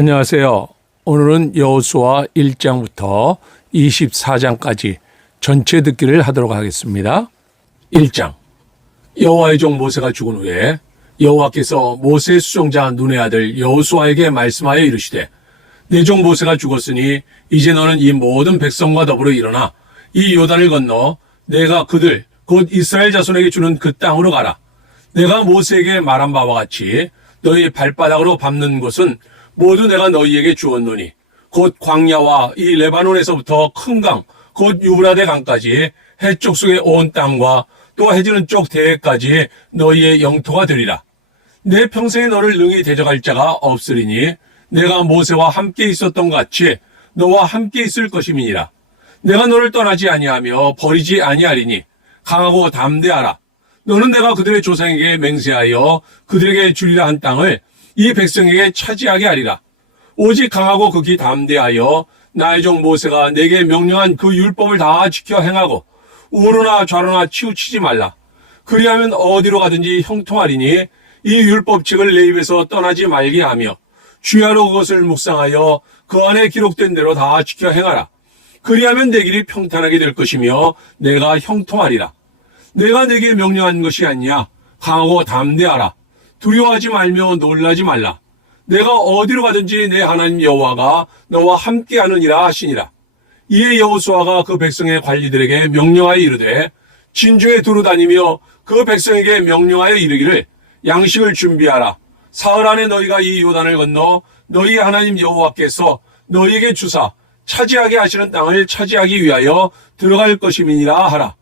안녕하세요. 오늘은 여호수아 1장부터 24장까지 전체 듣기를 하도록 하겠습니다. 1장. 여호와의 종 모세가 죽은 후에 여호와께서 모세의 수종자 눈의 아들 여호수아에게 말씀하여 이르시되 내 종 모세가 죽었으니 이제 너는 이 모든 백성과 더불어 일어나 이 요단을 건너 내가 그들 곧 이스라엘 자손에게 주는 그 땅으로 가라. 내가 모세에게 말한 바와 같이 너희 발바닥으로 밟는 곳은 모두 내가 너희에게 주었노니 곧 광야와 이 레바논에서부터 큰 강 곧 유브라데 강까지 해쪽 속의 온 땅과 또 해지는 쪽 대해까지 너희의 영토가 되리라. 내 평생에 너를 능히 대적할 자가 없으리니 내가 모세와 함께 있었던 것 같이 너와 함께 있을 것임이니라. 내가 너를 떠나지 아니하며 버리지 아니하리니 강하고 담대하라. 너는 내가 그들의 조상에게 맹세하여 그들에게 주리라 한 땅을 이 백성에게 차지하게 하리라. 오직 강하고 극히 담대하여 나의 종 모세가 내게 명령한 그 율법을 다 지켜 행하고 우로나 좌로나 치우치지 말라. 그리하면 어디로 가든지 형통하리니 이 율법칙을 내 입에서 떠나지 말게 하며 주야로 그것을 묵상하여 그 안에 기록된 대로 다 지켜 행하라. 그리하면 내 길이 평탄하게 될 것이며 내가 형통하리라. 내가 내게 명령한 것이 아니냐. 강하고 담대하라. 두려워하지 말며 놀라지 말라. 내가 어디로 가든지 내 하나님 여호와가 너와 함께하느니라 하시니라. 이에 여호수아가 그 백성의 관리들에게 명령하여 이르되 진주에 두루 다니며 그 백성에게 명령하여 이르기를 양식을 준비하라. 사흘 안에 너희가 이 요단을 건너 너희 하나님 여호와께서 너희에게 주사 차지하게 하시는 땅을 차지하기 위하여 들어갈 것임이니라 하라.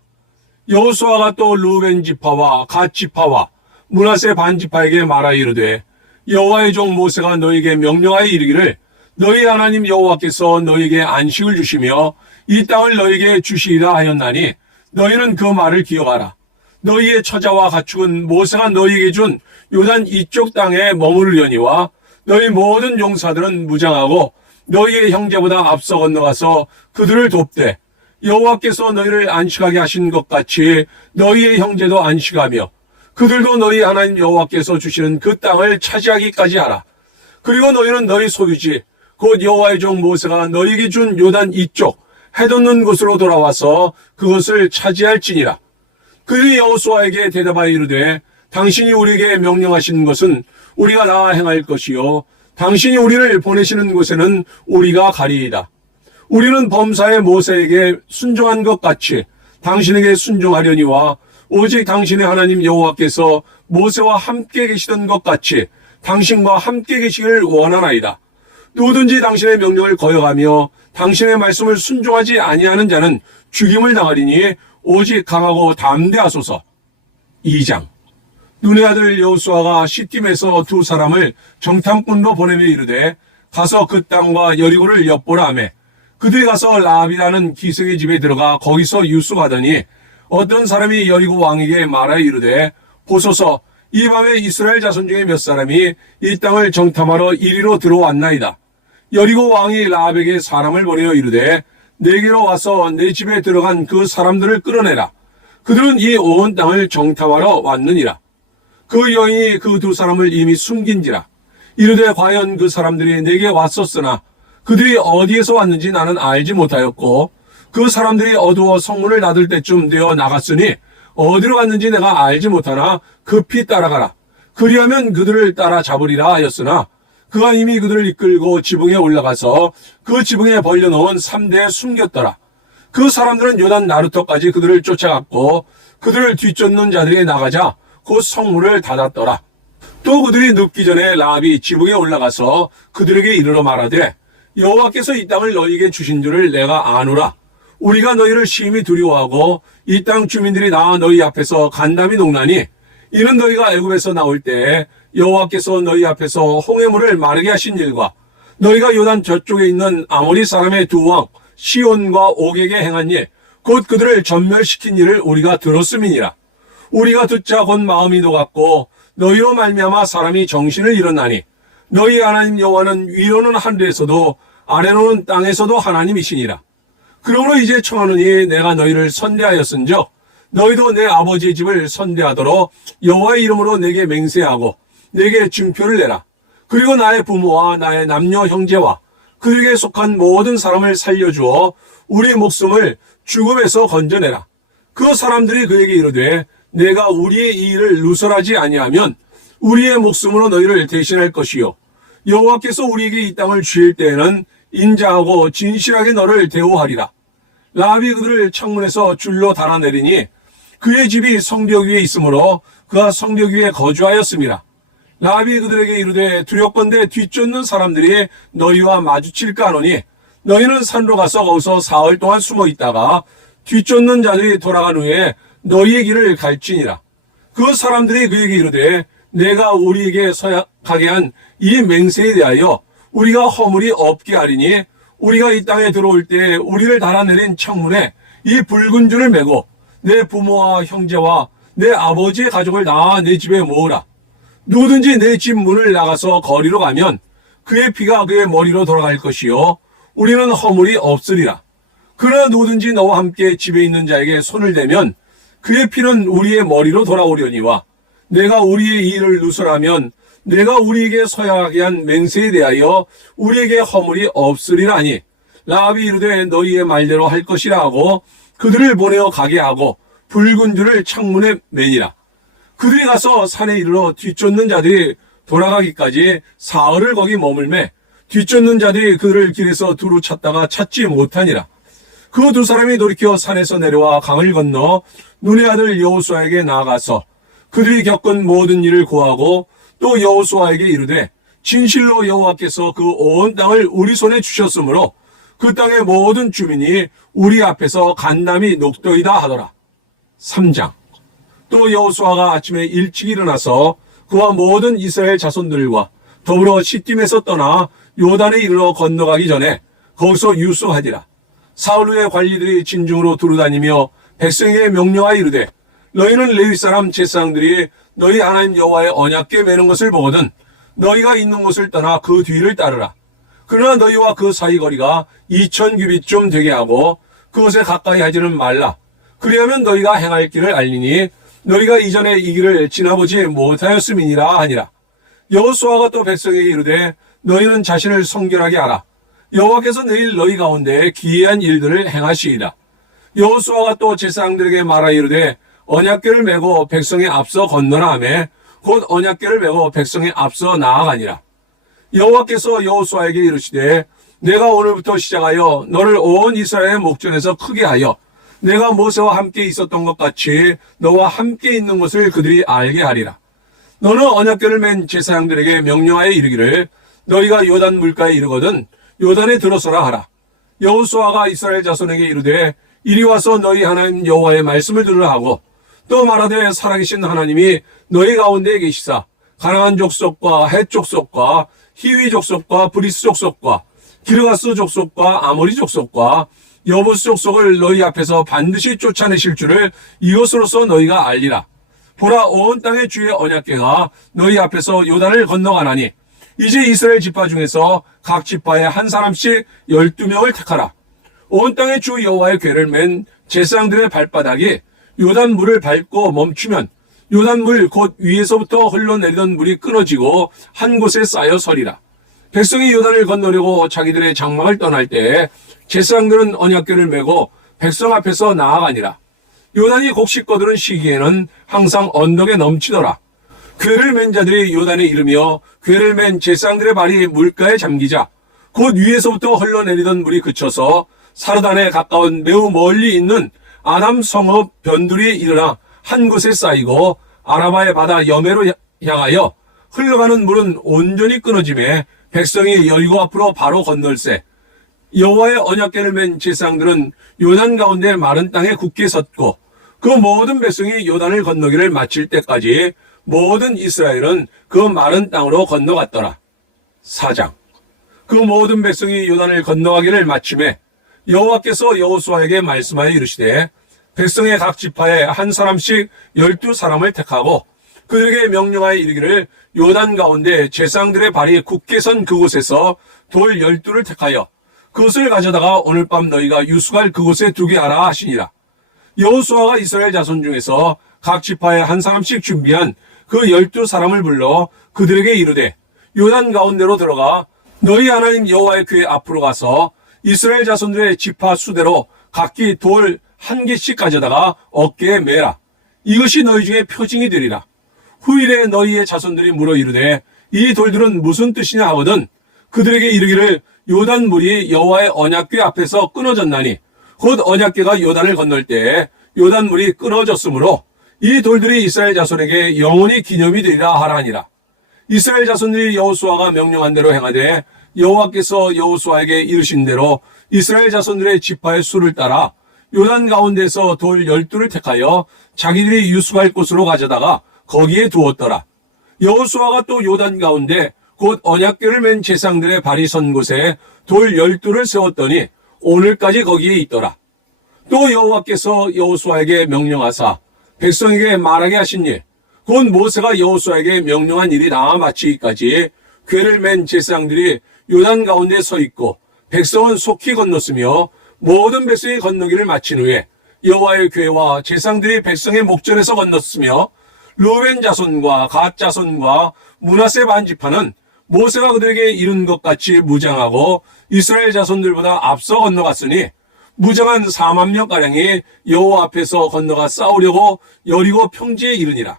여호수아가 또 르우벤 지파와 갓 지파와 므낫세 반 지파에게 말하여 이르되 여호와의 종 모세가 너희에게 명령하여 이르기를 너희 하나님 여호와께서 너희에게 안식을 주시며 이 땅을 너희에게 주시리라 하였나니 너희는 그 말을 기억하라. 너희의 처자와 가축은 모세가 너희에게 준 요단 이쪽 땅에 머무르려니와 너희 모든 용사들은 무장하고 너희의 형제보다 앞서 건너가서 그들을 돕되 여호와께서 너희를 안식하게 하신 것 같이 너희의 형제도 안식하며 그들도 너희 하나님 여호와께서 주시는 그 땅을 차지하기까지 하라. 그리고 너희는 너희 소유지 곧 여호와의 종 모세가 너희에게 준 요단 이쪽 해돋는 곳으로 돌아와서 그것을 차지할지니라. 그들이 여호수아에게 대답하여 이르되 당신이 우리에게 명령하신 것은 우리가 다 행할 것이요 당신이 우리를 보내시는 곳에는 우리가 가리이다. 우리는 범사의 모세에게 순종한 것 같이 당신에게 순종하려니와 오직 당신의 하나님 여호와께서 모세와 함께 계시던 것 같이 당신과 함께 계시기를 원하나이다. 누구든지 당신의 명령을 거역하며 당신의 말씀을 순종하지 아니하는 자는 죽임을 당하리니 오직 강하고 담대하소서. 2장. 눈의 아들 여호수아가 시팀에서 두 사람을 정탐꾼으로 보내며 이르되 가서 그 땅과 여리고를 엿보라 하매 그들이 가서 라합이라는 기생의 집에 들어가 거기서 유숙하더니 어떤 사람이 여리고 왕에게 말하여 이르되 보소서 이 밤에 이스라엘 자손 중에 몇 사람이 이 땅을 정탐하러 이리로 들어왔나이다. 여리고 왕이 라합에게 사람을 보내어 이르되 내게로 와서 내 집에 들어간 그 사람들을 끌어내라. 그들은 이 온 땅을 정탐하러 왔느니라. 그 여인이 그 두 사람을 이미 숨긴지라. 이르되 과연 그 사람들이 내게 왔었으나 그들이 어디에서 왔는지 나는 알지 못하였고 그 사람들이 어두워 성문을 닫을 때쯤 되어 나갔으니 어디로 갔는지 내가 알지 못하나 급히 따라가라. 그리하면 그들을 따라 잡으리라 하였으나 그가 이미 그들을 이끌고 지붕에 올라가서 그 지붕에 벌려놓은 3대에 숨겼더라. 그 사람들은 요단 나루터까지 그들을 쫓아갔고 그들을 뒤쫓는 자들이 나가자 곧 성문을 닫았더라. 또 그들이 눕기 전에 라합이 지붕에 올라가서 그들에게 이르러 말하되 여호와께서 이 땅을 너희에게 주신 줄을 내가 아노라. 우리가 너희를 심히 두려워하고 이 땅 주민들이 나와 너희 앞에서 간담이 녹나니 이는 너희가 애굽에서 나올 때에 여호와께서 너희 앞에서 홍해물을 마르게 하신 일과 너희가 요단 저쪽에 있는 아모리 사람의 두 왕 시온과 옥에게 행한 일 곧 그들을 전멸시킨 일을 우리가 들었음이니라. 우리가 듣자 곧 마음이 녹았고 너희로 말미암아 사람이 정신을 잃었나니 너희 하나님 여호와는 위로는 하늘에서도 아래로는 땅에서도 하나님이시니라. 그러므로 이제 청하노니 내가 너희를 선대하였은즉 너희도 내 아버지의 집을 선대하도록 여호와의 이름으로 내게 맹세하고 내게 증표를 내라. 그리고 나의 부모와 나의 남녀 형제와 그들에게 속한 모든 사람을 살려주어 우리 목숨을 죽음에서 건져내라. 그 사람들이 그에게 이르되 내가 우리의 이 일을 누설하지 아니하면 우리의 목숨으로 너희를 대신할 것이요 여호와께서 우리에게 이 땅을 주실 때에는 인자하고 진실하게 너를 대우하리라. 라합이 그들을 창문에서 줄로 달아내리니 그의 집이 성벽 위에 있으므로 그가 성벽 위에 거주하였음이라. 라합이 그들에게 이르되 두렵건대 뒤쫓는 사람들이 너희와 마주칠까 하노니 너희는 산으로 가서 거기서 사흘 동안 숨어 있다가 뒤쫓는 자들이 돌아간 후에 너희의 길을 갈지니라. 그 사람들이 그에게 이르되 내가 우리에게 서약하게 한 이 맹세에 대하여 우리가 허물이 없게 하리니 우리가 이 땅에 들어올 때 우리를 달아내린 창문에 이 붉은 줄을 매고 내 부모와 형제와 내 아버지의 가족을 다 내 집에 모으라. 누구든지 내 집 문을 나가서 거리로 가면 그의 피가 그의 머리로 돌아갈 것이요 우리는 허물이 없으리라. 그러나 누구든지 너와 함께 집에 있는 자에게 손을 대면 그의 피는 우리의 머리로 돌아오려니와 내가 우리의 일을 누설하면 내가 우리에게 서약하게 한 맹세에 대하여 우리에게 허물이 없으리라 하니 라합이 이르되 너희의 말대로 할 것이라 하고 그들을 보내어 가게 하고 붉은 줄을 창문에 매니라. 그들이 가서 산에 이르러 뒤쫓는 자들이 돌아가기까지 사흘을 거기 머물매 뒤쫓는 자들이 그들을 길에서 두루 찾다가 찾지 못하니라. 그 두 사람이 돌이켜 산에서 내려와 강을 건너 눈의 아들 여호수아에게 나아가서 그들이 겪은 모든 일을 고하고 또 여호수아에게 이르되 진실로 여호와께서 그 온 땅을 우리 손에 주셨으므로 그 땅의 모든 주민이 우리 앞에서 간담이 녹더이다 하더라. 3장. 또 여호수아가 아침에 일찍 일어나서 그와 모든 이스라엘 자손들과 더불어 시딤에서 떠나 요단에 이르러 건너가기 전에 거기서 유수하니라. 사흘 후에 관리들이 진중으로 두루다니며 백성에게 명령하여 이르되 너희는 레위 사람 제사장들이 너희 하나님 여호와의 언약궤 매는 것을 보거든 너희가 있는 곳을 떠나 그 뒤를 따르라. 그러나 너희와 그 사이 거리가 2000규빗쯤 되게 하고 그것에 가까이 하지는 말라. 그리하면 너희가 행할 길을 알리니 너희가 이전에 이 길을 지나보지 못하였음이니라 하니라. 여호수아가 또 백성에게 이르되 너희는 자신을 성결하게 하라. 여호와께서 내일 너희 가운데 기이한 일들을 행하시리라. 여호수아가 또 제사장들에게 말하여 이르되 언약궤를 메고 백성의 앞서 건너라 하매 곧 언약궤를 메고 백성의 앞서 나아가니라. 여호와께서 여호수아에게 이르시되 내가 오늘부터 시작하여 너를 온 이스라엘의 목전에서 크게 하여 내가 모세와 함께 있었던 것 같이 너와 함께 있는 것을 그들이 알게 하리라. 너는 언약궤를 맨 제사장들에게 명령하여 이르기를 너희가 요단 물가에 이르거든 요단에 들어서라 하라. 여호수아가 이스라엘 자손에게 이르되 이리 와서 너희 하나님 여호와의 말씀을 들으라 하고 또 말하되 살아계신 하나님이 너희 가운데 계시사 가나안 족속과 헷 족속과 히위 족속과 브리스 족속과 기르가스 족속과 아모리 족속과 여부스 족속을 너희 앞에서 반드시 쫓아내실 줄을 이것으로써 너희가 알리라. 보라 온 땅의 주의 언약궤가 너희 앞에서 요단을 건너가나니 이제 이스라엘 지파 중에서 각 지파에 한 사람씩 12명을 택하라. 온 땅의 주 여호와의 궤를 맨 제사장들의 발바닥이 요단 물을 밟고 멈추면 요단 물 곧 위에서부터 흘러내리던 물이 끊어지고 한 곳에 쌓여 서리라. 백성이 요단을 건너려고 자기들의 장막을 떠날 때 제사장들은 언약궤를 메고 백성 앞에서 나아가니라. 요단이 곡식 거두는 시기에는 항상 언덕에 넘치더라. 궤를 맨 자들이 요단에 이르며 궤를 맨 제사장들의 발이 물가에 잠기자 곧 위에서부터 흘러내리던 물이 그쳐서 사르단에 가까운 매우 멀리 있는 아람 성읍 변두리에 이르나 한 곳에 쌓이고 아라바의 바다 여매로 향하여 흘러가는 물은 온전히 끊어짐에 백성이 여리고 앞으로 바로 건널세. 여호와의 언약궤를 맨 제사장들은 요단 가운데 마른 땅에 굳게 섰고 그 모든 백성이 요단을 건너기를 마칠 때까지 모든 이스라엘은 그 마른 땅으로 건너갔더라. 4장. 그 모든 백성이 요단을 건너가기를 마침에 여호와께서 여호수아에게 말씀하여 이르시되 백성의 각 지파에 한 사람씩 12사람을 택하고 그들에게 명령하여 이르기를 요단 가운데 제사장들의 발이 굳게 선 그곳에서 돌 12를 택하여 그것을 가져다가 오늘 밤 너희가 유숙할 그곳에 두게 하라 하시니라. 여호수아가 이스라엘 자손 중에서 각 지파에 한 사람씩 준비한 그 12사람을 불러 그들에게 이르되 요단 가운데로 들어가 너희 하나님 여호와의 궤 앞으로 가서 이스라엘 자손들의 지파 수대로 각기 돌 한 개씩 가져다가 어깨에 매라. 이것이 너희 중에 표징이 되리라. 후일에 너희의 자손들이 물어 이르되 이 돌들은 무슨 뜻이냐 하거든 그들에게 이르기를 요단 물이 여호와의 언약궤 앞에서 끊어졌나니 곧 언약궤가 요단을 건널 때에 요단 물이 끊어졌으므로 이 돌들이 이스라엘 자손에게 영원히 기념이 되리라 하라 하니라. 이스라엘 자손들이 여호수아가 명령한 대로 행하되 여호와께서 여호수아에게 이르신 대로 이스라엘 자손들의 지파의 수를 따라 요단 가운데서 돌 12를 택하여 자기들이 유숙할 곳으로 가져다가 거기에 두었더라. 여호수아가 또 요단 가운데 곧 언약궤를 맨 제상들의 발이 선 곳에 돌 12를 세웠더니 오늘까지 거기에 있더라. 또 여호와께서 여호수아에게 명령하사 백성에게 말하게 하신 일, 곧 모세가 여호수아에게 명령한 일이 다 마치기까지 궤를 맨 제사장들이 요단 가운데 서 있고 백성은 속히 건넜으며 모든 백성이 건너기를 마친 후에 여호와의 궤와 제사장들이 백성의 목전에서 건넜으며 르우벤 자손과 갓 자손과 므낫세 반지파는 모세가 그들에게 이룬 것 같이 무장하고 이스라엘 자손들보다 앞서 건너갔으니 무장한 4만 명가량이 여호와 앞에서 건너가 싸우려고 여리고 평지에 이르니라.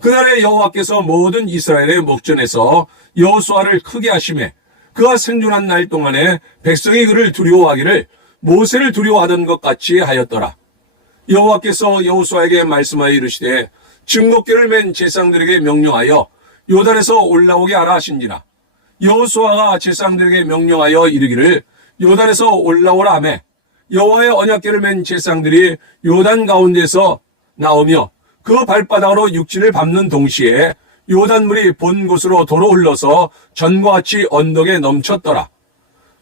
그날에 여호와께서 모든 이스라엘의 목전에서 여호수아를 크게 하시매 그가 생존한 날 동안에 백성이 그를 두려워하기를 모세를 두려워하던 것 같이 하였더라. 여호와께서 여호수아에게 말씀하여 이르시되 증거궤를 맨 제사장들에게 명령하여 요단에서 올라오게 하라 하신지라. 여호수아가 제사장들에게 명령하여 이르기를 요단에서 올라오라 하매 여호와의 언약궤를 맨 제사장들이 요단 가운데서 나오며 그 발바닥으로 육진을 밟는 동시에 요단물이 본 곳으로 도로 흘러서 전과 같이 언덕에 넘쳤더라.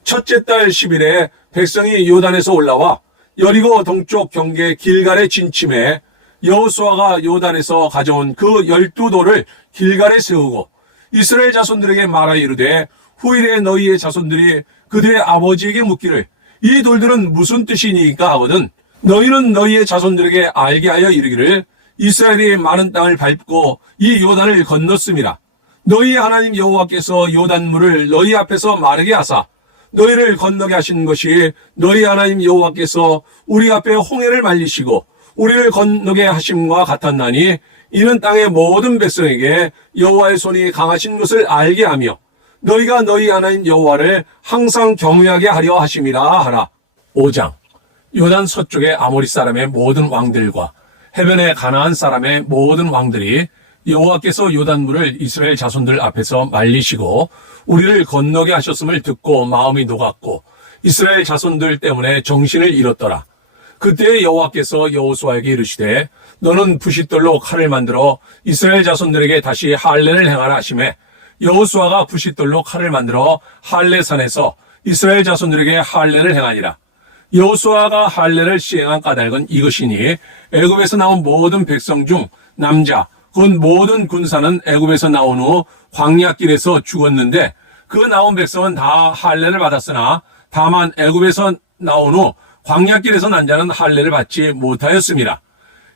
첫째 달 10일에 백성이 요단에서 올라와 여리고 동쪽 경계 길갈에 진침해 여호수아가 요단에서 가져온 그 12돌을 길갈에 세우고 이스라엘 자손들에게 말하여 이르되 후일에 너희의 자손들이 그들의 아버지에게 묻기를 이 돌들은 무슨 뜻이니까 하거든 너희는 너희의 자손들에게 알게 하여 이르기를 이스라엘이 많은 땅을 밟고 이 요단을 건넜음이라. 너희 하나님 여호와께서 요단물을 너희 앞에서 마르게 하사 너희를 건너게 하신 것이 너희 하나님 여호와께서 우리 앞에 홍해를 말리시고 우리를 건너게 하심과 같았나니 이는 땅의 모든 백성에게 여호와의 손이 강하신 것을 알게 하며 너희가 너희 하나님 여호와를 항상 경외하게 하려 하심이라 하라. 5장. 요단 서쪽의 아모리 사람의 모든 왕들과 해변의 가나안 사람의 모든 왕들이 여호와께서 요단물을 이스라엘 자손들 앞에서 말리시고 우리를 건너게 하셨음을 듣고 마음이 녹았고 이스라엘 자손들 때문에 정신을 잃었더라. 그때 여호와께서 여호수아에게 이르시되 너는 부싯돌로 칼을 만들어 이스라엘 자손들에게 다시 할례를 행하라 하시매 여호수아가 부싯돌로 칼을 만들어 할례산에서 이스라엘 자손들에게 할례를 행하니라. 여호수아가 할례를 시행한 까닭은 이것이니 애굽에서 나온 모든 백성 중 남자 곧 모든 군사는 애굽에서 나온 후 광야길에서 죽었는데 그 나온 백성은 다 할례를 받았으나 다만 애굽에서 나온 후 광야길에서 난 자는 할례를 받지 못하였습니다.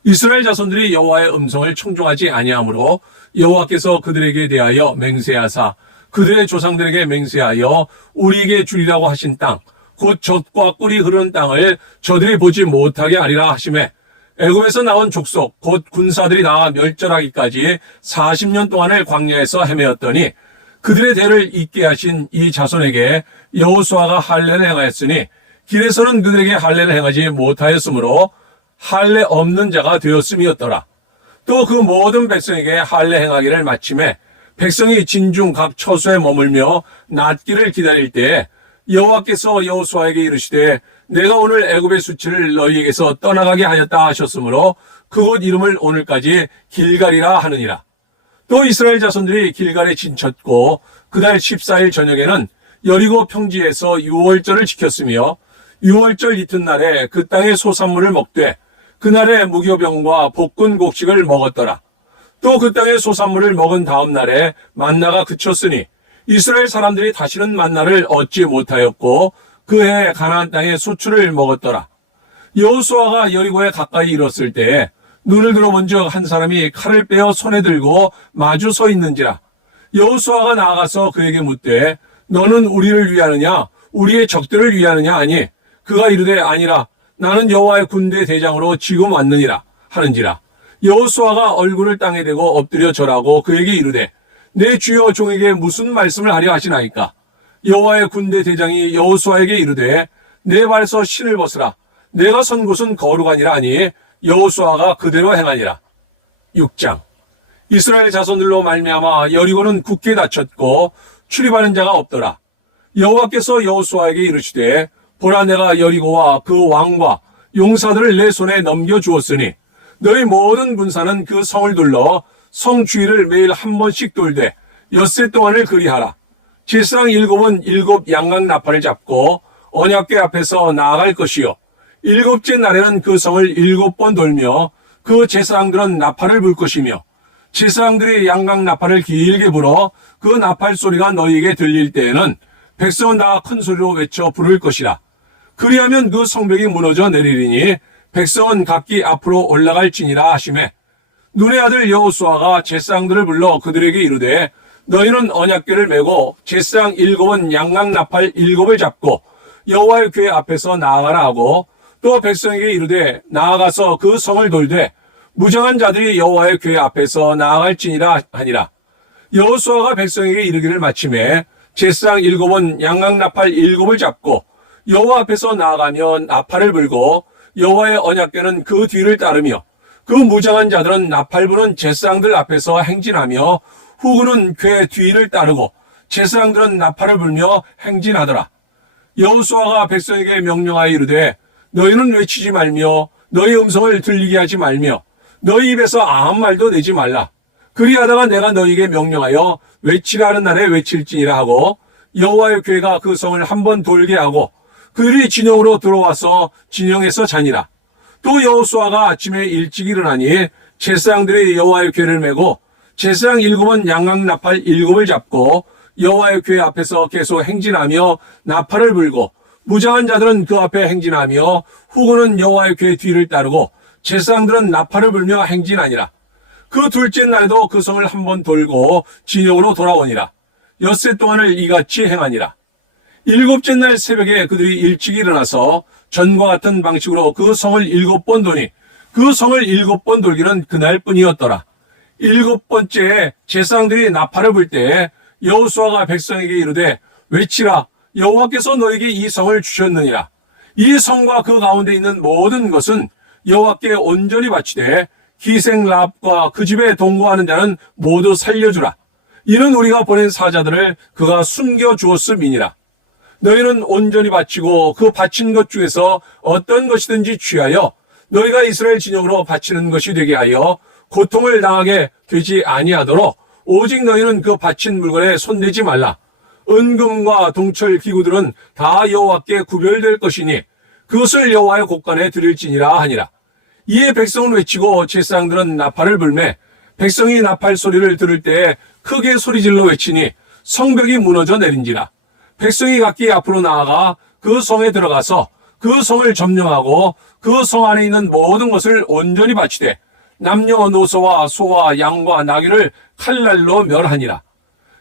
이스라엘 자손들이 여호와의 음성을 청종하지 아니하므로 여호와께서 그들에게 대하여 맹세하사 그들의 조상들에게 맹세하여 우리에게 주리라고 하신 땅 곧 젖과 꿀이 흐르는 땅을 저들이 보지 못하게 하리라 하시매 애굽에서 나온 족속 곧 군사들이 다 멸절하기까지 40년 동안을 광야에서 헤매었더니 그들의 대를 잇게 하신 이 자손에게 여호수아가 할례를 행하였으니 길에서는 그들에게 할례를 행하지 못하였으므로 할례 없는 자가 되었음이었더라. 또 그 모든 백성에게 할례 행하기를 마침에 백성이 진중 각 처소에 머물며 낫기를 기다릴 때에 여호와께서 여호수아에게 이르시되 내가 오늘 애굽의 수치를 너희에게서 떠나가게 하였다 하셨으므로 그곳 이름을 오늘까지 길갈이라 하느니라. 또 이스라엘 자손들이 길갈에 진쳤고 그달 14일 저녁에는 여리고 평지에서 유월절을 지켰으며 유월절 이튿날에 그 땅의 소산물을 먹되 그날에 무교병과 볶은 곡식을 먹었더라. 또 그 땅의 소산물을 먹은 다음 날에 만나가 그쳤으니 이스라엘 사람들이 다시는 만나를 얻지 못하였고 그해 가나안 땅의 소출을 먹었더라. 여호수아가 여리고에 가까이 이뤘을 때에 눈을 들어본즉 한 사람이 칼을 빼어 손에 들고 마주 서 있는지라. 여호수아가 나아가서 그에게 묻되 너는 우리를 위하느냐 우리의 적들을 위하느냐 하니 그가 이르되 아니라 나는 여호와의 군대 대장으로 지금 왔느니라 하는지라. 여호수아가 얼굴을 땅에 대고 엎드려 절하고 그에게 이르되 내 주여 종에게 무슨 말씀을 하려 하시나이까. 여호와의 군대 대장이 여호수아에게 이르되 내 발에서 신을 벗으라. 내가 선 곳은 거룩하니라 하니 여호수아가 그대로 행하니라. 6장. 이스라엘 자손들로 말미암아 여리고는 굳게 닫혔고 출입하는 자가 없더라. 여호와께서 여호수아에게 이르시되 보라 내가 여리고와 그 왕과 용사들을 내 손에 넘겨주었으니 너희 모든 군사는 그 성을 둘러 성 주위를 매일 한 번씩 돌되 엿새 동안을 그리하라. 제사장 7은 7 양각 나팔을 잡고 언약궤 앞에서 나아갈 것이요 7째 날에는 그 성을 7번 돌며 그 제사장들은 나팔을 불 것이며 제사장들이 양각 나팔을 길게 불어 그 나팔 소리가 너희에게 들릴 때에는 백성은 다 큰 소리로 외쳐 부를 것이라. 그리하면 그 성벽이 무너져 내리리니 백성은 각기 앞으로 올라갈지니라 하시매 눈의 아들 여호수아가 제사장들을 불러 그들에게 이르되 너희는 언약궤를 메고 제사장 7은 양각 나팔 7을 잡고 여호와의 궤 앞에서 나아가라 하고 또 백성에게 이르되 나아가서 그 성을 돌되 무장한 자들이 여호와의 궤 앞에서 나아갈지니라 하니라. 여호수아가 백성에게 이르기를 마침에 제사장 7은 양각 나팔 7을 잡고 여호와 앞에서 나아가며 나팔을 불고 여호와의 언약궤는 그 뒤를 따르며 그 무장한 자들은 나팔 부는 제사장들 앞에서 행진하며 후군은 궤 뒤를 따르고 제사장들은 나팔을 불며 행진하더라. 여호수아가 백성에게 명령하여 이르되 너희는 외치지 말며 너희 음성을 들리게 하지 말며 너희 입에서 아무 말도 내지 말라. 그리하다가 내가 너희에게 명령하여 외치라 하는 날에 외칠지니라 하고 여호와의 궤가 그 성을 한번 돌게 하고 그들이 진영으로 들어와서 진영에서 자니라. 또 여호수아가 아침에 일찍 일어나니 제사장들이 여호와의 궤를 메고 제사장 7은 양각 나팔 7을 잡고 여호와의 궤 앞에서 계속 행진하며 나팔을 불고 무장한 자들은 그 앞에 행진하며 후군은 여호와의 궤 뒤를 따르고 제사장들은 나팔을 불며 행진하니라. 그 둘째 날에도 그 성을 한번 돌고 진영으로 돌아오니라. 엿새 동안을 이같이 행하니라. 7째 날 새벽에 그들이 일찍 일어나서 전과 같은 방식으로 그 성을 7번 도니 그 성을 7번 돌기는 그날뿐이었더라. 7번째에 제사장들이 나팔을 불 때에 여호수아가 백성에게 이르되 외치라. 여호와께서 너에게 이 성을 주셨느니라. 이 성과 그 가운데 있는 모든 것은 여호와께 온전히 바치되 기생 라합과 그 집에 동거하는 자는 모두 살려주라. 이는 우리가 보낸 사자들을 그가 숨겨 주었음이니라. 너희는 온전히 바치고 그 바친 것 중에서 어떤 것이든지 취하여 너희가 이스라엘 진영으로 바치는 것이 되게 하여 고통을 당하게 되지 아니하도록 오직 너희는 그 바친 물건에 손대지 말라. 은금과 동철 기구들은 다 여호와께 구별될 것이니 그것을 여호와의 곳간에 드릴지니라 하니라. 이에 백성은 외치고 제사장들은 나팔을 불매 백성이 나팔 소리를 들을 때에 크게 소리질러 외치니 성벽이 무너져 내린지라. 백성이 각기 앞으로 나아가 그 성에 들어가서 그 성을 점령하고 그 성 안에 있는 모든 것을 온전히 바치되 남녀노소와 소와 양과 나귀를 칼날로 멸하니라.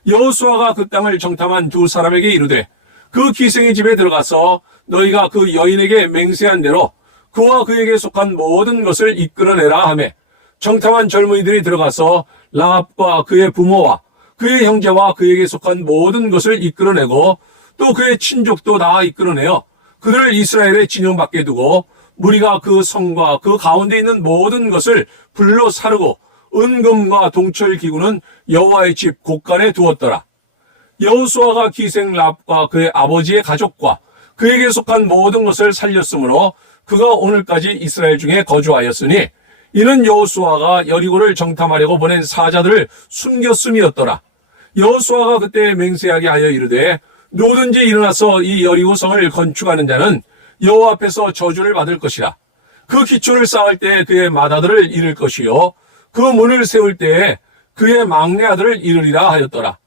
여호수아가 그 땅을 정탐한 두 사람에게 이르되 그 기생의 집에 들어가서 너희가 그 여인에게 맹세한 대로 그와 그에게 속한 모든 것을 이끌어내라 하매 정탐한 젊은이들이 들어가서 라합과 그의 부모와 그의 형제와 그에게 속한 모든 것을 이끌어내고 또 그의 친족도 다 이끌어내어 그들을 이스라엘의 진영 밖에 두고 무리가 그 성과 그 가운데 있는 모든 것을 불로 사르고 은금과 동철 기구는 여호와의 집 곳간에 두었더라. 여호수아가 기생 라합과 그의 아버지의 가족과 그에게 속한 모든 것을 살렸으므로 그가 오늘까지 이스라엘 중에 거주하였으니 이는 여호수아가 여리고를 정탐하려고 보낸 사자들을 숨겼음이었더라. 여호수아가 그때 맹세하게 하여 이르되 누구든지 일어나서 이 여리고 성을 건축하는 자는 여호와 앞에서 저주를 받을 것이라. 그 기초를 쌓을 때에 그의 맏아들을 잃을 것이요 그 문을 세울 때에 그의 막내 아들을 잃으리라 하였더라.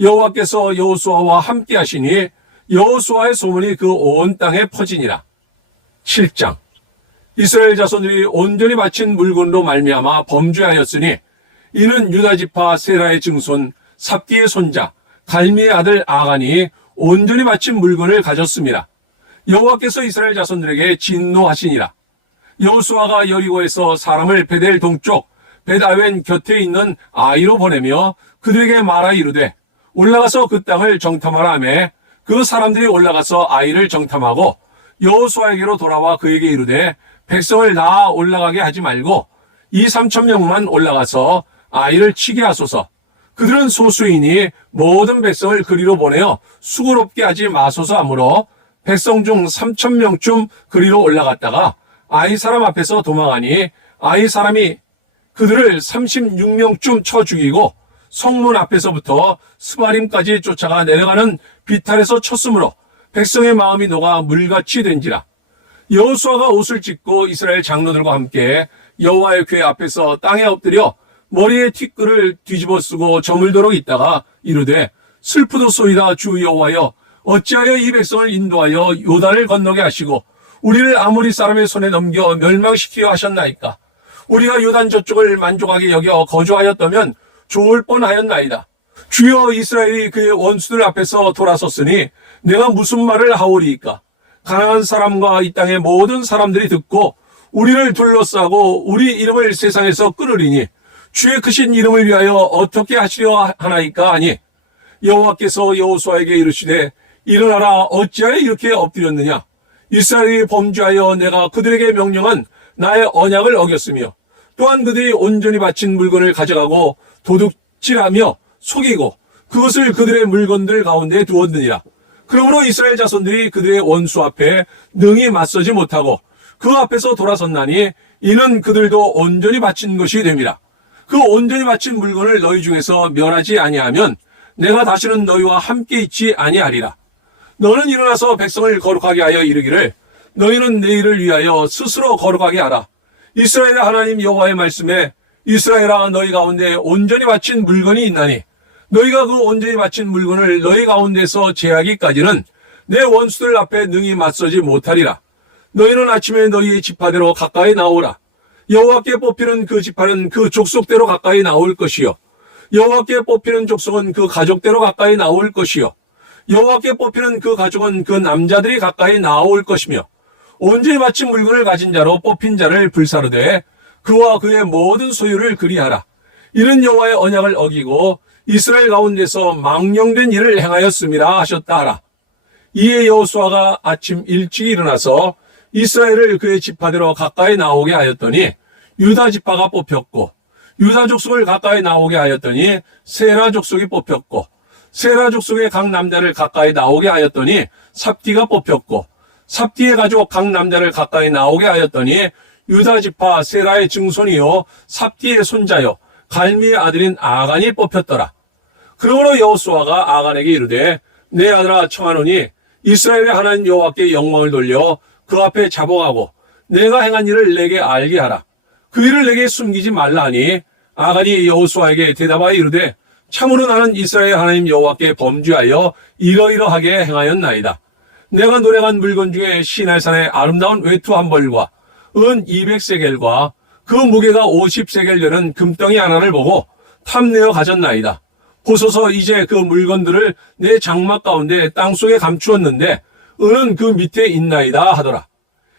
여호와께서 여호수아와 함께 하시니 여호수아의 소문이 그 온 땅에 퍼지니라. 7장. 이스라엘 자손들이 온전히 바친 물건으로 말미암아 범죄하였으니 이는 유다 지파 세라의 증손 삽디의 손자 갈미의 아들 아간이 온전히 바친 물건을 가졌습니다. 여호와께서 이스라엘 자손들에게 진노하시니라. 여호수아가 여리고에서 사람을 베델 동쪽 벳아웬 곁에 있는 아이로 보내며 그들에게 말하 이르되 올라가서 그 땅을 정탐하라 하매 그 사람들이 올라가서 아이를 정탐하고 여호수아에게로 돌아와 그에게 이르되 백성을 다 올라가게 하지 말고 2,3,000명만 올라가서 아이를 치게 하소서. 그들은 소수이니 모든 백성을 그리로 보내어 수고롭게 하지 마소서 하므로 백성 중 3,000명쯤 그리로 올라갔다가 아이 사람 앞에서 도망하니 아이 사람이 그들을 36명쯤 쳐 죽이고 성문 앞에서부터 스바림까지 쫓아가 내려가는 비탈에서 쳤으므로 백성의 마음이 녹아 물같이 된지라. 여호수아가 옷을 찢고 이스라엘 장로들과 함께 여호와의 궤 앞에서 땅에 엎드려 머리에 티끌을 뒤집어 쓰고 저물도록 있다가 이르되 슬프도소이다 주 여호와여 어찌하여 이 백성을 인도하여 요단을 건너게 하시고 우리를 아모리 사람의 손에 넘겨 멸망시키려 하셨나이까. 우리가 요단 저쪽을 만족하게 여겨 거주하였다면 좋을 뻔하였나이다. 주여 이스라엘이 그의 원수들 앞에서 돌아섰으니 내가 무슨 말을 하오리이까. 가난한 사람과 이 땅의 모든 사람들이 듣고 우리를 둘러싸고 우리 이름을 세상에서 끊으리니 주의 크신 이름을 위하여 어떻게 하시려 하나이까 하니 여호와께서 여호수아에게 이르시되 일어나라 어찌하여 이렇게 엎드렸느냐. 이스라엘이 범죄하여 내가 그들에게 명령한 나의 언약을 어겼으며 또한 그들이 온전히 바친 물건을 가져가고 도둑질하며 속이고 그것을 그들의 물건들 가운데 두었느니라. 그러므로 이스라엘 자손들이 그들의 원수 앞에 능히 맞서지 못하고 그 앞에서 돌아섰나니 이는 그들도 온전히 바친 것이 됨이라. 그 온전히 바친 물건을 너희 중에서 멸하지 아니하면 내가 다시는 너희와 함께 있지 아니하리라. 너는 일어나서 백성을 거룩하게 하여 이르기를 너희는 내일을 위하여 스스로 거룩하게 하라. 이스라엘의 하나님 여호와의 말씀에 이스라엘아 너희 가운데 온전히 바친 물건이 있나니 너희가 그 온전히 바친 물건을 너희 가운데서 제하기까지는 내 원수들 앞에 능히 맞서지 못하리라. 너희는 아침에 너희의 지파대로 가까이 나오라. 여호와께 뽑히는 그 지파는 그 족속대로 가까이 나올 것이요 여호와께 뽑히는 족속은 그 가족대로 가까이 나올 것이요 여호와께 뽑히는 그 가족은 그 남자들이 가까이 나올 것이며 온전히 바친 물건을 가진 자로 뽑힌 자를 불사르되 그와 그의 모든 소유를 그리하라. 이는 여호와의 언약을 어기고 이스라엘 가운데서 망령된 일을 행하였음이라 하셨다 하라. 이에 여호수아가 아침 일찍 일어나서 이스라엘을 그의 지파대로 가까이 나오게 하였더니 유다 지파가 뽑혔고 유다 족속을 가까이 나오게 하였더니 세라 족속이 뽑혔고 세라 족속의 각 남자를 가까이 나오게 하였더니 삽디가 뽑혔고 삽디의 가족 각 남자를 가까이 나오게 하였더니 유다 지파 세라의 증손이요 삽디의 손자요 갈미의 아들인 아간이 뽑혔더라. 그러므로 여호수아가 아간에게 이르되 내 아들아 청하노니 이스라엘의 하나님 여호와께 영광을 돌려 그 앞에 자복하고 내가 행한 일을 내게 알게 하라. 그 일을 내게 숨기지 말라 하니 아간이 여호수아에게 대답하여 이르되 참으로 나는 이스라엘 하나님 여호와께 범죄하여 이러이러하게 행하였나이다. 내가 노래한 물건 중에 시날산의 아름다운 외투 한 벌과 은 200세겔과 그 무게가 50세겔 되는 금덩이 하나를 보고 탐내어 가졌나이다. 보소서 이제 그 물건들을 내 장막 가운데 땅속에 감추었는데 은은 그 밑에 있나이다 하더라.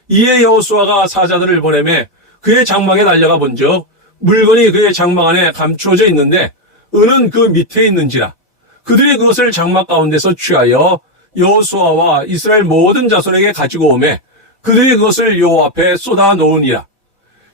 이에 여호수아가 사자들을 보내매 그의 장막에 달려가 본즉 물건이 그의 장막 안에 감추어져 있는데 은은 그 밑에 있는지라. 그들이 그것을 장막 가운데서 취하여 여호수아와 이스라엘 모든 자손에게 가지고 오매 그들이 그것을 여호와 앞에 쏟아 놓으니라.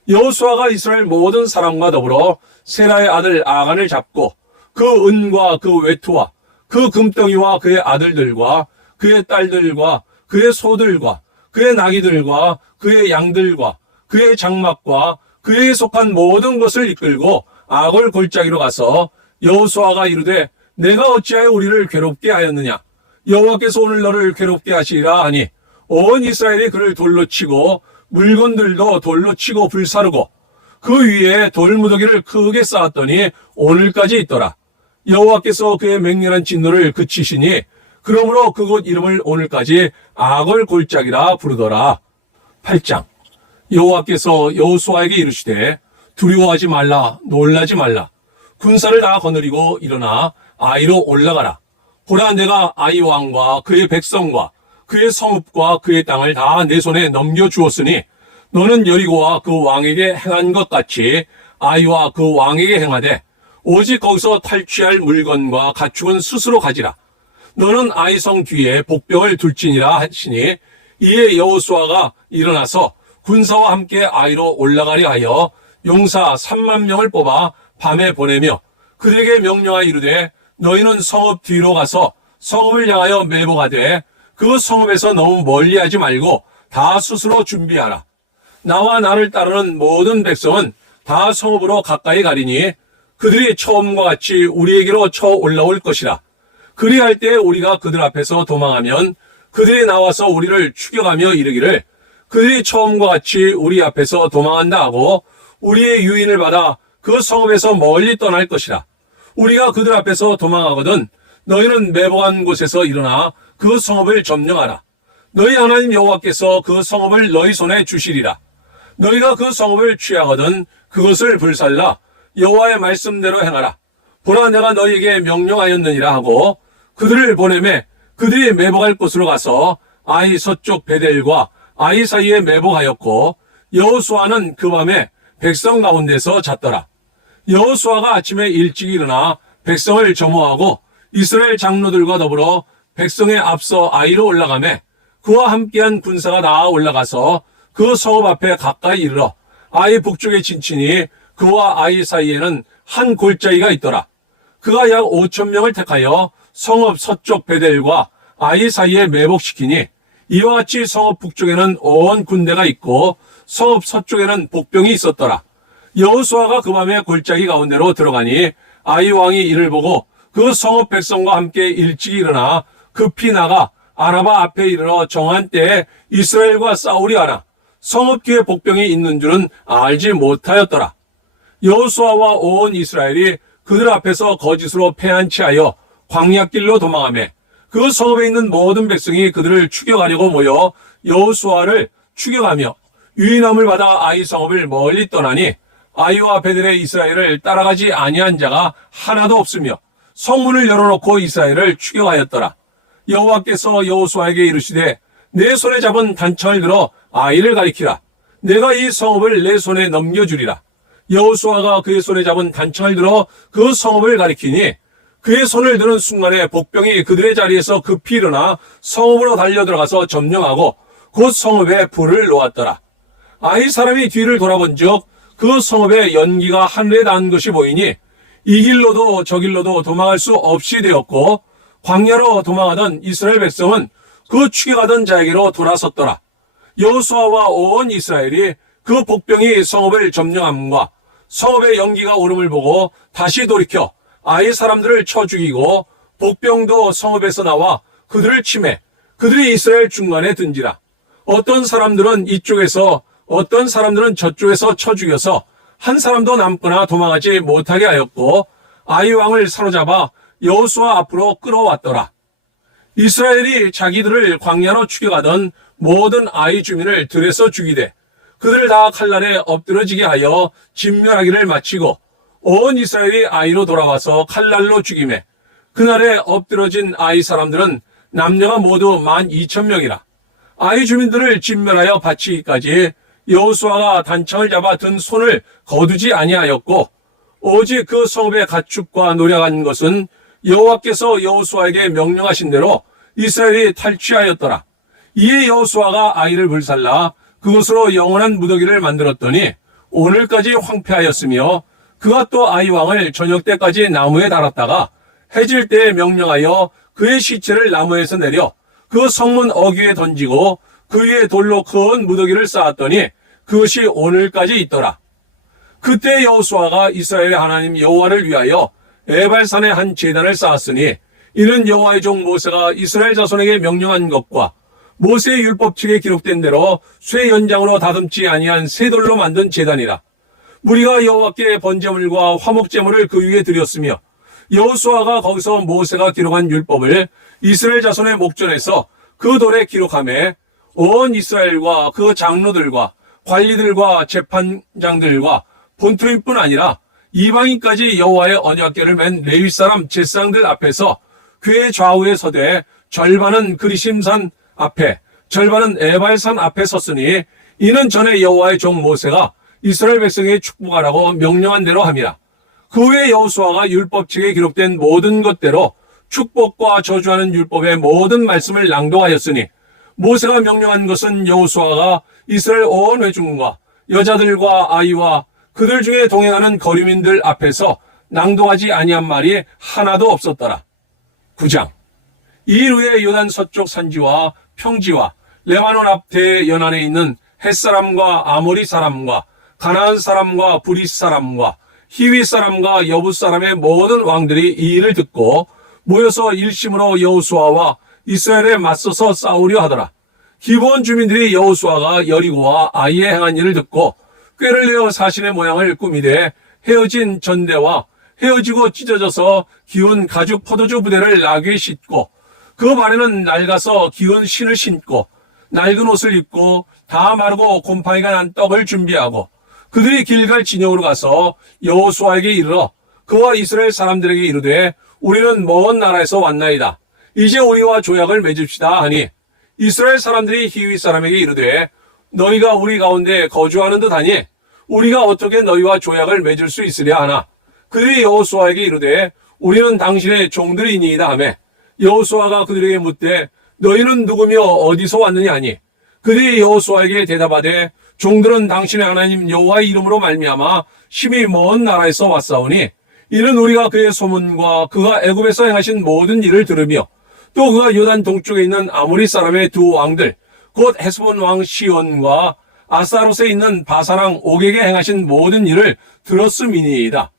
여호수아가 이스라엘 모든 사람과 더불어 세라의 아들 아간을 잡고 그 은과 그 외투와 그 금덩이와 그의 아들들과 그의 딸들과 그의 소들과 그의 나귀들과 그의 양들과 그의 장막과 그에게 속한 모든 것을 이끌고 아골 골짜기로 가서 여호수아가 이르되 내가 어찌하여 우리를 괴롭게 하였느냐. 여호와께서 오늘 너를 괴롭게 하시리라 하니 온 이스라엘이 그를 돌로 치고 물건들도 돌로 치고 불사르고 그 위에 돌무더기를 크게 쌓았더니 오늘까지 있더라. 여호와께서 그의 맹렬한 진노를 그치시니 그러므로 그곳 이름을 오늘까지 아골 골짜기라 부르더라. 8장. 여호와께서 여호수아에게 이르시되 두려워하지 말라 놀라지 말라 군사를 다 거느리고 일어나 아이로 올라가라. 보라, 내가 아이 왕과 그의 백성과 그의 성읍과 그의 땅을 다 내 손에 넘겨주었으니 너는 여리고와 그 왕에게 행한 것 같이 아이와 그 왕에게 행하되 오직 거기서 탈취할 물건과 가축은 스스로 가지라. 너는 아이 성 뒤에 복병을 둘지니라 하시니 이에 여호수아가 일어나서 군사와 함께 아이로 올라가려 하여 용사 3만 명을 뽑아 밤에 보내며 그들에게 명령하여 이르되 너희는 성읍 뒤로 가서 성읍을 향하여 매복하되 그 성읍에서 너무 멀리하지 말고 다 스스로 준비하라. 나와 나를 따르는 모든 백성은 다 성읍으로 가까이 가리니 그들이 처음과 같이 우리에게로 쳐 올라올 것이라. 그리할 때 우리가 그들 앞에서 도망하면 그들이 나와서 우리를 추격하며 이르기를 그들이 처음과 같이 우리 앞에서 도망한다 하고 우리의 유인을 받아 그 성읍에서 멀리 떠날 것이라. 우리가 그들 앞에서 도망하거든 너희는 매복한 곳에서 일어나 그 성읍을 점령하라. 너희 하나님 여호와께서 그 성읍을 너희 손에 주시리라. 너희가 그 성읍을 취하거든 그것을 불살라 여호와의 말씀대로 행하라. 보라, 내가 너희에게 명령하였느니라 하고 그들을 보내매 그들이 매복할 곳으로 가서 아이 서쪽 베델과 아이 사이에 매복하였고 여호수아는 그 밤에 백성 가운데서 잤더라. 여호수아가 아침에 일찍 일어나 백성을 점호하고 이스라엘 장로들과 더불어 백성에 앞서 아이로 올라가매 그와 함께한 군사가 다 올라가서 그 성읍 앞에 가까이 이르러 아이 북쪽에 진치니 그와 아이 사이에는 한 골짜기가 있더라. 그가 약 5천 명을 택하여 성읍 서쪽 베델과 아이 사이에 매복시키니 이와 같이 성읍 북쪽에는 온 군대가 있고 성읍 서쪽에는 복병이 있었더라. 여호수아가 그 밤에 골짜기 가운데로 들어가니 아이 왕이 이를 보고 그 성읍 백성과 함께 일찍 일어나 급히 나가 아라바 앞에 이르러 정한 때에 이스라엘과 싸우리 하라. 성읍 뒤에 복병이 있는 줄은 알지 못하였더라. 여호수아와 온 이스라엘이 그들 앞에서 거짓으로 패한 채하여 광야길로 도망하며 그 성읍에 있는 모든 백성이 그들을 추격하려고 모여 여호수아를 추격하며 유인함을 받아 아이 성읍을 멀리 떠나니 아이와 베델의 이스라엘을 따라가지 아니한 자가 하나도 없으며 성문을 열어놓고 이스라엘을 추격하였더라. 여호와께서 여호수아에게 이르시되 내 손에 잡은 단창을 들어 아이를 가리키라. 내가 이 성읍을 내 손에 넘겨주리라. 여호수아가 그의 손에 잡은 단창을 들어 그 성읍을 가리키니 그의 손을 드는 순간에 복병이 그들의 자리에서 급히 일어나 성읍으로 달려들어가서 점령하고 곧 성읍에 불을 놓았더라. 아이 사람이 뒤를 돌아본 즉 그 성읍에 연기가 하늘에 닿은 것이 보이니 이 길로도 저 길로도 도망할 수 없이 되었고 광야로 도망하던 이스라엘 백성은 그 추격하던 자에게로 돌아섰더라. 여호수아와 온 이스라엘이 그 복병이 성읍을 점령함과 성읍의 연기가 오름을 보고 다시 돌이켜 아이 사람들을 쳐 죽이고 복병도 성읍에서 나와 그들을 치매 그들이 이스라엘 중간에 든지라. 어떤 사람들은 이쪽에서 어떤 사람들은 저쪽에서 쳐 죽여서 한 사람도 남거나 도망하지 못하게 하였고 아이 왕을 사로잡아 여호수아 앞으로 끌어왔더라. 이스라엘이 자기들을 광야로 추격하던 모든 아이 주민을 들에서 죽이되 그들을 다 칼날에 엎드러지게 하여 진멸하기를 마치고 온 이스라엘이 아이로 돌아와서 칼날로 죽이매 그날에 엎드러진 아이 사람들은 남녀가 모두 12,000명이라. 아이 주민들을 진멸하여 바치기까지 여호수아가 단창을 잡아 든 손을 거두지 아니하였고 오직 그 성읍의 가축과 노력한 것은 여호와께서 여호수아에게 명령하신 대로 이스라엘이 탈취하였더라. 이에 여호수아가 아이를 불살라 그것으로 영원한 무더기를 만들었더니 오늘까지 황폐하였으며 그가 또 아이 왕을 저녁 때까지 나무에 달았다가 해질 때에 명령하여 그의 시체를 나무에서 내려 그 성문 어귀에 던지고 그 위에 돌로 큰 무더기를 쌓았더니 그것이 오늘까지 있더라. 그때 여호수아가 이스라엘의 하나님 여호와를 위하여 에발산에 한 제단을 쌓았으니 이는 여호와의 종 모세가 이스라엘 자손에게 명령한 것과 모세의 율법책에 기록된 대로 쇠 연장으로 다듬지 아니한 새 돌로 만든 제단이라. 무리가 여호와께 번제물과 화목제물을 그 위에 드렸으며 여호수아가 거기서 모세가 기록한 율법을 이스라엘 자손의 목전에서 그 돌에 기록하며 온 이스라엘과 그 장로들과 관리들과 재판장들과 본토인뿐 아니라 이방인까지 여호와의 언약궤를 맨 레위 사람 제사장들 앞에서 궤 좌우에 서되 절반은 그리심산 앞에 절반은 에발산 앞에 섰으니 이는 전에 여호와의 종 모세가 이스라엘 백성에게 축복하라고 명령한 대로 함이라. 그 후에 여호수아가 율법책에 기록된 모든 것대로 축복과 저주하는 율법의 모든 말씀을 낭독하였으니 모세가 명령한 것은 여호수아가 이스라엘 온 회중과 여자들과 아이와 그들 중에 동행하는 거류민들 앞에서 낭독하지 아니한 말이 하나도 없었더라. 9장. 이 일 후에 요단 서쪽 산지와 평지와 레바논 앞 대연안에 있는 헷사람과 아모리 사람과 가나안 사람과 브리스 사람과 히위 사람과 여부 사람의 모든 왕들이 이 일을 듣고 모여서 일심으로 여호수아와 이스라엘에 맞서서 싸우려 하더라. 기브온 주민들이 여호수아가 여리고와 아이에 행한 일을 듣고 꾀를 내어 사신의 모양을 꾸미되 헤어진 전대와 헤어지고 찢어져서 기운 가죽 포도주 부대를 나귀에 싣고 그 발에는 낡아서 기운 신을 신고 낡은 옷을 입고 다 마르고 곰팡이가 난 떡을 준비하고 그들이 길갈 진영으로 가서 여호수아에게 이르러 그와 이스라엘 사람들에게 이르되 우리는 먼 나라에서 왔나이다. 이제 우리와 조약을 맺읍시다 하니 이스라엘 사람들이 히위 사람에게 이르되 너희가 우리 가운데 거주하는 듯하니 우리가 어떻게 너희와 조약을 맺을 수 있으랴 하나 그들이 여호수아에게 이르되 우리는 당신의 종들이니이다 하매 여호수아가 그들에게 묻되 너희는 누구며 어디서 왔느냐 하니 그들이 여호수아에게 대답하되 종들은 당신의 하나님 여호와의 이름으로 말미암아 심히 먼 나라에서 왔사오니 이는 우리가 그의 소문과 그가 애굽에서 행하신 모든 일을 들으며 또 그가 요단 동쪽에 있는 아모리 사람의 두 왕들 곧 헤스본 왕 시온과 아스타롯에 있는 바사랑 옥에게 행하신 모든 일을 들었음이니이다.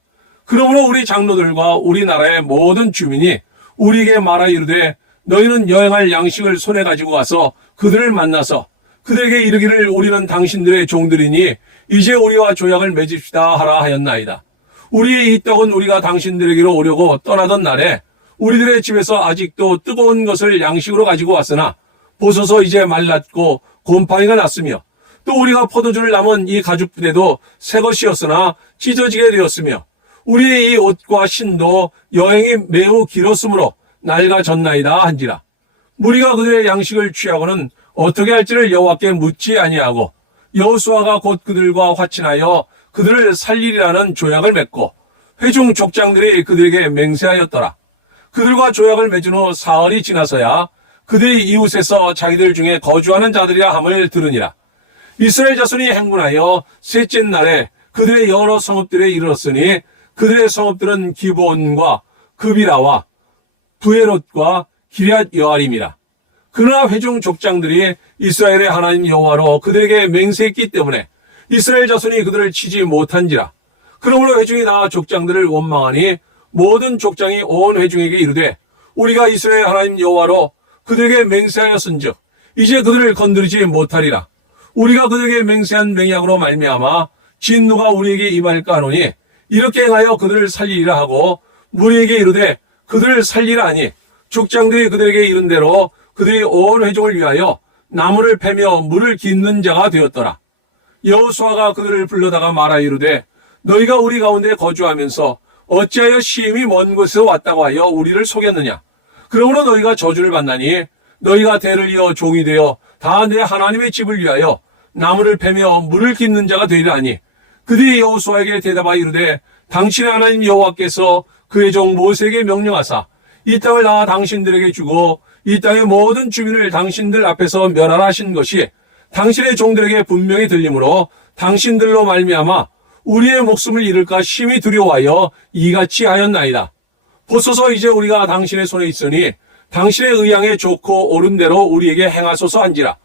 그러므로 우리 장로들과 우리나라의 모든 주민이 우리에게 말하 이르되 너희는 여행할 양식을 손에 가지고 가서 그들을 만나서 그들에게 이르기를 우리는 당신들의 종들이니 이제 우리와 조약을 맺읍시다 하라 하였나이다. 우리의 이 떡은 우리가 당신들에게로 오려고 떠나던 날에 우리들의 집에서 아직도 뜨거운 것을 양식으로 가지고 왔으나 보소서 이제 말랐고 곰팡이가 났으며 또 우리가 포도주를 남은 이 가죽 부대도 새 것이었으나 찢어지게 되었으며 우리의 이 옷과 신도 여행이 매우 길었으므로 낡아졌나이다 한지라. 무리가 그들의 양식을 취하고는 어떻게 할지를 여호와께 묻지 아니하고 여호수아가 곧 그들과 화친하여 그들을 살리리라는 조약을 맺고 회중 족장들이 그들에게 맹세하였더라. 그들과 조약을 맺은 후 사흘이 지나서야 그들이 이웃에서 자기들 중에 거주하는 자들이라 함을 들으니라. 이스라엘 자손이 행군하여 셋째 날에 그들의 여러 성읍들에 이르렀으니 그들의 성읍들은 기브온과 그비라와 부에롯과 기럇 여아림이라. 그러나 회중 족장들이 이스라엘의 하나님 여호와로 그들에게 맹세했기 때문에 이스라엘 자손이 그들을 치지 못한지라. 그러므로 회중이 다 족장들을 원망하니 모든 족장이 온 회중에게 이르되 우리가 이스라엘 하나님 여호와로 그들에게 맹세하였은즉 이제 그들을 건드리지 못하리라. 우리가 그들에게 맹세한 맹약으로 말미암아 진노가 우리에게 임할까 하노니 이렇게 행하여 그들을 살리리라 하고 무리에게 이르되 그들을 살리라 하니 족장들이 그들에게 이른 대로 그들이 온 회중을 위하여 나무를 패며 물을 깃는 자가 되었더라. 여호수아가 그들을 불러다가 말하 이르되 너희가 우리 가운데 거주하면서 어찌하여 심히 먼 곳에서 왔다고 하여 우리를 속였느냐. 그러므로 너희가 저주를 받나니 너희가 대를 이어 종이 되어 다 내 하나님의 집을 위하여 나무를 패며 물을 깃는 자가 되리라 하니 그들이 여호수아에게 대답하여 이르되 당신의 하나님 여호와께서 그의 종 모세에게 명령하사 이 땅을 다 당신들에게 주고 이 땅의 모든 주민을 당신들 앞에서 멸하라 하신 것이 당신의 종들에게 분명히 들리므로 당신들로 말미암아 우리의 목숨을 잃을까 심히 두려워하여 이같이 하였나이다. 보소서 이제 우리가 당신의 손에 있으니 당신의 의향에 좋고 옳은 대로 우리에게 행하소서 한지라.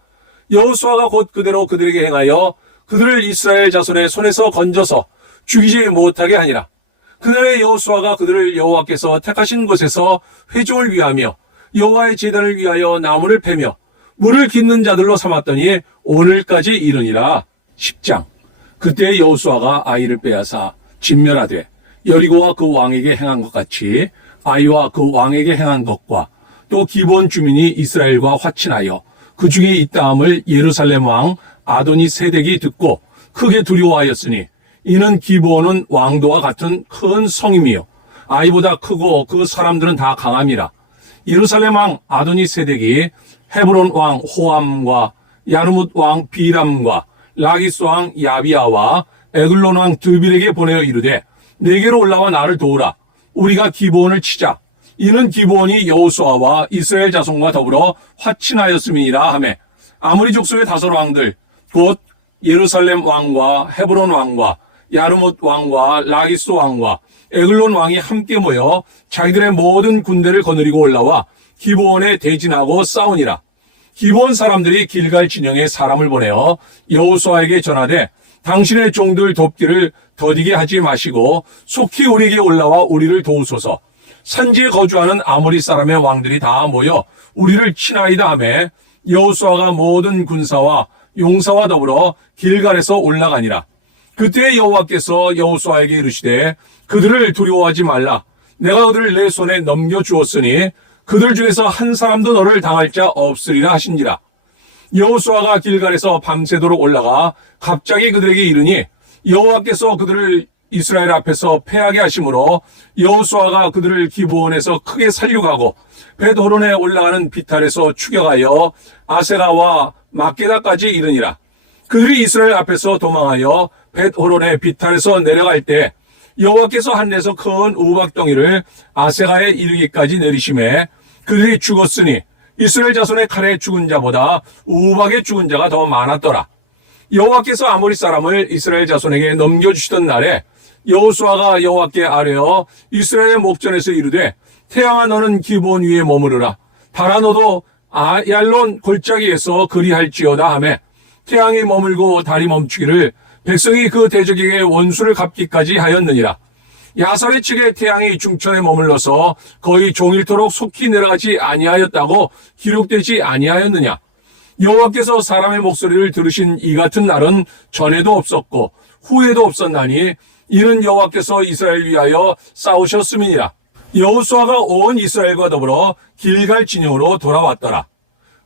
여호수아가 곧 그대로 그들에게 행하여 그들을 이스라엘 자손의 손에서 건져서 죽이지 못하게 하니라. 그날에 여호수아가 그들을 여호와께서 택하신 곳에서 회중을 위하며 여호와의 제단을 위하여 나무를 패며 물을 깃는 자들로 삼았더니 오늘까지 이르니라. 10장. 그때 여호수아가 아이를 빼앗아 진멸하되 여리고와 그 왕에게 행한 것 같이 아이와 그 왕에게 행한 것과 또 기브온 주민이 이스라엘과 화친하여 그 중에 있다함을 예루살렘 왕 아도니 세덱이 듣고 크게 두려워하였으니 이는 기브온은 왕도와 같은 큰 성임이요 아이보다 크고 그 사람들은 다 강함이라. 예루살렘 왕 아도니 세덱이 헤브론 왕 호암과 야르뭇 왕 비람과 라기스 왕 야비아와 에글론 왕 드빌에게 보내어 이르되 내게로 올라와 나를 도우라. 우리가 기브온을 치자. 이는 기브온이 여호수아와 이스라엘 자손과 더불어 화친하였음이니라 하매 아모리 족속의 다섯 왕들 곧 예루살렘 왕과 헤브론 왕과 야르뭇 왕과 라기스 왕과 에글론 왕이 함께 모여 자기들의 모든 군대를 거느리고 올라와 기브온에 대진하고 싸우니라. 기브온 사람들이 길갈 진영에 사람을 보내어 여호수아에게 전하되 당신의 종들 돕기를 더디게 하지 마시고 속히 우리에게 올라와 우리를 도우소서. 산지에 거주하는 아모리 사람의 왕들이 다 모여 우리를 치나이다 하매 여호수아가 모든 군사와 용사와 더불어 길갈에서 올라가니라. 그때 여호와께서 여호수아에게 이르시되 그들을 두려워하지 말라. 내가 그들을 내 손에 넘겨주었으니 그들 중에서 한 사람도 너를 당할 자 없으리라 하신지라. 여호수아가 길갈에서 밤새도록 올라가 갑자기 그들에게 이르니 여호와께서 그들을 이스라엘 앞에서 패하게 하심으로 여호수아가 그들을 기브온에서 크게 살려가고 벳호론에 올라가는 비탈에서 추격하여 아세가와 막게다까지 이르니라. 그들이 이스라엘 앞에서 도망하여 벳호론의 비탈에서 내려갈 때 여호와께서 하늘에서 큰 우박덩이를 아세가에 이르기까지 내리심에 그들이 죽었으니 이스라엘 자손의 칼에 죽은 자보다 우박에 죽은 자가 더 많았더라. 여호와께서 아모리 사람을 이스라엘 자손에게 넘겨주시던 날에 여호수아가 여호와께 아뢰어 이스라엘의 목전에서 이르되 태양아 너는 기브온 위에 머무르라. 달아 너도 아얄론 골짜기에서 그리할지어다 하매 태양이 머물고 달이 멈추기를 백성이 그 대적에게 원수를 갚기까지 하였느니라. 야살의 측에 태양이 중천에 머물러서 거의 종일토록 속히 내려가지 아니하였다고 기록되지 아니하였느냐. 여호와께서 사람의 목소리를 들으신 이 같은 날은 전에도 없었고 후에도 없었나니 이는 여호와께서 이스라엘 위하여 싸우셨음이니라. 여호수아가 온 이스라엘과 더불어 길갈 진영으로 돌아왔더라.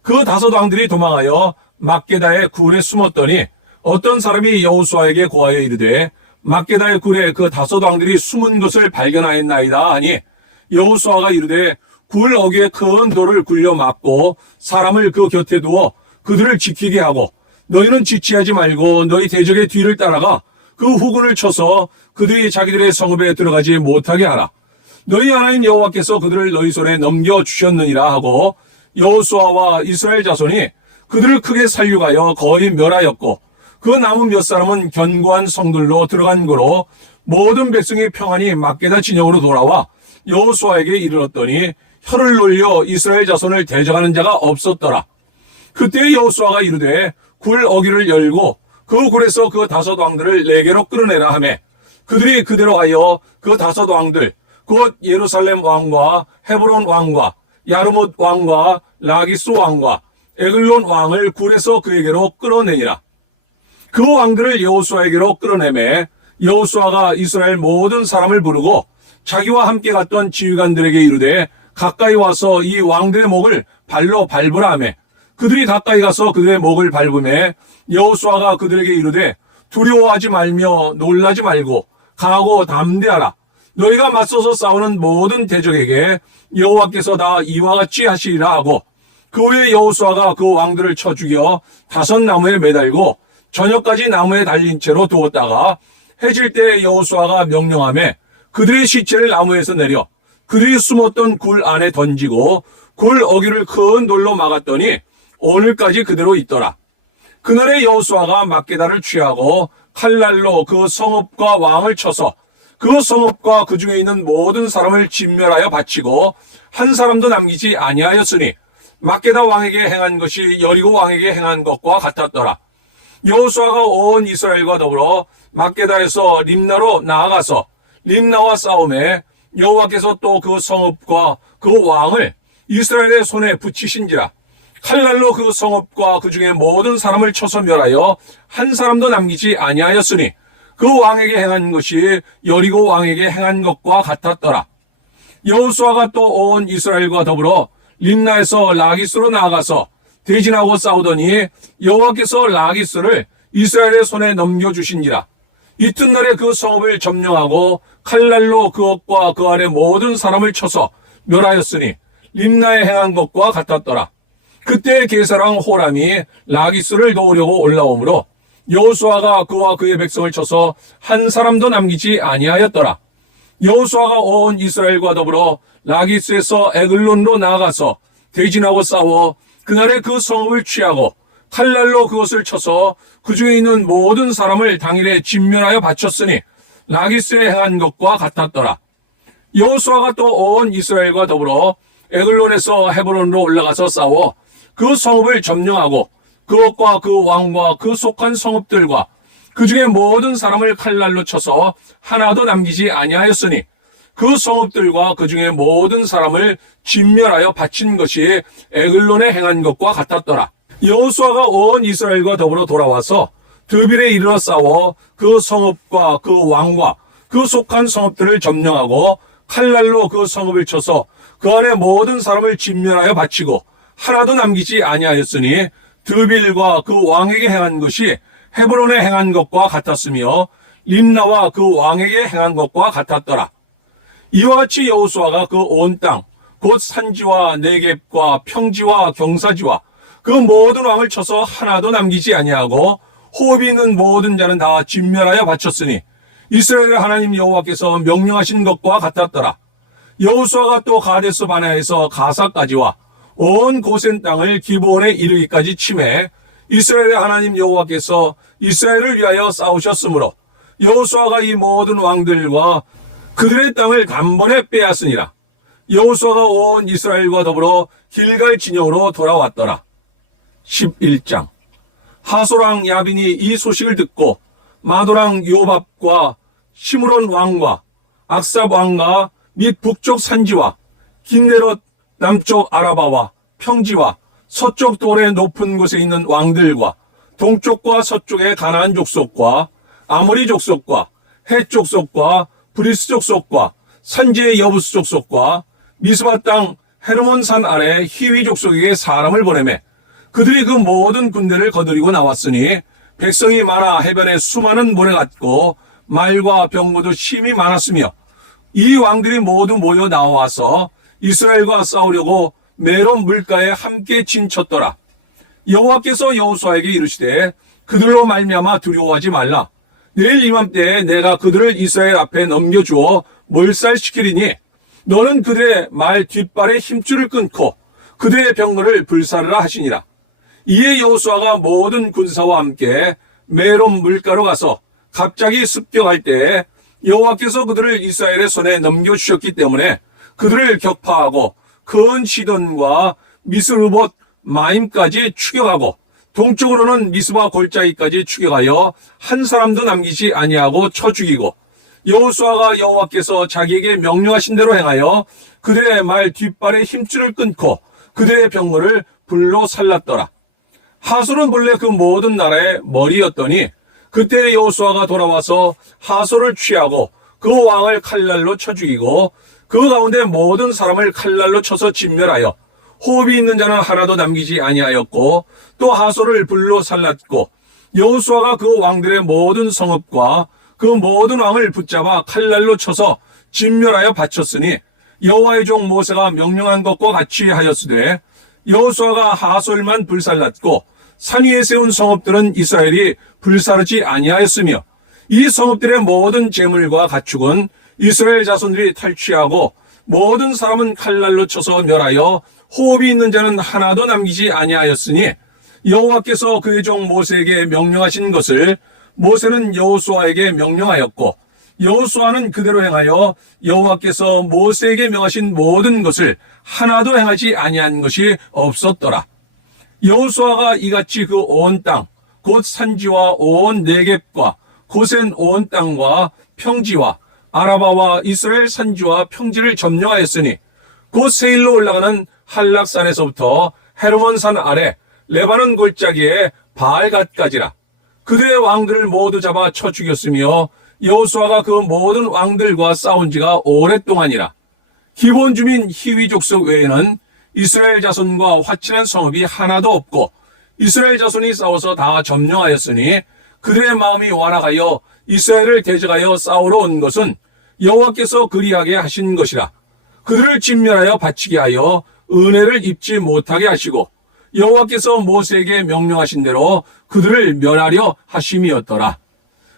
그 다섯 왕들이 도망하여 막게다의 굴에 숨었더니 어떤 사람이 여호수아에게 고하여 이르되 막게다의 굴에 그 다섯 왕들이 숨은 것을 발견하였나이다 하니 여호수아가 이르되 굴 어귀에 큰 돌을 굴려 막고 사람을 그 곁에 두어 그들을 지키게 하고 너희는 지체하지 말고 너희 대적의 뒤를 따라가 그 후군을 쳐서 그들이 자기들의 성읍에 들어가지 못하게 하라. 너희 하나님 여호와께서 그들을 너희 손에 넘겨주셨느니라 하고 여호수아와 이스라엘 자손이 그들을 크게 살육하여 거의 멸하였고 그 남은 몇 사람은 견고한 성들로 들어간 거로 모든 백성이 평안히 막게다 진영으로 돌아와 여호수아에게 이르렀더니 혀를 놀려 이스라엘 자손을 대적하는 자가 없었더라. 그때 여호수아가 이르되 굴 어귀를 열고 그 굴에서 그 다섯 왕들을 내게로 끌어내라 하매 그들이 그대로 하여 그 다섯 왕들 곧 예루살렘 왕과 헤브론 왕과 야르뭇 왕과 라기스 왕과 에글론 왕을 굴에서 그에게로 끌어내니라. 그 왕들을 여호수아에게로 끌어내매 여호수아가 이스라엘 모든 사람을 부르고 자기와 함께 갔던 지휘관들에게 이르되 가까이 와서 이 왕들의 목을 발로 밟으라 하매 그들이 가까이 가서 그들의 목을 밟으매 여호수아가 그들에게 이르되 두려워하지 말며 놀라지 말고 강하고 담대하라. 너희가 맞서서 싸우는 모든 대적에게 여호와께서 다 이와 같이 하시리라 하고 그 후에 여호수아가 그 왕들을 쳐 죽여 다섯 나무에 매달고 저녁까지 나무에 달린 채로 두었다가 해질 때 여호수아가 명령하매 그들의 시체를 나무에서 내려 그들이 숨었던 굴 안에 던지고 굴 어귀를 큰 돌로 막았더니 오늘까지 그대로 있더라. 그날에 여호수아가 막게다를 취하고 칼날로 그 성읍과 왕을 쳐서 그 성읍과 그 중에 있는 모든 사람을 진멸하여 바치고 한 사람도 남기지 아니하였으니 막게다 왕에게 행한 것이 여리고 왕에게 행한 것과 같았더라. 여호수아가 온 이스라엘과 더불어 막게다에서 림나로 나아가서 림나와 싸움에 여호와께서 또 그 성읍과 그 왕을 이스라엘의 손에 붙이신지라. 칼날로 그 성읍과 그 중에 모든 사람을 쳐서 멸하여 한 사람도 남기지 아니하였으니 그 왕에게 행한 것이 여리고 왕에게 행한 것과 같았더라. 여호수아가 또 온 이스라엘과 더불어 림나에서 라기스로 나아가서 대진하고 싸우더니 여호와께서 라기스를 이스라엘의 손에 넘겨주신지라. 이튿날에 그 성읍을 점령하고 칼날로 그것과 그 안에 모든 사람을 쳐서 멸하였으니 림나에 행한 것과 같았더라. 그때 게사랑 호람이 라기스를 도우려고 올라오므로 여호수아가 그와 그의 백성을 쳐서 한 사람도 남기지 아니하였더라. 여호수아가 온 이스라엘과 더불어 라기스에서 에글론으로 나아가서 대진하고 싸워 그날에 그 성읍을 취하고 칼날로 그것을 쳐서 그 중에 있는 모든 사람을 당일에 진멸하여 바쳤으니 라기스에 행한 것과 같았더라. 여호수아가 또 온 이스라엘과 더불어 에글론에서 헤브론으로 올라가서 싸워 그 성읍을 점령하고 그것과 그 왕과 그 속한 성읍들과 그 중에 모든 사람을 칼날로 쳐서 하나도 남기지 아니하였으니 그 성읍들과 그 중에 모든 사람을 진멸하여 바친 것이 에글론에 행한 것과 같았더라. 여호수아가 온 이스라엘과 더불어 돌아와서 드빌에 이르러 싸워 그 성읍과 그 왕과 그 속한 성읍들을 점령하고 칼날로 그 성읍을 쳐서 그 안에 모든 사람을 진멸하여 바치고 하나도 남기지 아니하였으니 드빌과 그 왕에게 행한 것이 헤브론에 행한 것과 같았으며 림나와 그 왕에게 행한 것과 같았더라. 이와 같이 여호수아가 그 온 땅 곧 산지와 네겝과 평지와 경사지와 그 모든 왕을 쳐서 하나도 남기지 아니하고 호흡이 있는 모든 자는 다 진멸하여 바쳤으니 이스라엘 하나님 여호와께서 명령하신 것과 같았더라. 여호수아가 또 가데스 바네아에서 가사까지와 온 고센 땅을 기브온에 이르기까지 침해 이스라엘의 하나님 여호와께서 이스라엘을 위하여 싸우셨으므로 여호수아가 이 모든 왕들과 그들의 땅을 단번에 빼앗으니라. 여호수아가 온 이스라엘과 더불어 길갈 진영으로 돌아왔더라. 11장. 하소랑 야빈이 이 소식을 듣고 마도랑 요밥과 시므론 왕과 악삽 왕과 및 북쪽 산지와 긴네롯 남쪽 아라바와 평지와 서쪽 돌의 높은 곳에 있는 왕들과 동쪽과 서쪽의 가나안 족속과 아모리 족속과 헷 족속과 브리스 족속과 산지의 여부스 족속과 미스바 땅 헤르몬 산 아래 히위 족속에게 사람을 보내매 그들이 그 모든 군대를 거느리고 나왔으니 백성이 많아 해변에 수많은 모래 같고 말과 병거도 심히 많았으며 이 왕들이 모두 모여 나와서 이스라엘과 싸우려고 메론 물가에 함께 진쳤더라. 여호와께서 여호수아에게 이르시되 그들로 말미암아 두려워하지 말라. 내일 이맘때에 내가 그들을 이스라엘 앞에 넘겨주어 몰살시키리니 너는 그들의 말 뒷발에 힘줄을 끊고 그들의 병거를 불사르라 하시니라. 이에 여호수아가 모든 군사와 함께 메론 물가로 가서 갑자기 습격할 때에 여호와께서 그들을 이스라엘의 손에 넘겨주셨기 때문에 그들을 격파하고 큰 시돈과 미스르봇 마임까지 추격하고 동쪽으로는 미스바 골짜기까지 추격하여 한 사람도 남기지 아니하고 쳐 죽이고 여호수아가 여호와께서 자기에게 명령하신 대로 행하여 그들의 말 뒷발에 힘줄을 끊고 그들의 병거를 불로 살랐더라. 하솔은 본래 그 모든 나라의 머리였더니 그때 여호수아가 돌아와서 하솔을 취하고 그 왕을 칼날로 쳐 죽이고 그 가운데 모든 사람을 칼날로 쳐서 진멸하여 호흡이 있는 자는 하나도 남기지 아니하였고 또 하솔을 불로 살랐고 여호수아가 그 왕들의 모든 성읍과 그 모든 왕을 붙잡아 칼날로 쳐서 진멸하여 바쳤으니 여호와의 종 모세가 명령한 것과 같이 하였으되 여호수아가 하솔만 불살랐고 산 위에 세운 성읍들은 이스라엘이 불사르지 아니하였으며 이 성읍들의 모든 재물과 가축은 이스라엘 자손들이 탈취하고 모든 사람은 칼날로 쳐서 멸하여 호흡이 있는 자는 하나도 남기지 아니하였으니 여호와께서 그의 종 모세에게 명령하신 것을 모세는 여호수아에게 명령하였고 여호수아는 그대로 행하여 여호와께서 모세에게 명하신 모든 것을 하나도 행하지 아니한 것이 없었더라. 여호수아가 이같이 그 온 땅 곧 산지와 온 네겝과 고센 온 땅과 평지와 아라바와 이스라엘 산지와 평지를 점령하였으니 곧 세일로 올라가는 한락산에서부터 헤르몬 산 아래 레바논 골짜기에 바알갓까지라. 그들의 왕들을 모두 잡아 쳐 죽였으며 여호수아가 그 모든 왕들과 싸운 지가 오랫동안이라. 기본 주민 히위 족속 외에는 이스라엘 자손과 화친한 성읍이 하나도 없고 이스라엘 자손이 싸워서 다 점령하였으니 그들의 마음이 완악하여 이스라엘을 대적하여 싸우러 온 것은 여호와께서 그리하게 하신 것이라. 그들을 진멸하여 바치게 하여 은혜를 입지 못하게 하시고 여호와께서 모세에게 명령하신 대로 그들을 멸하려 하심이었더라.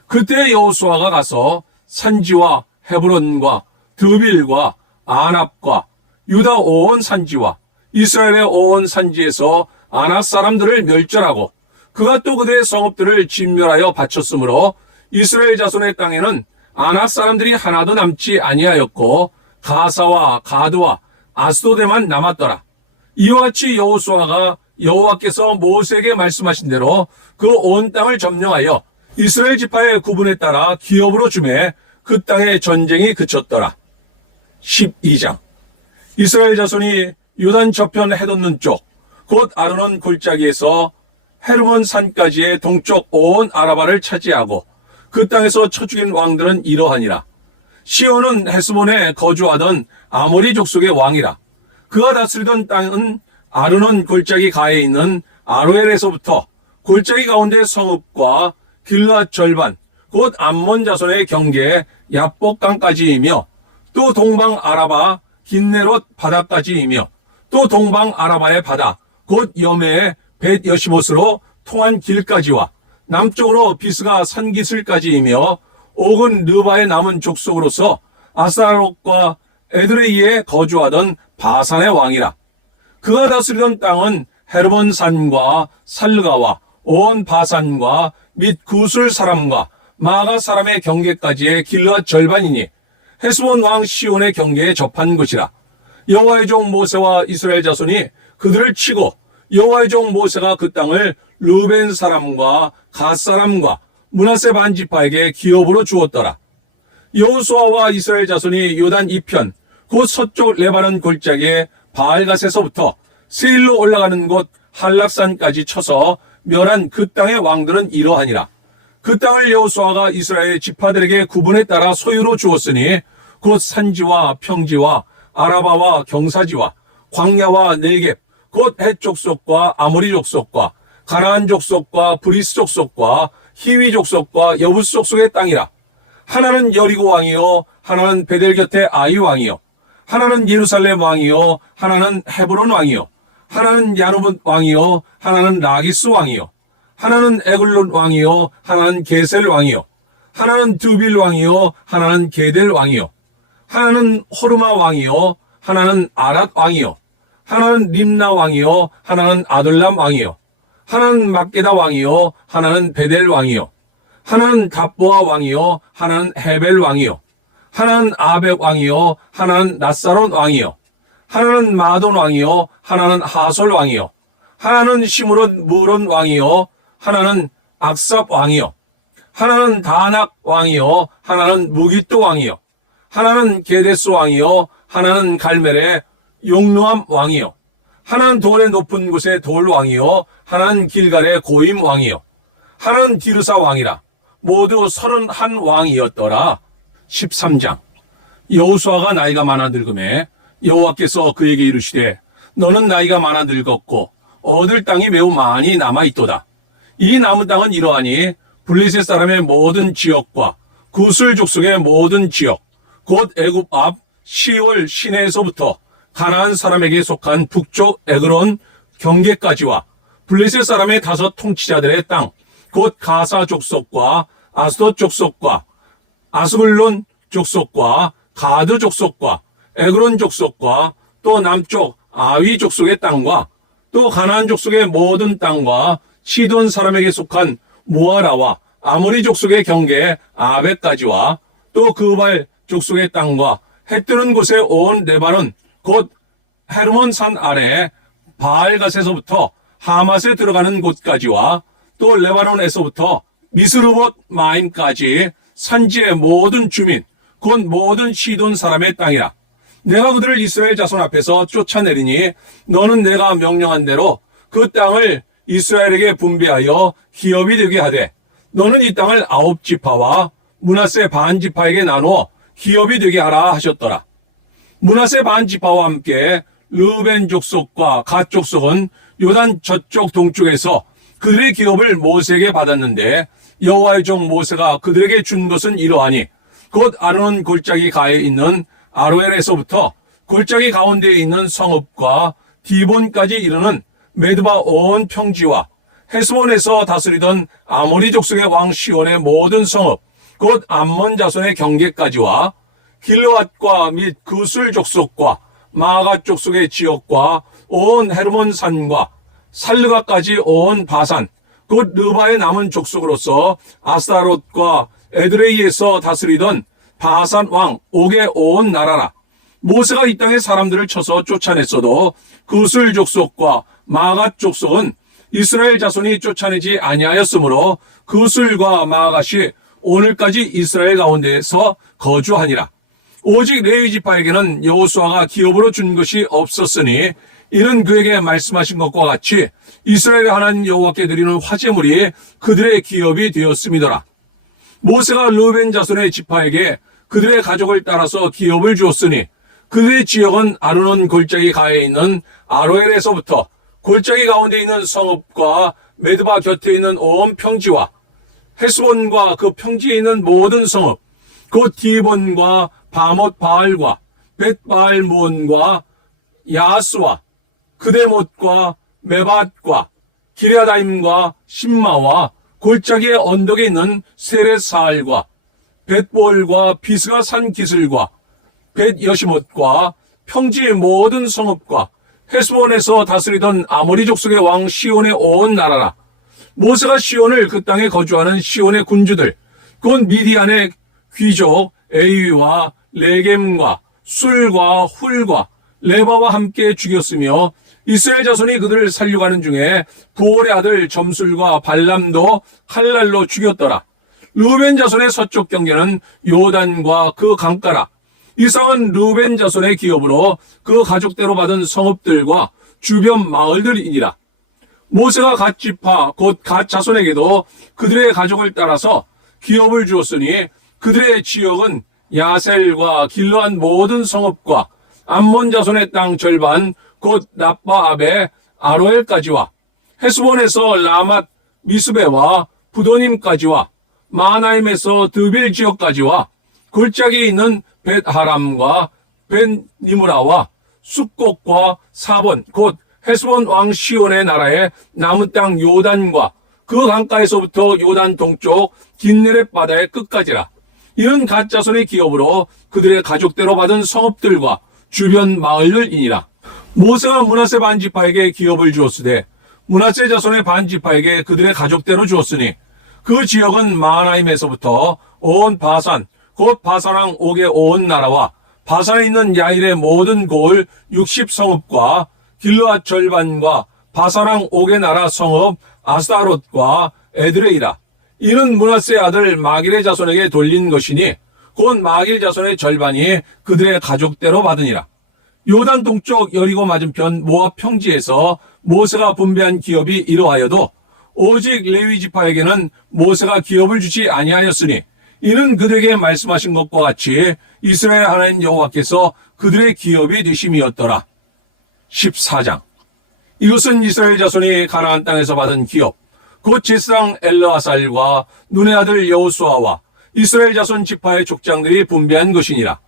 그때 여호수아가 가서 산지와 헤브론과 드빌과 아납과 유다 온 산지와 이스라엘의 온 산지에서 아낙 사람들을 멸절하고 그가 또 그들의 성읍들을 진멸하여 바쳤으므로 이스라엘 자손의 땅에는 아낙 사람들이 하나도 남지 아니하였고 가사와 가드와 아스도데만 남았더라. 이와 같이 여호수아가 여호와께서 모세에게 말씀하신 대로 그 온 땅을 점령하여 이스라엘 지파의 구분에 따라 기업으로 주매 그 땅의 전쟁이 그쳤더라. 12장. 이스라엘 자손이 요단 저편 해돋는 쪽 곧 아르논 골짜기에서 헤르몬 산까지의 동쪽 온 아라바를 차지하고 그 땅에서 쳐 죽인 왕들은 이러하니라. 시온은 헤스본에 거주하던 아모리 족속의 왕이라. 그가 다스리던 땅은 아르논 골짜기 가에 있는 아로엘에서부터 골짜기 가운데 성읍과 길앗 절반 곧 암몬 자손의 경계 야복강까지이며 또 동방 아라바 긴네롯 바다까지이며 또 동방 아라바의 바다 곧 여매의 벳 여시못으로 통한 길까지와 남쪽으로 비스가 산기슬까지이며 옥은 르바의 남은 족속으로서 아스타롯과 에드레이에 거주하던 바산의 왕이라. 그가 다스리던 땅은 헤르몬 산과 살르가와 온 바산과 및 구술 사람과 마가 사람의 경계까지의 길앗 절반이니 헤스본 왕 시온의 경계에 접한 곳이라. 여호와의 종 모세와 이스라엘 자손이 그들을 치고 여호와의 종 모세가 그 땅을 르벤 사람과 갓 사람과 므낫세 반 지파에게 기업으로 주었더라. 여호수아와 이스라엘 자손이 요단 이편 곧 서쪽 레바논 골짜기의 바알갓에서부터 세일로 올라가는 곳 한락산까지 쳐서 멸한 그 땅의 왕들은 이러하니라. 그 땅을 여호수아가 이스라엘 지파들에게 구분에 따라 소유로 주었으니 곧 산지와 평지와 아라바와 경사지와 광야와 네겝 곧 헷 족속과 아모리 족속과 가나안 족속과 브리스 족속과 히위 족속과 여부스 족속의 땅이라. 하나는 여리고 왕이요 하나는 베델 곁에 아이 왕이요 하나는 예루살렘 왕이요 하나는 헤브론 왕이요 하나는 야누분 왕이요 하나는 라기스 왕이요 하나는 에글론 왕이요 하나는 게셀 왕이요 하나는 드빌 왕이요 하나는 게델 왕이요 하나는 호르마 왕이요 하나는 아랏 왕이요 하나는 림나 왕이요 하나는 아둘람 왕이요 하나는 막게다 왕이요 하나는 베델 왕이요 하나는 갑보아 왕이요 하나는 헤벨 왕이요 하나는 아벡 왕이요 하나는 낫사론 왕이요 하나는 마돈 왕이요 하나는 하솔 왕이요 하나는 시므론 무론 왕이요 하나는 악삽 왕이요 하나는 다낙 왕이요 하나는 무기또 왕이요 하나는 게데스 왕이요 하나는 갈멜의 용노암 왕이요 하나는 돌의 높은 곳의 돌 왕이요 하나는 길갈의 고임 왕이요 하나는 디르사 왕이라. 모두 31 왕이었더라. 13장. 여호수아가 나이가 많아 늙음에 여호와께서 그에게 이르시되 너는 나이가 많아 늙었고 얻을 땅이 매우 많이 남아있도다. 이 남은 땅은 이러하니 블레셋 사람의 모든 지역과 구슬 족속의 모든 지역 곧 애굽 앞 시올 시내에서부터 가나안 사람에게 속한 북쪽 에그론 경계까지와 블레셋 사람의 5 통치자들의 땅 곧 가사 족속과 아스돗 족속과 아스글론 족속과 가드 족속과 에그론 족속과 또 남쪽 아위 족속의 땅과 또 가나안 족속의 모든 땅과 시돈 사람에게 속한 모아라와 아모리 족속의 경계 아벡까지와 또 그발 족속의 땅과 해 뜨는 곳에 온 레바논 곧 헤르몬 산 아래 바알갓에서부터 하맛에 들어가는 곳까지와 또 레바논에서부터 미스르봇 마임까지 산지의 모든 주민 곧 모든 시돈 사람의 땅이라. 내가 그들을 이스라엘 자손 앞에서 쫓아내리니 너는 내가 명령한 대로 그 땅을 이스라엘에게 분배하여 기업이 되게 하되 너는 이 땅을 9지파와 므낫세 반 지파에게 나누어 기업이 되게 하라 하셨더라. 므낫세 반 지파와 함께 르벤 족속과 갓 족속은 요단 저쪽 동쪽에서 그들의 기업을 모세에게 받았는데 여호와의 종 모세가 그들에게 준 것은 이러하니 곧 아르논 골짜기 가에 있는 아로엘에서부터 골짜기 가운데에 있는 성읍과 디본까지 이르는 메드바 온 평지와 헤스본에서 다스리던 아모리 족속의 왕 시온의 모든 성읍 곧 암몬 자손의 경계까지와 길르앗과 및 그술 족속과 마가 족속의 지역과 온 헤르몬 산과 살르가까지 온 바산 곧 르바의 남은 족속으로서 아스타롯과 에드레이에서 다스리던 바산 왕 옥의 온 나라라. 모세가 이 땅의 사람들을 쳐서 쫓아냈어도 그술 족속과 마가 족속은 이스라엘 자손이 쫓아내지 아니하였으므로 그술과 마가시 오늘까지 이스라엘 가운데에서 거주하니라. 오직 레위 지파에게는 여호수아가 기업으로 준 것이 없었으니 이는 그에게 말씀하신 것과 같이 이스라엘 하나님 여호와께 드리는 화제물이 그들의 기업이 되었음이더라. 모세가 르벤 자손의 지파에게 그들의 가족을 따라서 기업을 주었으니 그들의 지역은 아르논 골짜기 가에 있는 아로엘에서부터 골짜기 가운데 있는 성읍과 메드바 곁에 있는 온 평지와 헤스본과 그 평지에 있는 모든 성읍 곧 디본과 바못 바알과 벳바알몬과 야스와 그데못과 메밧과 기랴다임과 심마와 골짜기의 언덕에 있는 세렛사알과 벳볼과 비스가 산 기슬과 벳여시못과 평지의 모든 성읍과 헤스본에서 다스리던 아모리 족속의 왕 시온의 온 나라라. 모세가 시온을 그 땅에 거주하는 시온의 군주들 곧 미디안의 귀족 에이와 레겜과 술과 훌과 레바와 함께 죽였으며 이스라엘 자손이 그들을 살려가는 중에 부올의 아들 점술과 발람도 칼날로 죽였더라. 르벤 자손의 서쪽 경계는 요단과 그 강가라. 이상은 르벤 자손의 기업으로 그 가족대로 받은 성읍들과 주변 마을들이니라. 모세가 갓 지파 곧 갓 자손에게도 그들의 가족을 따라서 기업을 주었으니 그들의 지역은 야셀과 길르앗 모든 성읍과 암몬 자손의 땅 절반 곧 라빠압의 아로엘까지와 헤스본에서 라맛 미스베와 부도님까지와 마나임에서 드빌 지역까지와 골짜기에 있는 벳하람과 벳니무라와 숫곡과 사본 곧 헤스본 왕 시온의 나라의 남은 땅 요단과 그 강가에서부터 요단 동쪽 긴네렛 바다의 끝까지라. 이는 갓 자손의 기업으로 그들의 가족대로 받은 성읍들과 주변 마을들이니라. 모세가 므낫세 반지파에게 기업을 주었으되 므낫세 자손의 반지파에게 그들의 가족대로 주었으니 그 지역은 마하나임에서부터 온 바산 곧 바산왕 옥의 온 나라와 바산에 있는 야일의 모든 골 60성읍과 길르앗 절반과 바산왕 옥의 나라 성읍 아스타롯과 에드레이라. 이는 므낫세 아들 마길의 자손에게 돌린 것이니 곧 마길 자손의 절반이 그들의 가족대로 받으니라. 요단 동쪽 여리고 맞은편 모압 평지에서 모세가 분배한 기업이 이러하여도 오직 레위 지파에게는 모세가 기업을 주지 아니하였으니 이는 그들에게 말씀하신 것과 같이 이스라엘 하나님 여호와께서 그들의 기업이 되심이었더라. 14장. 이것은 이스라엘 자손이 가나안 땅에서 받은 기업 곧 제사장 엘르아살과 눈의 아들 여호수아와 이스라엘 자손 지파의 족장들이 분배한 것이니라.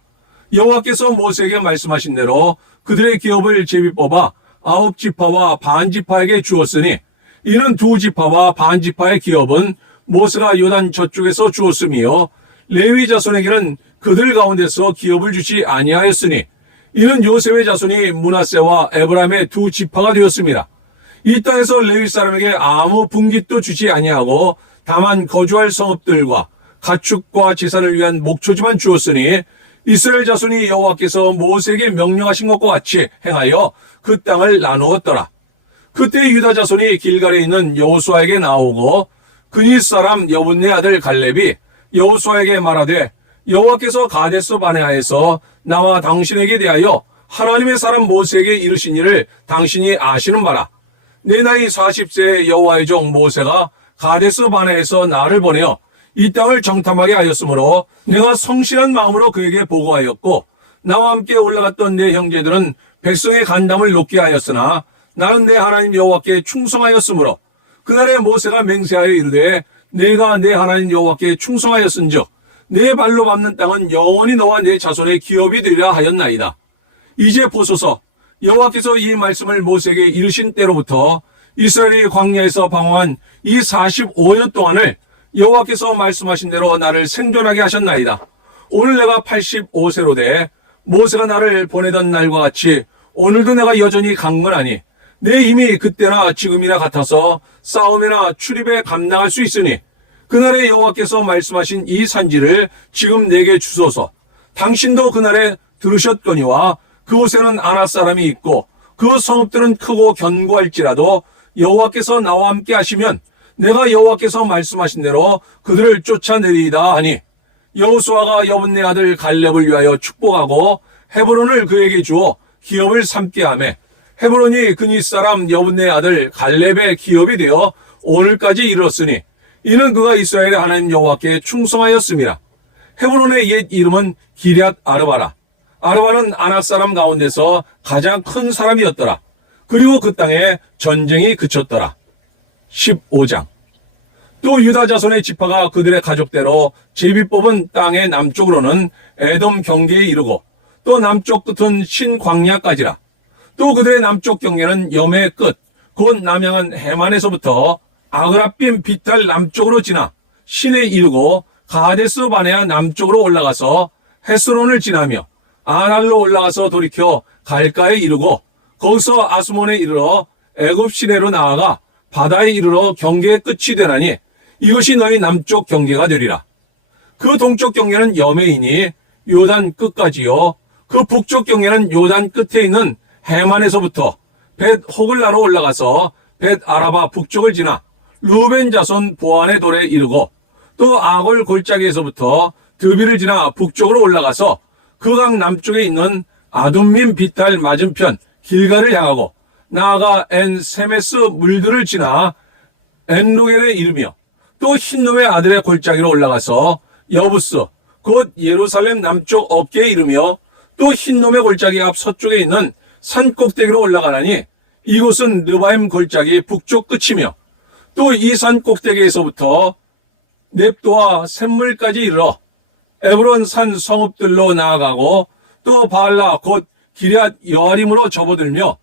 여호와께서 모세에게 말씀하신 대로 그들의 기업을 제비 뽑아 9지파와 반지파에게 주었으니 이는 2지파와 반지파의 기업은 모세가 요단 저쪽에서 주었으며 레위 자손에게는 그들 가운데서 기업을 주지 아니하였으니 이는 요셉의 자손이 므낫세와 에브라임의 2지파가 되었습니다. 이 땅에서 레위 사람에게 아무 분깃도 주지 아니하고 다만 거주할 성읍들과 가축과 제사를 위한 목초지만 주었으니 이스라엘 자손이 여호와께서 모세에게 명령하신 것과 같이 행하여 그 땅을 나누었더라. 그때 유다 자손이 길갈에 있는 여호수아에게 나오고 그니 사람 여분네 아들 갈렙이 여호수아에게 말하되 여호와께서 가데스 바네아에서 나와 당신에게 대하여 하나님의 사람 모세에게 이르신 일을 당신이 아시는 바라. 내 나이 40세의 여호와의 종 모세가 가데스 바네아에서 나를 보내어 이 땅을 정탐하게 하였으므로 내가 성실한 마음으로 그에게 보고하였고 나와 함께 올라갔던 내 형제들은 백성의 간담을 높게 하였으나 나는 내 하나님 여호와께 충성하였으므로 그날에 모세가 맹세하여 이르되 내가 내 하나님 여호와께 충성하였은즉 내 발로 밟는 땅은 영원히 너와 내 자손의 기업이 되리라 하였나이다. 이제 보소서, 여호와께서 이 말씀을 모세에게 이르신 때로부터 이스라엘이 광야에서 방황한 이 45년 동안을 여호와께서 말씀하신 대로 나를 생존하게 하셨나이다. 오늘 내가 85세로 돼 모세가 나를 보내던 날과 같이 오늘도 내가 여전히 강건하니 내 힘이 그때나 지금이나 같아서 싸움이나 출입에 감당할 수 있으니 그날에 여호와께서 말씀하신 이 산지를 지금 내게 주소서. 당신도 그날에 들으셨거니와 그곳에는 아낙 사람이 있고 그 성읍들은 크고 견고할지라도 여호와께서 나와 함께 하시면 내가 여호와께서 말씀하신 대로 그들을 쫓아내리이다 하니 여호수아가 여분네 아들 갈렙을 위하여 축복하고 헤브론을 그에게 주어 기업을 삼게 하며 헤브론이 그니 사람 여분네 아들 갈렙의 기업이 되어 오늘까지 이르렀으니 이는 그가 이스라엘의 하나님 여호와께 충성하였습니다. 헤브론의 옛 이름은 기럇 아르바라. 아르바는 아낙 사람 가운데서 가장 큰 사람이었더라. 그리고 그 땅에 전쟁이 그쳤더라. 15장. 또 유다 자손의 지파가 그들의 가족대로 제비 뽑은 땅의 남쪽으로는 에돔 경계에 이르고 또 남쪽 끝은 신광야까지라. 또 그들의 남쪽 경계는 염의 끝, 곧 남양은 해만에서부터 아그라빔 비탈 남쪽으로 지나 신에 이르고 가데스 바네아 남쪽으로 올라가서 헤스론을 지나며 아날로 올라가서 돌이켜 갈가에 이르고 거기서 아스몬에 이르러 애굽 시내로 나아가 바다에 이르러 경계의 끝이 되나니 이것이 너희 남쪽 경계가 되리라. 그 동쪽 경계는 염해이니 요단 끝까지요. 그 북쪽 경계는 요단 끝에 있는 해만에서부터 벳 호글라로 올라가서 벳 아라바 북쪽을 지나 루벤 자손 보안의 돌에 이르고 또 아골 골짜기에서부터 드비를 지나 북쪽으로 올라가서 그 강 남쪽에 있는 아둠민 비탈 맞은편 길가를 향하고 나아가 엔 세메스 물들을 지나 엔로겔에 이르며 또 흰놈의 아들의 골짜기로 올라가서 여부스 곧 예루살렘 남쪽 어깨에 이르며 또 흰놈의 골짜기 앞 서쪽에 있는 산 꼭대기로 올라가나니 이곳은 르바임 골짜기 북쪽 끝이며 또 이 산 꼭대기에서부터 넵도와 샘물까지 이르러 에브론 산 성읍들로 나아가고 또 바알라 곧 기럇 여아림으로 접어들며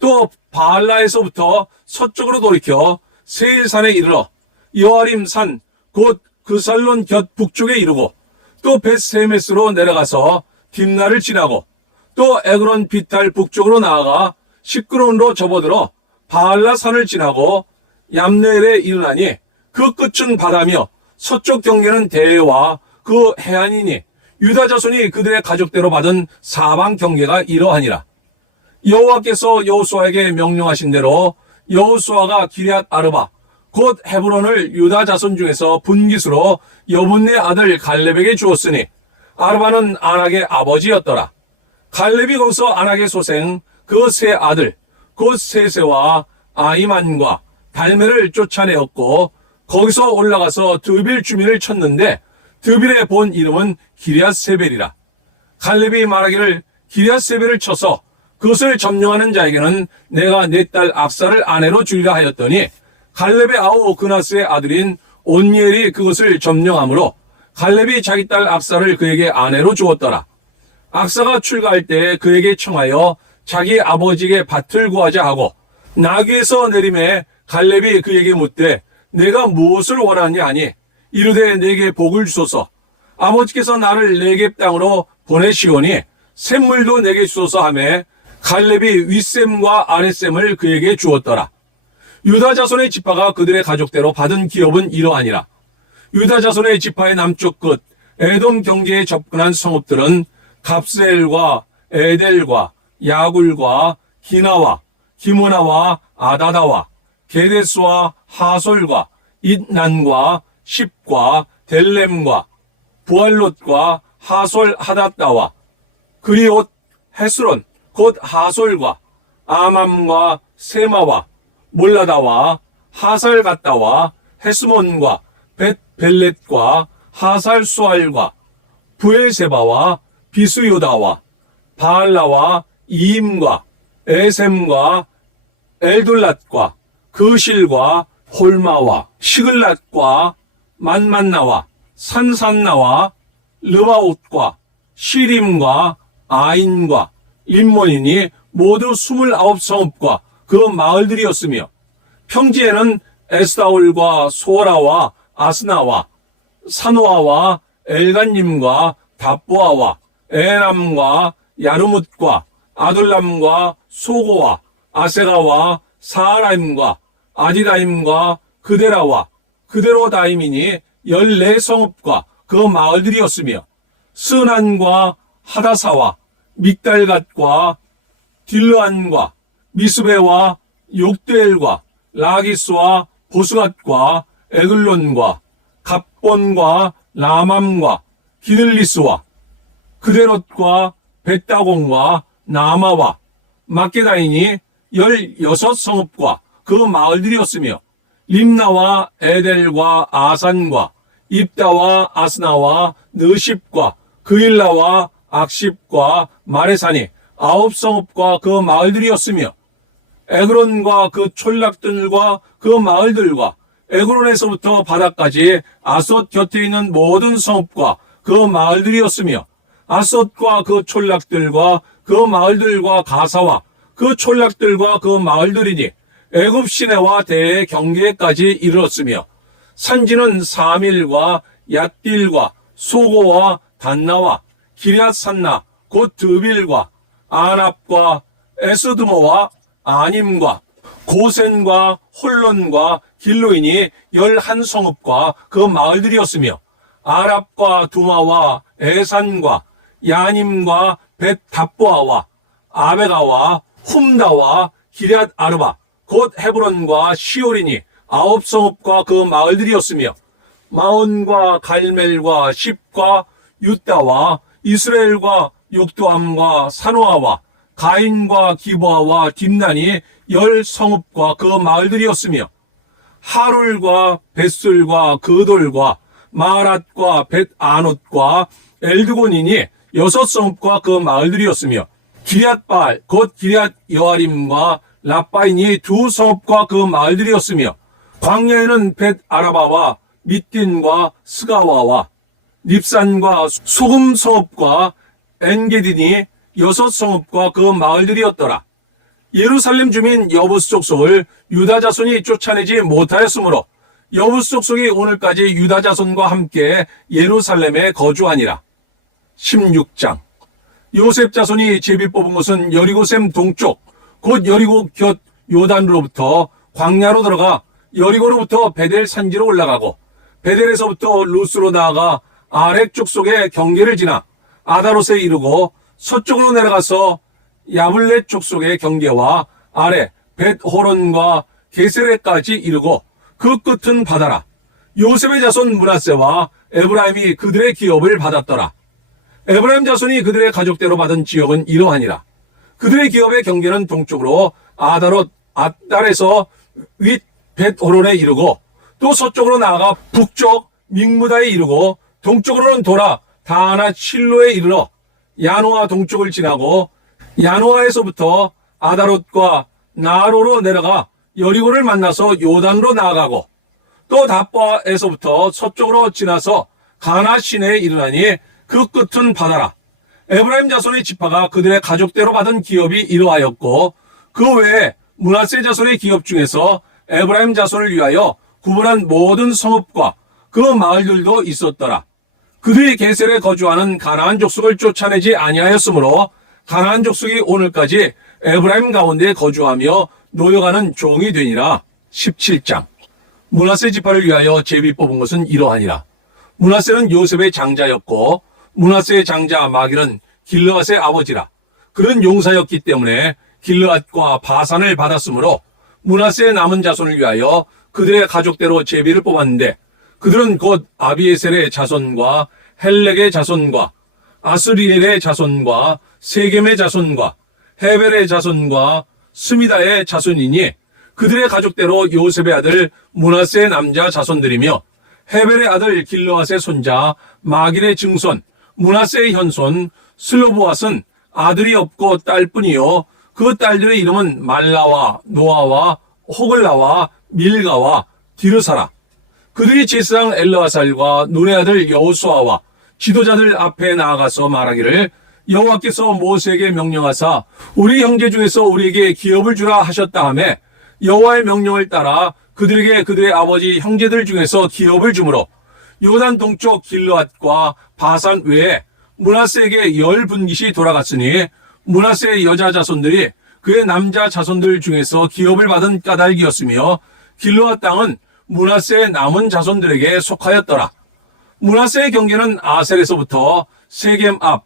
또 바알라에서부터 서쪽으로 돌이켜 세일산에 이르러 여아림 산 곧 그살론 곁 북쪽에 이르고 또 벳세메스로 내려가서 딥나를 지나고 또 에그론 비탈 북쪽으로 나아가 시끄론으로 접어들어 바알라 산을 지나고 얌네엘에 이르나니 그 끝은 바다며 서쪽 경계는 대해와 그 해안이니 유다 자손이 그들의 가족대로 받은 사방 경계가 이러하니라. 여호와께서 여호수아에게 명령하신 대로 여호수아가 기럇 아르바 곧 헤브론을 유다 자손 중에서 분깃으로 여분네 아들 갈렙에게 주었으니 아르바는 아낙의 아버지였더라. 갈렙이 거기서 아낙의 소생 그 세 아들 곧 세세와 아이만과 달메를 쫓아내었고 거기서 올라가서 드빌 주민을 쳤는데 드빌의 본 이름은 기럇세벨이라. 갈렙이 말하기를 기럇세벨을 쳐서 그것을 점령하는 자에게는 내가 내 딸 압사를 아내로 주리라 하였더니 갈렙의 아우 그나스의 아들인 온니엘이 그것을 점령하므로 갈렙이 자기 딸 압사를 그에게 아내로 주었더라. 압사가 출가할 때 그에게 청하여 자기 아버지에게 밭을 구하자 하고 나귀에서 내림에 갈렙이 그에게 묻되 내가 무엇을 원하냐 하니 이르되 내게 복을 주소서. 아버지께서 나를 네겝 땅으로 보내시오니 샘물도 내게 주소서 하매 갈렙이 윗샘과 아랫샘을 그에게 주었더라. 유다 자손의 지파가 그들의 가족대로 받은 기업은 이러하니라. 유다 자손의 지파의 남쪽 끝 에돔 경계에 접근한 성읍들은 갑스엘과 에델과 야굴과 기나와 기므나와 아다다와 게데스와 하솔과 잇난과 십과 델렘과 부알롯과 하솔 하닷다와 그리옷 헤스론 곧 하솔과 아맘과 세마와 몰라다와 하살갔다와 헤스몬과 벳벨렛과 하살수알과 부엘세바와 비수요다와 바알라와 이임과 에셈과 엘둘랏과 그실과 홀마와 시글랏과 만만나와 산산나와 르바옷과 시림과 아인과 림몬이니 모두 29성읍과 그 마을들이었으며 평지에는 에스다올과 소라와 아스나와 사노아와 엘간님과 답보아와 에람과 야르뭇과 아둘람과 소고와 아세가와 사하라임과 아디다임과 그데라와 그데로다임이니 14성읍과 그 마을들이었으며 스난과 하다사와 믹달갓과 딜르안과 미스베와 욕대엘과 라기스와 보스갓과 에글론과 갑본과 라맘과 기들리스와 그데롯과 벳다공과 나마와 마게다인이 16성읍과 그 마을들이었으며 림나와 에델과 아산과 입다와 아스나와 느십과 그일라와 악십과 마레산이 9성읍과 그 마을들이었으며 에그론과 그 촌락들과 그 마을들과 에그론에서부터 바다까지 아솥 곁에 있는 모든 성읍과 그 마을들이었으며 아솥과 그 촌락들과 그 마을들과 가사와 그 촌락들과 그 마을들이니 애굽 시내와 대해 경계까지 이르렀으며 산지는 사밀과 얏딜과 소고와 단나와 기럇산나 곧 드빌과 아납과 에스드모와 아님과 고센과 홀론과 길로인이 11성읍과 그 마을들이었으며 아랍과 두마와 에산과 야님과 벳답보아와 아베가와 훔다와 기럇 아르바 곧 헤브론과 시올이니 9성읍과 그 마을들이었으며 마온과 갈멜과 십과 유다와 이스라엘과 욕도암과 사노아와 가인과 기보아와 딥난이 10성읍과 그 마을들이었으며 하룰과 벳술과 그돌과 마랏과 벳아논과 엘드곤이니 6성읍과 그 마을들이었으며 기럇발 곧 기럇 여아림과 라빠인이 2성읍과 그 마을들이었으며 광야에는 벳아라바와 밑딘과 스가와와 닙산과 소금 성읍과 엔게딘이 6성읍과 그 마을들이었더라. 예루살렘 주민 여부스 족속을 유다 자손이 쫓아내지 못하였으므로 여부스 족속이 오늘까지 유다 자손과 함께 예루살렘에 거주하니라. 16장 요셉 자손이 제비 뽑은 곳은 여리고샘 동쪽 곧 여리고 곁 요단으로부터 광야로 들어가 여리고로부터 베델 산지로 올라가고 베델에서부터 루스로 나아가 아렉 족속의 경계를 지나 아다롯에 이르고 서쪽으로 내려가서 야블렛 족속의 경계와 아래 벳호론과 게세레까지 이르고 그 끝은 바다라. 요셉의 자손 므낫세와 에브라임이 그들의 기업을 받았더라. 에브라임 자손이 그들의 가족대로 받은 지역은 이러하니라. 그들의 기업의 경계는 동쪽으로 아다롯 앗달에서 윗 벳호론에 이르고 또 서쪽으로 나아가 북쪽 믹무다에 이르고 동쪽으로는 돌아 다나 실로에 이르러 야노아 동쪽을 지나고 야노아에서부터 아다롯과 나로로 내려가 여리고를 만나서 요단으로 나아가고 또 답보아에서부터 서쪽으로 지나서 가나 시내에 이르나니 그 끝은 바다라. 에브라임 자손의 지파가 그들의 가족대로 받은 기업이 이러하였고 그 외에 므낫세 자손의 기업 중에서 에브라임 자손을 위하여 구분한 모든 성읍과 그 마을들도 있었더라. 그들이 게셀에 거주하는 가나안 족속을 쫓아내지 아니하였으므로 가나안 족속이 오늘까지 에브라임 가운데 거주하며 노여가는 종이 되니라. 17장 므낫세 지파를 위하여 제비 뽑은 것은 이러하니라. 므낫세는 요셉의 장자였고 므낫세의 장자 마길은 길르앗의 아버지라. 그는 용사였기 때문에 길르앗과 바산을 받았으므로 므낫세의 남은 자손을 위하여 그들의 가족대로 제비를 뽑았는데 그들은 곧 아비에셀의 자손과 헬렉의 자손과 아스리엘의 자손과 세겜의 자손과 헤벨의 자손과 스미다의 자손이니 그들의 가족대로 요셉의 아들 므낫세의 남자 자손들이며 헤벨의 아들 길르앗의 손자 마길의 증손 므낫세의 현손 슬로보앗은 아들이 없고 딸뿐이요 그 딸들의 이름은 말라와 노아와 호글라와 밀가와 디르사라. 그들이 제사장 엘르아살과 눈의 아들 여호수아와 지도자들 앞에 나아가서 말하기를 여호와께서 모세에게 명령하사 우리 형제 중에서 우리에게 기업을 주라 하셨다 하매 여호와의 명령을 따라 그들에게 그들의 아버지 형제들 중에서 기업을 주므로 요단 동쪽 길르앗과 바산 외에 므낫세에게 10분깃이 돌아갔으니 므낫세의 여자 자손들이 그의 남자 자손들 중에서 기업을 받은 까닭이었으며 길르앗 땅은 므낫세의 남은 자손들에게 속하였더라. 므낫세의 경계는 아셀에서부터 세겜 앞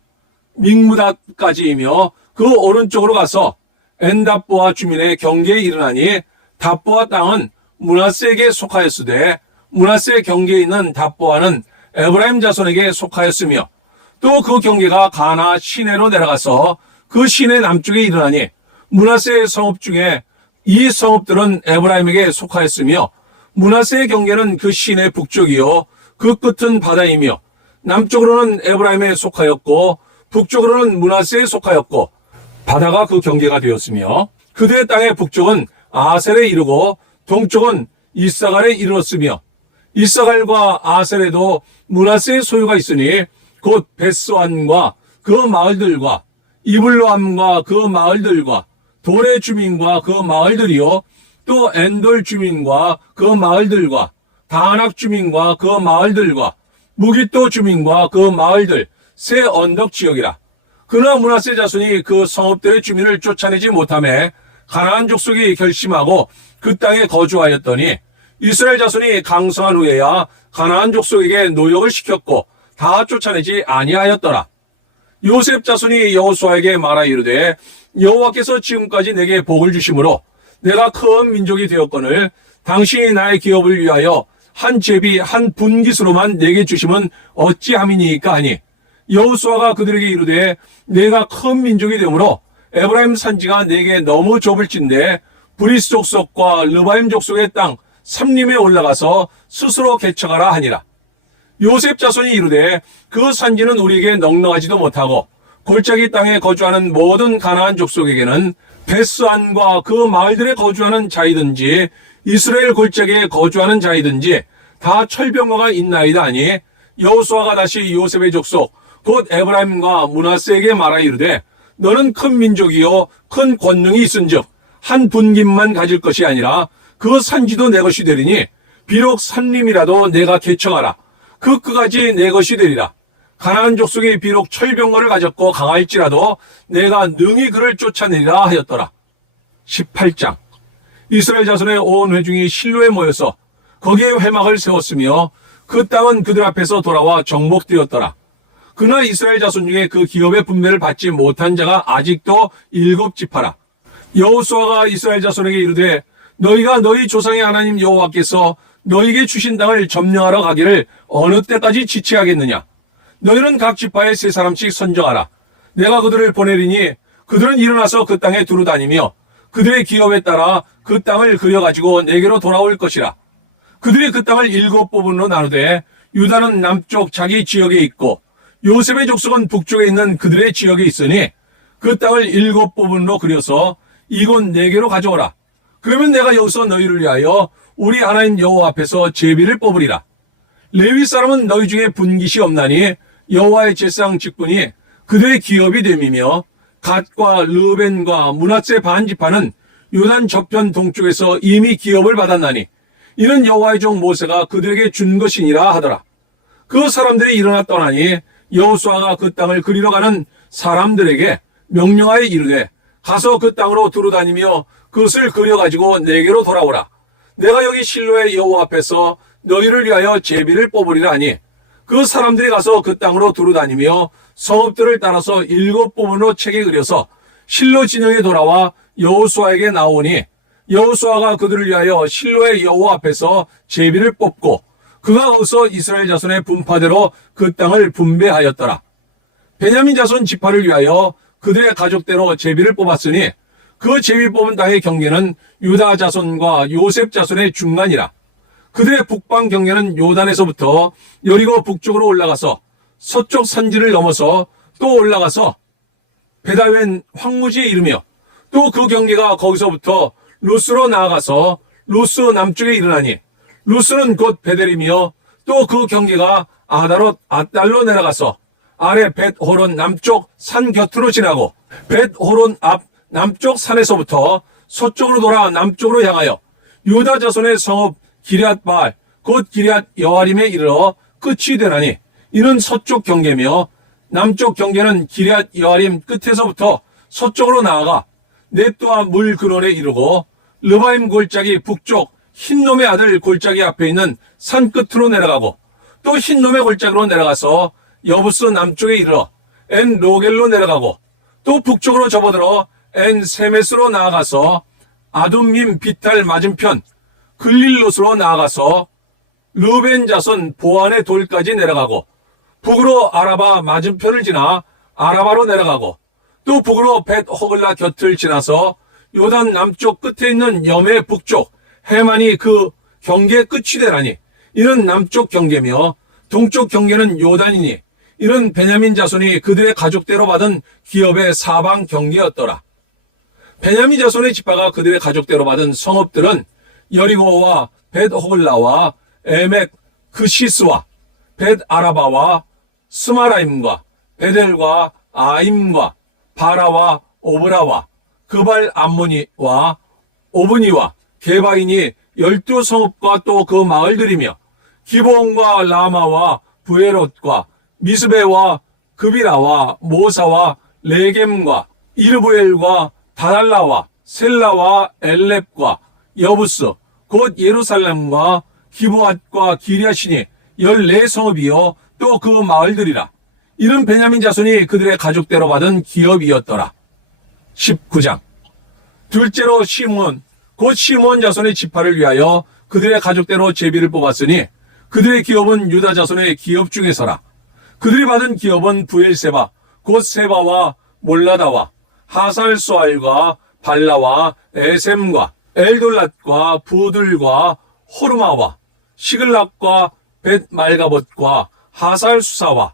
믹므닷까지이며 그 오른쪽으로 가서 엔답보아 주민의 경계에 이르나니 답보아 땅은 므낫세에게 속하였으되 므낫세 경계에 있는 답보아는 에브라임 자손에게 속하였으며 또 그 경계가 가나 시내로 내려가서 그 시내 남쪽에 이르나니 므낫세의 성읍 중에 이 성읍들은 에브라임에게 속하였으며 므낫세의 경계는 그 시내 북쪽이요 그 끝은 바다이며 남쪽으로는 에브라임에 속하였고 북쪽으로는 므낫세에 속하였고 바다가 그 경계가 되었으며 그들의 땅의 북쪽은 아셀에 이르고 동쪽은 이사갈에 이르렀으며 이사갈과 아셀에도 므낫세의 소유가 있으니 곧 베스안과 그 마을들과 이블로암과 그 마을들과 돌의 주민과 그 마을들이요 또 엔돌 주민과 그 마을들과 다낙 주민과 그 마을들과 무기또 주민과 그 마을들 새 언덕 지역이라. 그러나 므낫세 자손이 그 성읍들의 주민을 쫓아내지 못하매 가나안 족속이 결심하고 그 땅에 거주하였더니 이스라엘 자손이 강성한 후에야 가나안 족속에게 노역을 시켰고 다 쫓아내지 아니하였더라. 요셉 자손이 여호수아에게 말하 이르되 여호와께서 지금까지 내게 복을 주심으로 내가 큰 민족이 되었거늘 당신이 나의 기업을 위하여 한 제비 한 분깃으로만 내게 주심은 어찌함이니까 하니 여호수아가 그들에게 이르되 내가 큰 민족이 되므로 에브라임 산지가 내게 너무 좁을진데 브리스 족속과 르바임 족속의 땅 삼림에 올라가서 스스로 개척하라 하니라. 요셉 자손이 이르되 그 산지는 우리에게 넉넉하지도 못하고 골짜기 땅에 거주하는 모든 가나안 족속에게는 베스안과 그 마을들에 거주하는 자이든지 이스라엘 골짜기에 거주하는 자이든지 다 철병거가 있나이다 하니 여호수아가 다시 요셉의 족속 곧 에브라임과 므낫세에게 말하 이르되 너는 큰 민족이요 큰 권능이 있은즉 한 분깃만 가질 것이 아니라 그 산지도 내 것이 되리니 비록 산림이라도 내가 개척하라 그 끝까지 내 것이 되리라. 가나안 족속이 비록 철병거를 가졌고 강할지라도 내가 능히 그를 쫓아내리라 하였더라. 18장 이스라엘 자손의 온 회중이 실로에 모여서 거기에 회막을 세웠으며 그 땅은 그들 앞에서 돌아와 정복되었더라. 그러나 이스라엘 자손 중에 그 기업의 분배를 받지 못한 자가 아직도 7지파라. 여호수아가 이스라엘 자손에게 이르되 너희가 너희 조상의 하나님 여호와께서 너희에게 주신 땅을 점령하러 가기를 어느 때까지 지체하겠느냐. 너희는 각 지파에 3사람씩 선정하라. 내가 그들을 보내리니 그들은 일어나서 그 땅에 두루다니며 그들의 기업에 따라 그 땅을 그려가지고 내게로 돌아올 것이라. 그들이 그 땅을 7부분으로 나누되 유다는 남쪽 자기 지역에 있고 요셉의 족속은 북쪽에 있는 그들의 지역에 있으니 그 땅을 7부분으로 그려서 이곳 내게로 가져오라. 그러면 내가 여기서 너희를 위하여 우리 하나님 여호와 앞에서 제비를 뽑으리라. 레위 사람은 너희 중에 분깃이 없나니 여호와의 제사장 직분이 그들의 기업이 됨이며 갓과 르벤과 므낫세 반지파는 요단 저편 동쪽에서 이미 기업을 받았나니 이는 여호와의 종 모세가 그들에게 준 것이니라 하더라. 그 사람들이 일어나 떠나니 여호수아가 그 땅을 그리러 가는 사람들에게 명령하여 이르되 가서 그 땅으로 두루다니며 그것을 그려가지고 내게로 돌아오라. 내가 여기 실로의 여호와 앞에서 너희를 위하여 제비를 뽑으리라 하니 그 사람들이 가서 그 땅으로 두루다니며 성읍들을 따라서 7부분으로 책에 그려서 실로 진영에 돌아와 여호수아에게 나오니 여호수아가 그들을 위하여 실로의 여호와 앞에서 제비를 뽑고 그가 거기서 이스라엘 자손의 분파대로 그 땅을 분배하였더라. 베냐민 자손 지파를 위하여 그들의 가족대로 제비를 뽑았으니 그 제비 뽑은 땅의 경계는 유다 자손과 요셉 자손의 중간이라. 그들의 북방 경계는 요단에서부터 여리고 북쪽으로 올라가서 서쪽 산지를 넘어서 또 올라가서 베다웬 황무지에 이르며 또 그 경계가 거기서부터 루스로 나아가서 루스 남쪽에 이르나니 루스는 곧 베델이며 또 그 경계가 아다롯 아달로 내려가서 아래 벳호론 남쪽 산 곁으로 지나고 벳호론 앞 남쪽 산에서부터 서쪽으로 돌아 남쪽으로 향하여 유다 자손의 성읍 기럇바알 곧 기럇 여아림에 이르러 끝이 되나니 이는 서쪽 경계며 남쪽 경계는 기럇 여아림 끝에서부터 서쪽으로 나아가 넵도아 물 근원에 이르고 르바임 골짜기 북쪽 흰놈의 아들 골짜기 앞에 있는 산 끝으로 내려가고 또 흰놈의 골짜기로 내려가서 여부스 남쪽에 이르러 엔 로겔로 내려가고 또 북쪽으로 접어들어 엔 세메스로 나아가서 아둠밈 비탈 맞은편 글릴롯으로 나아가서 르벤 자손 보안의 돌까지 내려가고 북으로 아라바 맞은편을 지나 아라바로 내려가고 또 북으로 벳 호글라 곁을 지나서 요단 남쪽 끝에 있는 염해 북쪽 해만이 그 경계 끝이 되나니 이는 남쪽 경계며 동쪽 경계는 요단이니 이는 베냐민 자손이 그들의 가족대로 받은 기업의 사방 경계였더라. 베냐민 자손의 지파가 그들의 가족대로 받은 성읍들은 여리고와 벳 호글라와 에멕 그시스와 벳 아라바와 스마라임과 베델과 아임과 바라와 오브라와 그발 암모니와 오브니와 게바인이 12성읍과 또 그 마을들이며 기브온과 라마와 부에롯과 미스베와 그비라와 모사와 레겜과 이르부엘과 다달라와 셀라와 엘렙과 여부스 곧 예루살렘과 기브앗과 기리아시니 14성읍이요 또 그 마을들이라. 이는 베냐민 자손이 그들의 가족대로 받은 기업이었더라. 19장. 둘째로 시므온 곧 시므온 자손의 지파를 위하여 그들의 가족대로 제비를 뽑았으니 그들의 기업은 유다 자손의 기업 중에서라. 그들이 받은 기업은 부엘세바 곧 세바와 몰라다와 하살소알과 발라와 에셈과 엘돌랏과 부들과 호르마와 시글락과 벳 말가봇과 하살수사와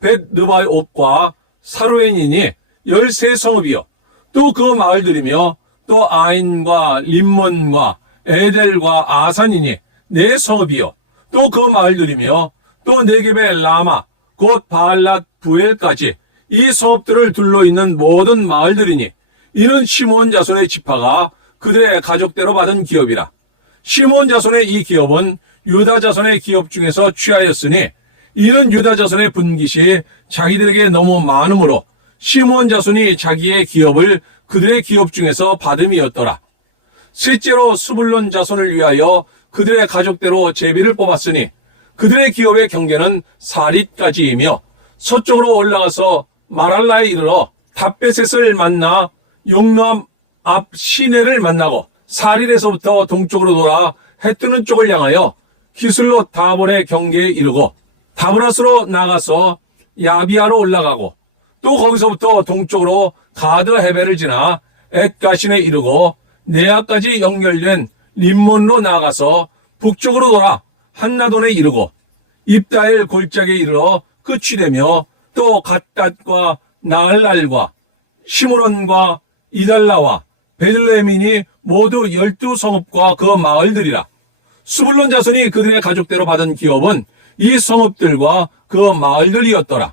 벳 느바옷과 사로엔이니 13성읍이요 또 그 마을들이며 또 아인과 림몬과 에델과 아산이니 4성읍이요 또 그 마을들이며 또 네겝의 라마 곧 바알랏 부엘까지 이 성읍들을 둘러 있는 모든 마을들이니 이는 시므온 자손의 지파가 그들의 가족대로 받은 기업이라. 시므온 자손의 이 기업은 유다 자손의 기업 중에서 취하였으니 이는 유다 자손의 분깃이 자기들에게 너무 많으므로 시므온 자손이 자기의 기업을 그들의 기업 중에서 받음이었더라. 셋째로 스불론 자손을 위하여 그들의 가족대로 제비를 뽑았으니 그들의 기업의 경계는 사릿까지이며 서쪽으로 올라가서 마랄라에 이르러 답베셋을 만나 용람 앞 시내를 만나고 사릿에서부터 동쪽으로 돌아 해 뜨는 쪽을 향하여 기슬롯 다본의 경계에 이르고 다브라스로 나가서 야비아로 올라가고 또 거기서부터 동쪽으로 가드 헤벨을 지나 엣가신에 이르고 네아까지 연결된 림몬로 나가서 북쪽으로 돌아 한나돈에 이르고 입다엘 골짜기에 이르러 끝이 되며 또 갓갓과 나알랄과 시므론과 이달라와 베들레헴이니 모두 12성읍과 그 마을들이라. 스불론 자손이 그들의 가족대로 받은 기업은 이 성읍들과 그 마을들이었더라.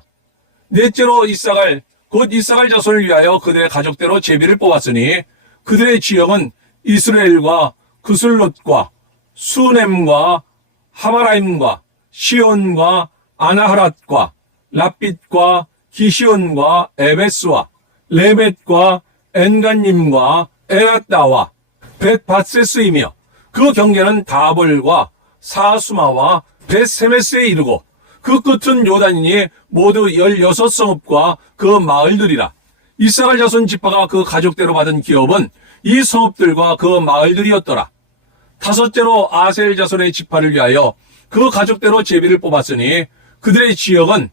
넷째로 이사갈 곧 이사갈 자손을 위하여 그들의 가족대로 제비를 뽑았으니 그들의 지역은 이스라엘과 그슬롯과 수넴과 하바라임과 시온과 아나하랏과 랍빗과 기시온과 에베스와 레벳과 엔간님과 에라다와 벳바세스이며 그 경계는 다볼과 사수마와 벳세메스에 이르고 그 끝은 요단이니 모두 16성읍과 그 마을들이라. 이사갈 자손 지파가 그 가족대로 받은 기업은 이 성읍들과 그 마을들이었더라. 다섯째로 아셀 자손의 지파를 위하여 그 가족대로 제비를 뽑았으니 그들의 지역은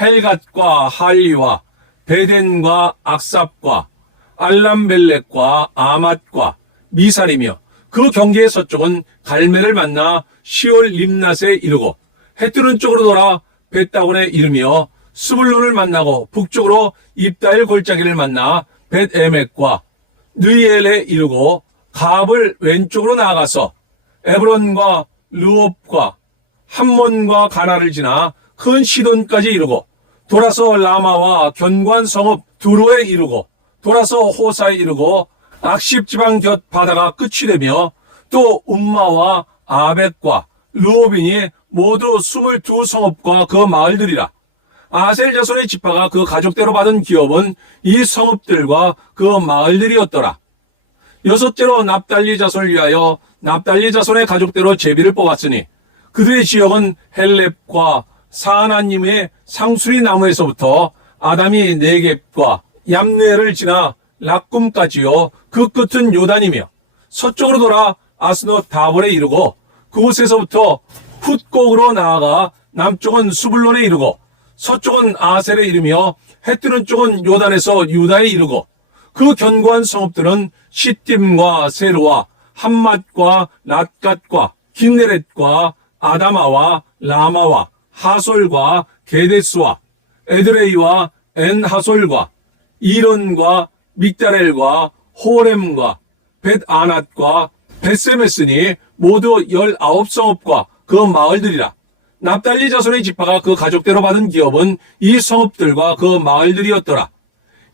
헬갓과 할리와 베덴과 악삽과 알람벨렉과 아맛과 미살이며 그 경계의 서쪽은 갈멜을 만나 시올 림낫에 이르고 해 뜨는 쪽으로 돌아 벳다곤에 이르며 스불론을 만나고 북쪽으로 입다엘 골짜기를 만나 벳에멕과 느이엘에 이르고 갑을 왼쪽으로 나아가서 에브론과 르옵과 함몬과 가나를 지나 큰 시돈까지 이르고 돌아서 라마와 견고한 성읍 두로에 이르고 돌아서 호사에 이르고 악십 지방 곁 바다가 끝이 되며 또 움마와 아벡과 르오빈이 모두 22성읍과 그 마을들이라. 아셀 자손의 지파가 그 가족대로 받은 기업은 이 성읍들과 그 마을들이었더라. 여섯째로 납달리 자손을 위하여 납달리 자손의 가족대로 제비를 뽑았으니 그들의 지역은 헬렙과 사하나님의 상수리 나무에서부터 아담이 네겝과 얌네를 지나 락꿈까지요. 그 끝은 요단이며 서쪽으로 돌아 아스노 다볼에 이르고 그곳에서부터 훗곡으로 나아가 남쪽은 수블론에 이르고 서쪽은 아셀에 이르며 해뜨는 쪽은 요단에서 유다에 이르고 그 견고한 성읍들은 시딤과 세르와 함맛과 낫갓과 긴네렛과 아다마와 라마와 하솔과 게데스와 에드레이와 엔하솔과 이론과 믹다렐과 호렘과 벳아낫과 벳세메스니 모두 19성읍과 그 마을들이라. 납달리 자손의 지파가 그 가족대로 받은 기업은 이 성읍들과 그 마을들이었더라.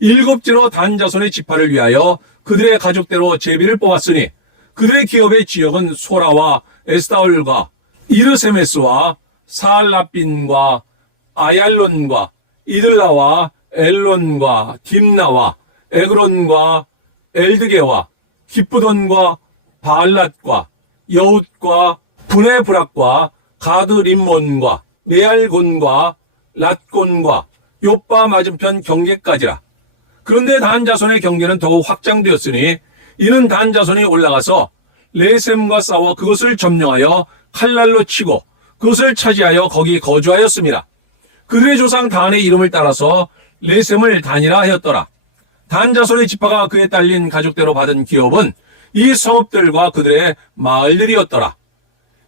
일곱째로 단 자손의 지파를 위하여 그들의 가족대로 제비를 뽑았으니 그들의 기업의 지역은 소라와 에스타올과 이르세메스와 사알라빈과 아얄론과 이들라와 엘론과 딥나와 에그론과 엘드게와 기쁘돈과 바알랏과 여웃과 브네브락과 가드림몬과 메알곤과 랏곤과 요빠 맞은편 경계까지라. 그런데 단 자손의 경계는 더욱 확장되었으니 이는 단 자손이 올라가서 레셈과 싸워 그것을 점령하여 칼날로 치고 그것을 차지하여 거기 거주하였습니다. 그들의 조상 단의 이름을 따라서 레셈을 단이라 하였더라. 단 자손의 지파가 그에 딸린 가족대로 받은 기업은 이 성읍들과 그들의 마을들이었더라.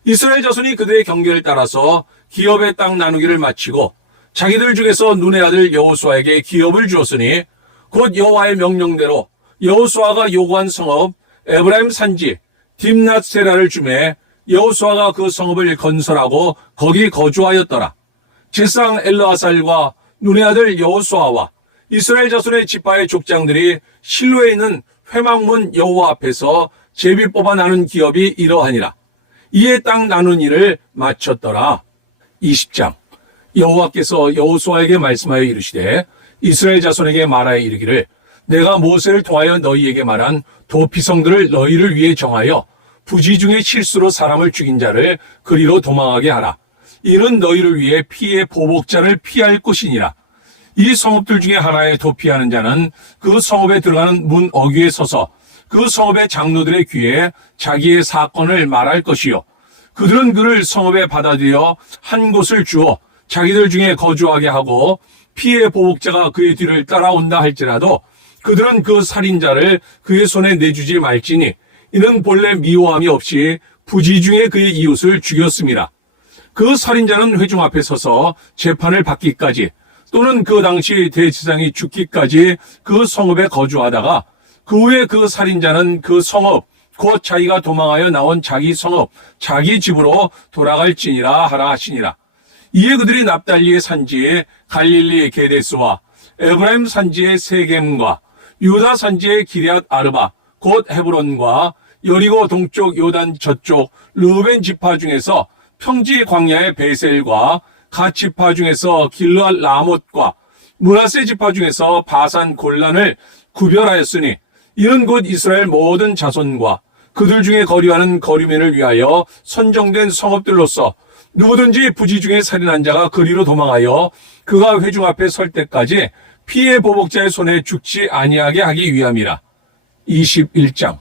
이스라엘 자손이 그들의 경계를 따라서 기업의 땅 나누기를 마치고 자기들 중에서 눈의 아들 여호수아에게 기업을 주었으니 곧 여호와의 명령대로 여호수아가 요구한 성읍 에브라임 산지 딥낫세라를 주매 여호수아가 그 성읍을 건설하고 거기 거주하였더라. 제사장 엘르아살과 눈의 아들 여호수아와 이스라엘 자손의 지파의 족장들이 실로에 있는 회막문 여호와 앞에서 제비 뽑아 나눈 기업이 이러하니라. 이에 땅 나눈 일을 마쳤더라. 20장. 여호와께서 여호수아에게 말씀하여 이르시되 이스라엘 자손에게 말하여 이르기를 내가 모세를 통하여 너희에게 말한 도피성들을 너희를 위해 정하여 부지 중에 실수로 사람을 죽인 자를 그리로 도망하게 하라. 이는 너희를 위해 피의 보복자를 피할 것이니라. 이 성읍들 중에 하나에 도피하는 자는 그 성읍에 들어가는 문 어귀에 서서 그 성읍의 장로들의 귀에 자기의 사건을 말할 것이요. 그들은 그를 성읍에 받아들여 한 곳을 주어 자기들 중에 거주하게 하고 피의 보복자가 그의 뒤를 따라온다 할지라도 그들은 그 살인자를 그의 손에 내주지 말지니 이는 본래 미워함이 없이 부지 중에 그의 이웃을 죽였습니다. 그 살인자는 회중 앞에 서서 재판을 받기까지 또는 그 당시 대제사장이 죽기까지 그 성읍에 거주하다가 그 후에 그 살인자는 그 성읍 곧 자기가 도망하여 나온 자기 성읍 자기 집으로 돌아갈지니라 하라 하시니라. 이에 그들이 납달리의 산지에 갈릴리의 게데스와 에브라임 산지의 세겜과 유다 산지의 기럇 아르바 곧 헤브론과 여리고 동쪽 요단 저쪽 르우벤 지파 중에서 평지 광야의 베셀과 갓 지파 중에서 길르앗 라못과 므낫세 지파 중에서 바산 골란을 구별하였으니 이는 곧 이스라엘 모든 자손과 그들 중에 거류하는 거류민을 위하여 선정된 성읍들로서 누구든지 부지 중에 살인한 자가 그리로 도망하여 그가 회중 앞에 설 때까지 피의 보복자의 손에 죽지 아니하게 하기 위함이라. 21장.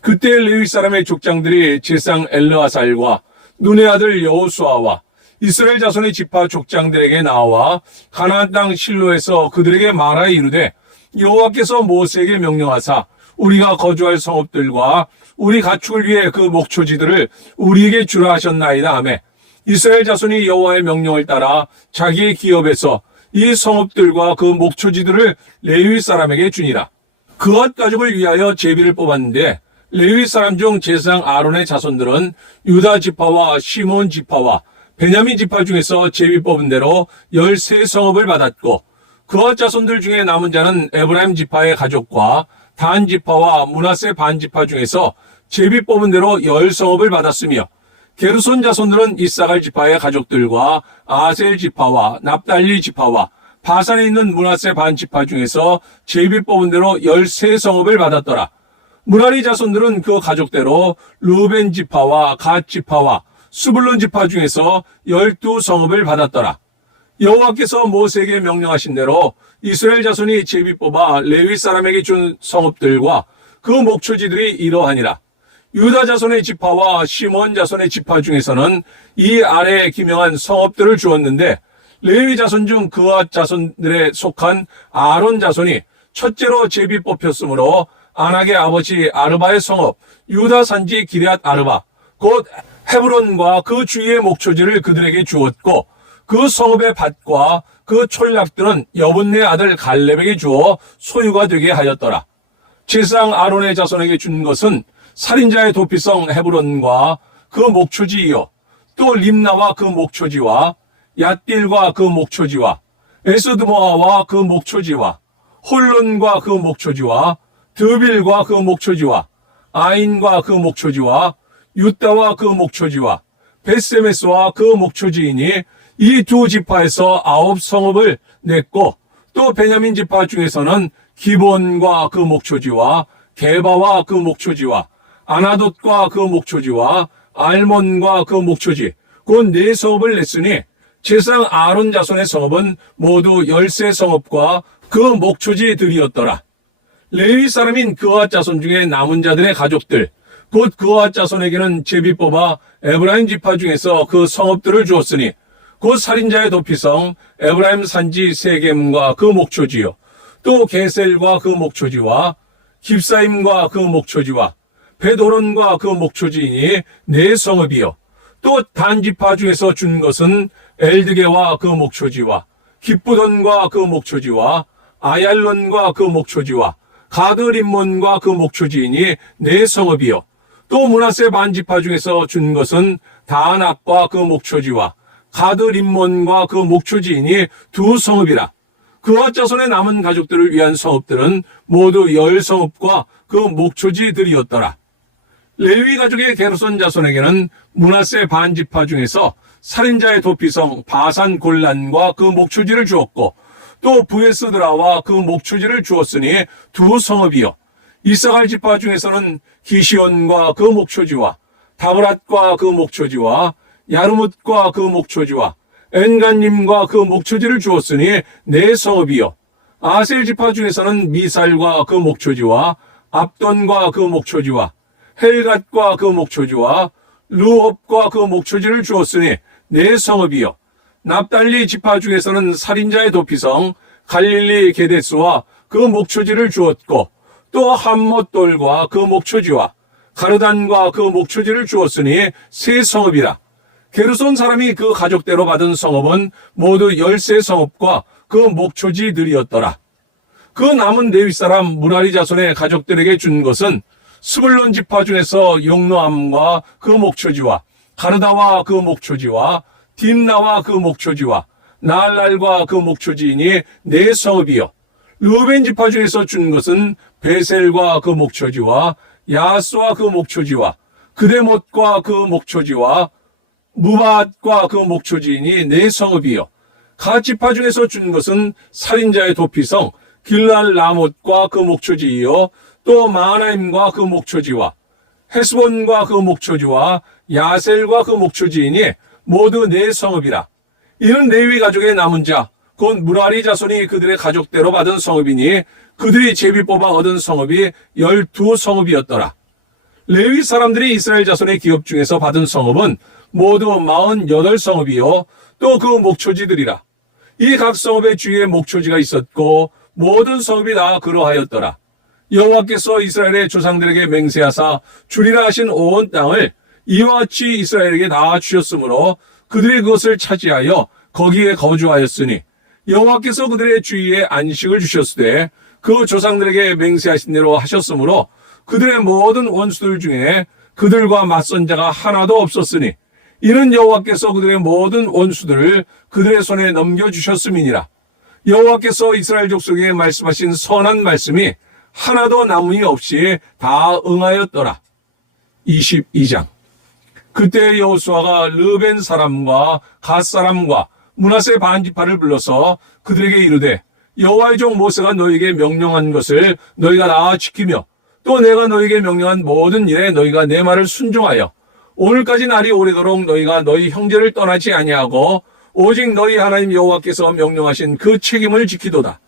그때 레위 사람의 족장들이 제사장 엘르아살과 눈의 아들 여호수아와 이스라엘 자손의 지파 족장들에게 나와 가나안 땅 실로에서 그들에게 말하여 이르되 여호와께서 모세에게 명령하사 우리가 거주할 성읍들과 우리 가축을 위해 그 목초지들을 우리에게 주라 하셨나이다 하매 이스라엘 자손이 여호와의 명령을 따라 자기의 기업에서 이 성읍들과 그 목초지들을 레위 사람에게 주니라. 그앗 가족을 위하여 제비를 뽑았는데 레위 사람 중 제사장 아론의 자손들은 유다 지파와 시몬 지파와 베냐민 지파 중에서 제비 뽑은 대로 13성읍을 받았고, 그와 자손들 중에 남은 자는 에브라임 지파의 가족과 단 지파와 므낫세 반 지파 중에서 제비 뽑은 대로 10성읍을 받았으며, 게르손 자손들은 이사갈 지파의 가족들과 아셀 지파와 납달리 지파와 바산에 있는 므낫세 반 지파 중에서 제비 뽑은 대로 13성읍을 받았더라. 므라리 자손들은 그 가족대로 루벤 지파와 갓 지파와 스불론 지파 중에서 12성읍을 받았더라. 여호와께서 모세에게 명령하신 대로 이스라엘 자손이 제비 뽑아 레위 사람에게 준 성읍들과 그 목초지들이 이러하니라. 유다 자손의 지파와 시몬 자손의 지파 중에서는 이 아래에 기명한 성읍들을 주었는데, 레위 자손 중 그와 자손들에 속한 아론 자손이 첫째로 제비 뽑혔으므로 아낙의 아버지 아르바의 성읍 유다 산지 기럇 아르바 곧 헤브론과 그 주위의 목초지를 그들에게 주었고, 그 성읍의 밭과 그 촌략들은 여분네 아들 갈렙에게 주어 소유가 되게 하였더라. 제사장 아론의 자손에게 준 것은 살인자의 도피성 헤브론과 그 목초지이요, 또 림나와 그 목초지와 얏딜과 그 목초지와 에스드모아와 그 목초지와 홀론과 그 목초지와 드빌과 그 목초지와 아인과 그 목초지와 유다와 그 목초지와 베세메스와 그 목초지이니 이 두 지파에서 9성읍을 냈고, 또 베냐민 지파 중에서는 기본과 그 목초지와 게바와 그 목초지와 아나돗과 그 목초지와 알몬과 그 목초지 곧 4성읍을 냈으니, 제사장 아론 자손의 성읍은 모두 13성읍과 그 목초지들이었더라. 레위 사람인 그앗 자손 중에 남은 자들의 가족들 곧 그앗 자손에게는 제비 뽑아 에브라임 지파 중에서 그 성읍들을 주었으니, 곧 살인자의 도피성 에브라임 산지 세겜과 그 목초지요, 또 게셀과 그 목초지와 깁사임과 그 목초지와 베도론과 그 목초지이니 4성읍이요, 또 단 지파 중에서 준 것은 엘드게와 그 목초지와 기쁘돈과 그 목초지와 아얄론과 그 목초지와 가드림몬과 그 목초지이니 4성읍이요, 또 므낫세 반 지파 중에서 준 것은 다낙과 그 목초지와 가드림몬과 그 목초지이니 2성읍이라. 그와 자손의 남은 가족들을 위한 성읍들은 모두 10성읍과 그 목초지들이었더라. 레위 가족의 게르손 자손에게는 므낫세 반 지파 중에서 살인자의 도피성 바산 골란과 그 목초지를 주었고, 또 부에스드라와 그 목초지를 주었으니 2성읍이요, 이사갈 지파 중에서는 기시온과 그 목초지와 다브랏과 그 목초지와 야르뭇과 그 목초지와 엔간님과 그 목초지를 주었으니 4성읍이요, 아셀 지파 중에서는 미살과 그 목초지와 압돈과 그 목초지와 헬갓과 그 목초지와 루옵과 그 목초지를 주었으니 4성읍이요, 납달리 지파 중에서는 살인자의 도피성 갈릴리 게데스와 그 목초지를 주었고, 또 함못돌과 그 목초지와 가르단과 그 목초지를 주었으니 3성읍이라. 게르손 사람이 그 가족대로 받은 성읍은 모두 13성읍과 그 목초지들이었더라. 그 남은 레위 사람 므라리 자손의 가족들에게 준 것은 스불론 지파 중에서 용노암과 그 목초지와 가르다와 그 목초지와 딥나와 그 목초지와 나알랄과 그 목초지이니 4성읍이요, 르벤 지파 중에서 준 것은 베셀과 그 목초지와 야스와 그 목초지와 그데못과 그 목초지와 무바앗과 그 목초지이니 4성읍이요, 갓 지파 중에서 준 것은 살인자의 도피성 길랄 라못과 그 목초지이요, 또 마하나임과 그 목초지와 헤스본과 그 목초지와 야셀과 그 목초지이니 모두 4성읍이라. 이는 레위 가족의 남은 자 곧 므라리 자손이 그들의 가족대로 받은 성읍이니 그들이 제비 뽑아 얻은 성읍이 12성읍이었더라. 레위 사람들이 이스라엘 자손의 기업 중에서 받은 성읍은 모두 48성읍이요, 또 그 목초지들이라. 이 각 성읍의 주위에 목초지가 있었고 모든 성읍이 다 그러하였더라. 여호와께서 이스라엘의 조상들에게 맹세하사 주리라 하신 온 땅을 이와 같이 이스라엘에게 다 주셨으므로 그들이 그것을 차지하여 거기에 거주하였으니, 여호와께서 그들의 주위에 안식을 주셨으되 그 조상들에게 맹세하신 대로 하셨으므로 그들의 모든 원수들 중에 그들과 맞선 자가 하나도 없었으니 이는 여호와께서 그들의 모든 원수들을 그들의 손에 넘겨주셨음이니라. 여호와께서 이스라엘 족속에게 말씀하신 선한 말씀이 하나도 남음이 없이 다 응하였더라. 22장. 그때 여호수아가 르벤 사람과 갓 사람과 므낫세 반지파를 불러서 그들에게 이르되 여호와의 종 모세가 너희에게 명령한 것을 너희가 다 지키며 또 내가 너희에게 명령한 모든 일에 너희가 내 말을 순종하여 오늘까지 날이 오래도록 너희가 너희 형제를 떠나지 아니하고 오직 너희 하나님 여호와께서 명령하신 그 책임을 지키도다.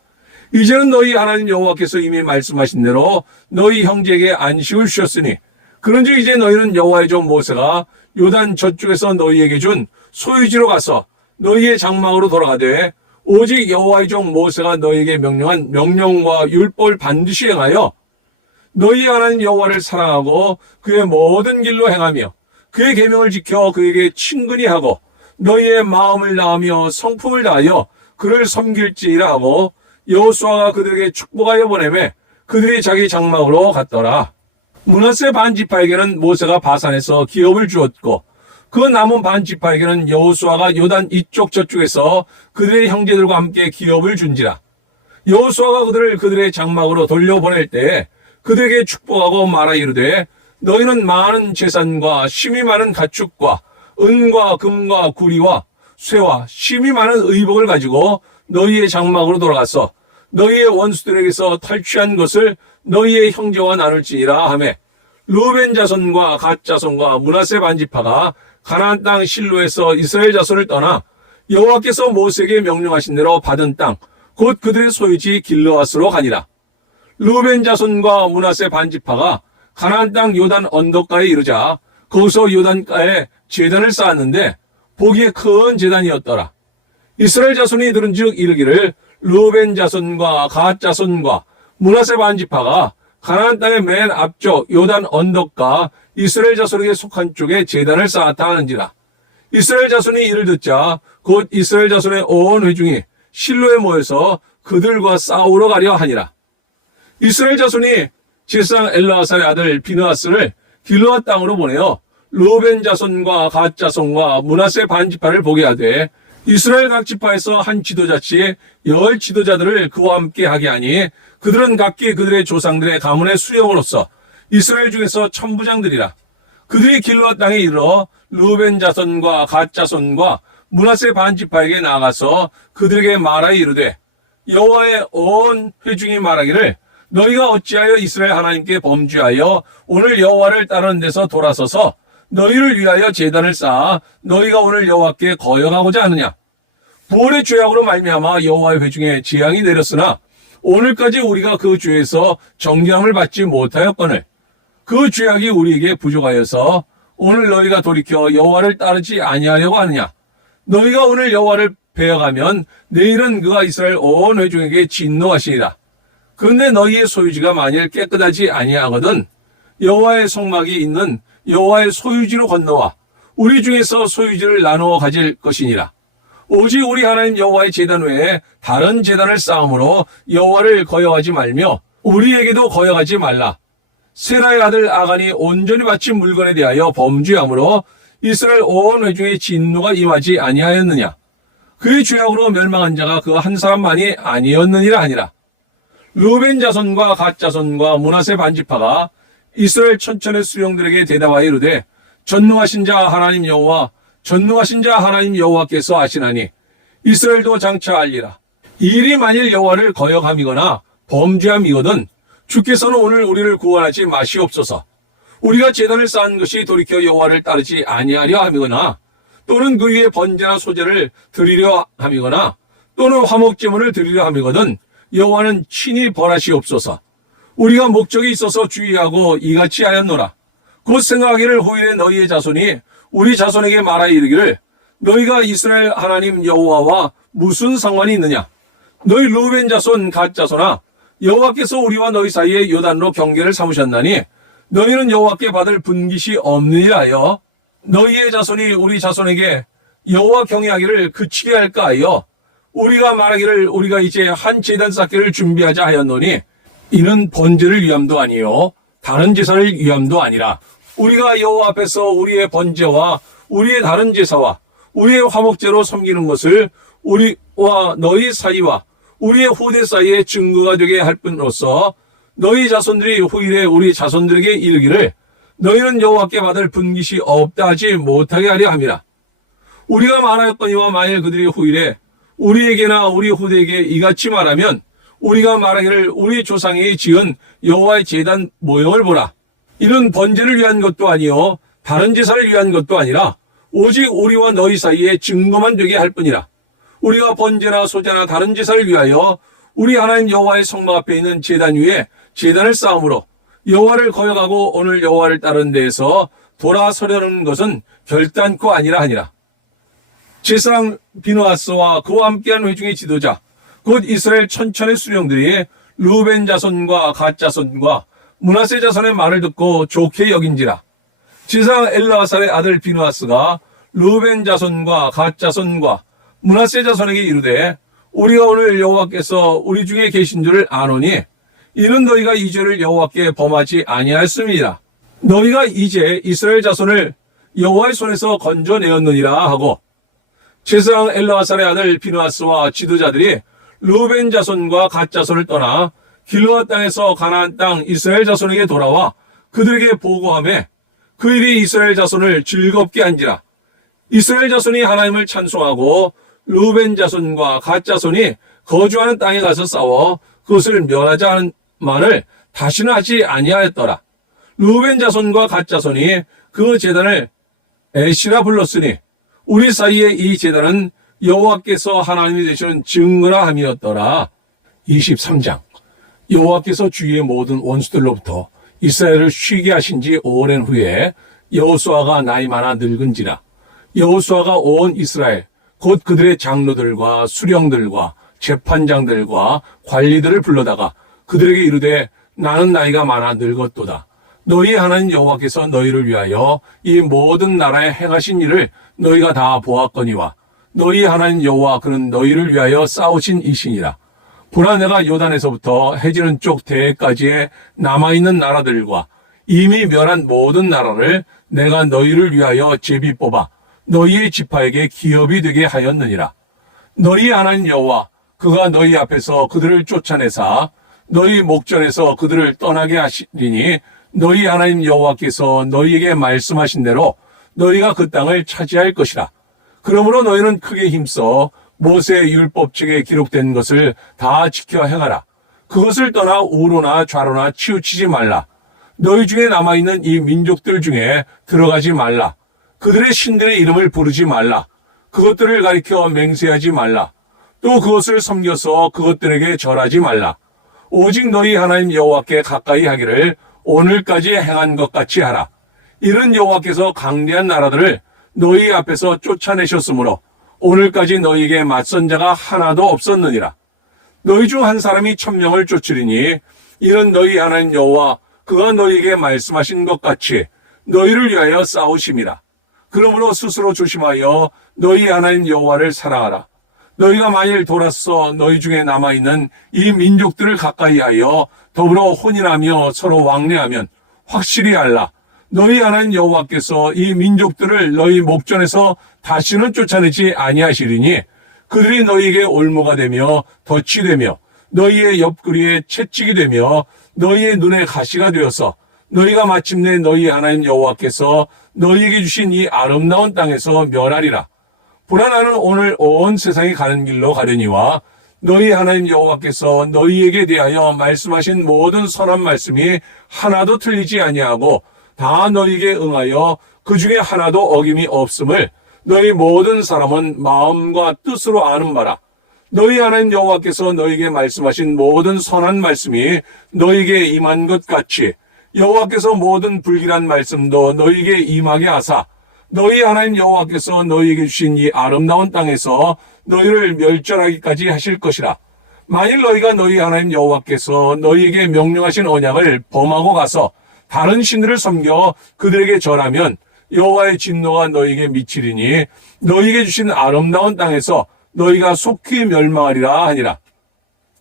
이제는 너희 하나님 여호와께서 이미 말씀하신 대로 너희 형제에게 안식을 주셨으니 그런즉 이제 너희는 여호와의 종 모세가 요단 저쪽에서 너희에게 준 소유지로 가서 너희의 장막으로 돌아가되 오직 여호와의 종 모세가 너희에게 명령한 명령과 율법을 반드시 행하여 너희 하나님 여호와를 사랑하고 그의 모든 길로 행하며 그의 계명을 지켜 그에게 친근히 하고 너희의 마음을 다하며 성품을 다하여 그를 섬길지라 하고 여호수아가 그들에게 축복하여 보내매 그들이 자기 장막으로 갔더라. 므낫세 반지파에게는 모세가 바산에서 기업을 주었고 그 남은 반지파에게는 여호수아가 요단 이쪽 저쪽에서 그들의 형제들과 함께 기업을 준지라. 여호수아가 그들을 그들의 장막으로 돌려보낼 때에 그들에게 축복하고 말하 이르되 너희는 많은 재산과 심이 많은 가축과 은과 금과 구리와 쇠와 심이 많은 의복을 가지고 너희의 장막으로 돌아가서 너희의 원수들에게서 탈취한 것을 너희의 형제와 나눌지니라 하매 르벤 자손과 갓 자손과 므낫세 반지파가 가나안 땅 실로에서 이스라엘 자손을 떠나 여호와께서 모세에게 명령하신 대로 받은 땅 곧 그들의 소유지 길르앗으로 가니라. 르벤 자손과 므낫세 반지파가 가나안 땅 요단 언덕가에 이르자 거기서 요단가에 제단을 쌓았는데 보기에 큰 제단이었더라. 이스라엘 자손이 들은즉 이르기를 르벤 자손과 갓 자손과 므낫세 반지파가 가나안 땅의 맨 앞쪽 요단 언덕가 이스라엘 자손에게 속한 쪽에 제단을 쌓았다 하는지라. 이스라엘 자손이 이를 듣자 곧 이스라엘 자손의 온 회중이 실로에 모여서 그들과 싸우러 가려 하니라. 이스라엘 자손이 제사장 엘르아살의 아들 비느하스를 길르앗 땅으로 보내어 르벤 자손과 갓 자손과 므낫세 반지파를 보게 하되 이스라엘 각 지파에서 한 지도자치 10 지도자들을 그와 함께 하게 하니 그들은 각기 그들의 조상들의 가문의 수령으로서 이스라엘 중에서 천부장들이라. 그들이 길르앗 땅에 이르러 르벤 자손과 갓 자손과 므낫세 반지파에게 나아가서 그들에게 말하여 이르되 여호와의 온 회중이 말하기를 너희가 어찌하여 이스라엘 하나님께 범죄하여 오늘 여호와를 따르는 데서 돌아서서 너희를 위하여 제단을 쌓아 너희가 오늘 여호와께 거역하고자 하느냐. 부올의 죄악으로 말미암아 여호와의 회중에 재앙이 내렸으나 오늘까지 우리가 그 죄에서 정죄함을 받지 못하였거늘 그 죄악이 우리에게 부족하여서 오늘 너희가 돌이켜 여호와를 따르지 아니하려고 하느냐. 너희가 오늘 여호와를 배역하면 내일은 그가 이스라엘 온 회중에게 진노하시리라. 그런데 너희의 소유지가 만일 깨끗하지 아니하거든 여호와의 성막이 있는 여호와의 소유지로 건너와 우리 중에서 소유지를 나누어 가질 것이니라. 오직 우리 하나님 여호와의 제단 외에 다른 제단을 쌓음으로 여호와를 거역하지 말며 우리에게도 거역하지 말라. 세라의 아들 아간이 온전히 바친 물건에 대하여 범죄함으로 이스라엘 온 회중의 진노가 임하지 아니하였느냐. 그의 죄악으로 멸망한 자가 그 한 사람만이 아니었느니라 하니라. 르벤 자손과 갓 자손과 므낫세 반지파가 이스라엘 천천의 수령들에게 대답하여 이르되 전능하신 자 하나님 여호와 전능하신 자 하나님 여호와께서 아시나니 이스라엘도 장차 알리라. 이 일이 만일 여호와를 거역함이거나 범죄함이거든 주께서는 오늘 우리를 구원하지 마시옵소서. 우리가 제단을 쌓은 것이 돌이켜 여호와를 따르지 아니하려 함이거나 또는 그 위에 번제나 소제를 드리려 함이거나 또는 화목제물을 드리려 함이거든 여호와는 친히 벌하시옵소서. 우리가 목적이 있어서 주의하고 이같이 하였노라. 곧 생각하기를 후일에 너희의 자손이 우리 자손에게 말하여 이르기를 너희가 이스라엘 하나님 여호와와 무슨 상관이 있느냐. 너희 르벤 자손 갓 자손아 여호와께서 우리와 너희 사이에 요단으로 경계를 삼으셨나니 너희는 여호와께 받을 분깃이 없느니라 하여 너희의 자손이 우리 자손에게 여호와 경외하기를 그치게 할까 하여 우리가 말하기를 우리가 이제 한 제단 쌓기를 준비하자 하였노니 이는 번제를 위함도 아니요 다른 제사를 위함도 아니라 우리가 여호와 앞에서 우리의 번제와 우리의 다른 제사와 우리의 화목제로 섬기는 것을 우리와 너희 사이와 우리의 후대 사이에 증거가 되게 할 뿐로써 너희 자손들이 후일에 우리 자손들에게 이르기를 너희는 여호와께 받을 분깃이 없다 하지 못하게 하려 함이라. 우리가 말하였거니와 만일 그들이 후일에 우리에게나 우리 후대에게 이같이 말하면 우리가 말하기를 우리 조상이 지은 여호와의 제단 모형을 보라. 이는 번제를 위한 것도 아니요 다른 제사를 위한 것도 아니라 오직 우리와 너희 사이에 증거만 되게 할 뿐이라. 우리가 번제나 소제나 다른 제사를 위하여 우리 하나님 여호와의 성막 앞에 있는 제단 위에 제단을 쌓음으로 여호와를 거역하고 오늘 여호와를 따르는 데에서 돌아서려는 것은 결단코 아니라 하니라. 제사장 비느하스와 그와 함께한 회중의 지도자 곧 이스라엘 천천의 수령들이 르우벤 자손과 갓 자손과 므낫세 자손의 말을 듣고 좋게 여긴지라. 제사장 엘르아살의 아들 비느하스가 르우벤 자손과 갓 자손과 므낫세 자손에게 이르되 우리가 오늘 여호와께서 우리 중에 계신 줄을 아노니 이는 너희가 이 죄를 여호와께 범하지 아니하였음이니라. 너희가 이제 이스라엘 자손을 여호와의 손에서 건져내었느니라 하고 제사장 엘르아살의 아들 비느하스와 지도자들이 르우벤 자손과 갓 자손을 떠나 길르앗 땅에서 가나안 땅 이스라엘 자손에게 돌아와 그들에게 보고하며 그 일이 이스라엘 자손을 즐겁게 한지라. 이스라엘 자손이 하나님을 찬송하고 르우벤 자손과 갓 자손이 거주하는 땅에 가서 싸워 그것을 멸하자는 말을 다시는 하지 아니하였더라. 르우벤 자손과 갓 자손이 그 제단을 에시라 불렀으니 우리 사이에 이 제단은 여호와께서 하나님이 되시는 증거라 함이었더라. 23장. 여호와께서 주위의 모든 원수들로부터 이스라엘을 쉬게 하신 지 오랜 후에 여호수아가 나이 많아 늙은지라. 여호수아가 온 이스라엘 곧 그들의 장로들과 수령들과 재판장들과 관리들을 불러다가 그들에게 이르되 나는 나이가 많아 늙었도다. 너희 하나님 여호와께서 너희를 위하여 이 모든 나라에 행하신 일을 너희가 다 보았거니와 너희 하나님 여호와 그는 너희를 위하여 싸우신 이시니라. 보라 내가 요단에서부터 해지는 쪽 대해까지의 남아있는 나라들과 이미 멸한 모든 나라를 내가 너희를 위하여 제비 뽑아 너희의 지파에게 기업이 되게 하였느니라. 너희 하나님 여호와 그가 너희 앞에서 그들을 쫓아내사 너희 목전에서 그들을 떠나게 하시리니 너희 하나님 여호와께서 너희에게 말씀하신 대로 너희가 그 땅을 차지할 것이라. 그러므로 너희는 크게 힘써 모세의 율법책에 기록된 것을 다 지켜 행하라. 그것을 떠나 우로나 좌로나 치우치지 말라. 너희 중에 남아있는 이 민족들 중에 들어가지 말라. 그들의 신들의 이름을 부르지 말라. 그것들을 가리켜 맹세하지 말라. 또 그것을 섬겨서 그것들에게 절하지 말라. 오직 너희 하나님 여호와께 가까이 하기를 오늘까지 행한 것 같이 하라. 이는 여호와께서 강대한 나라들을 너희 앞에서 쫓아내셨으므로 오늘까지 너희에게 맞선 자가 하나도 없었느니라. 너희 중 한 사람이 1000명을 쫓으리니 이는 너희 하나님 여호와 그가 너희에게 말씀하신 것 같이 너희를 위하여 싸우심이라. 그러므로 스스로 조심하여 너희 하나님 여호와를 사랑하라. 너희가 만일 돌아서 너희 중에 남아있는 이 민족들을 가까이하여 더불어 혼인하며 서로 왕래하면 확실히 알라. 너희 하나님 여호와께서 이 민족들을 너희 목전에서 다시는 쫓아내지 아니하시리니 그들이 너희에게 올무가 되며 덫이 되며 너희의 옆구리에 채찍이 되며 너희의 눈에 가시가 되어서 너희가 마침내 너희 하나님 여호와께서 너희에게 주신 이 아름다운 땅에서 멸하리라. 보라 나는 오늘 온 세상에 가는 길로 가려니와 너희 하나님 여호와께서 너희에게 대하여 말씀하신 모든 선한 말씀이 하나도 틀리지 아니하고 다 너희에게 응하여 그 중에 하나도 어김이 없음을 너희 모든 사람은 마음과 뜻으로 아는 바라. 너희 하나님 여호와께서 너희에게 말씀하신 모든 선한 말씀이 너희에게 임한 것 같이 여호와께서 모든 불길한 말씀도 너희에게 임하게 하사 너희 하나님 여호와께서 너희에게 주신 이 아름다운 땅에서 너희를 멸절하기까지 하실 것이라. 만일 너희가 너희 하나님 여호와께서 너희에게 명령하신 언약을 범하고 가서 다른 신들을 섬겨 그들에게 절하면 여호와의 진노가 너희에게 미치리니 너희에게 주신 아름다운 땅에서 너희가 속히 멸망하리라 하니라.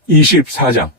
24장.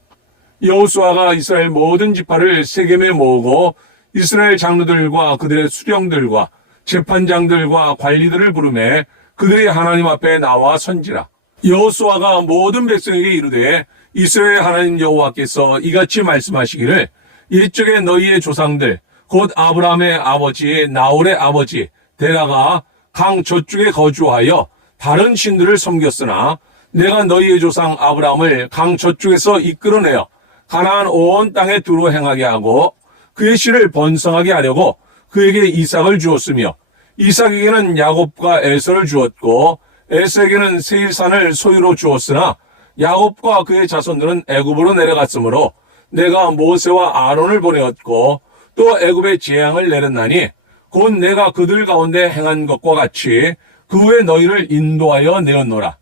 여호수아가 이스라엘 모든 지파를 세겜에 모으고 이스라엘 장로들과 그들의 수령들과 재판장들과 관리들을 부르매 그들이 하나님 앞에 나와 선지라. 여호수아가 모든 백성에게 이르되 이스라엘 하나님 여호와께서 이같이 말씀하시기를 이쪽에 너희의 조상들 곧 아브라함의 아버지 나홀의 아버지 데라가 강 저쪽에 거주하여 다른 신들을 섬겼으나 내가 너희의 조상 아브라함을 강 저쪽에서 이끌어내어 가나안 온 땅에 두루 행하게 하고 그의 씨를 번성하게 하려고 그에게 이삭을 주었으며 이삭에게는 야곱과 에서를 주었고 에서에게는 세일산을 소유로 주었으나 야곱과 그의 자손들은 애굽으로 내려갔으므로 내가 모세와 아론을 보내었고 또 애굽에 재앙을 내렸나니 곧 내가 그들 가운데 행한 것과 같이 그 후에 너희를 인도하여 내었노라.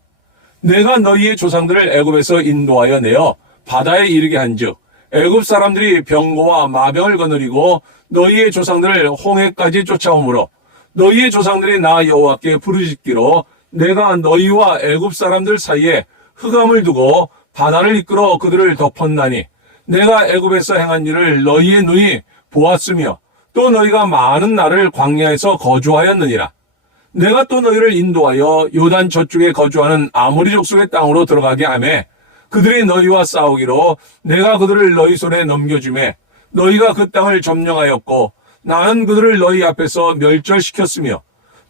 내가 너희의 조상들을 애굽에서 인도하여 내어 바다에 이르게 한즉 애굽 사람들이 병거와 마병을 거느리고 너희의 조상들을 홍해까지 쫓아오므로 너희의 조상들이 나 여호와께 부르짖기로 내가 너희와 애굽 사람들 사이에 흑암을 두고 바다를 이끌어 그들을 덮었나니 내가 애굽에서 행한 일을 너희의 눈이 보았으며 또 너희가 많은 날을 광야에서 거주하였느니라. 내가 또 너희를 인도하여 요단 저쪽에 거주하는 아모리 족속의 땅으로 들어가게 하매 그들이 너희와 싸우기로 내가 그들을 너희 손에 넘겨주매 너희가 그 땅을 점령하였고 나는 그들을 너희 앞에서 멸절시켰으며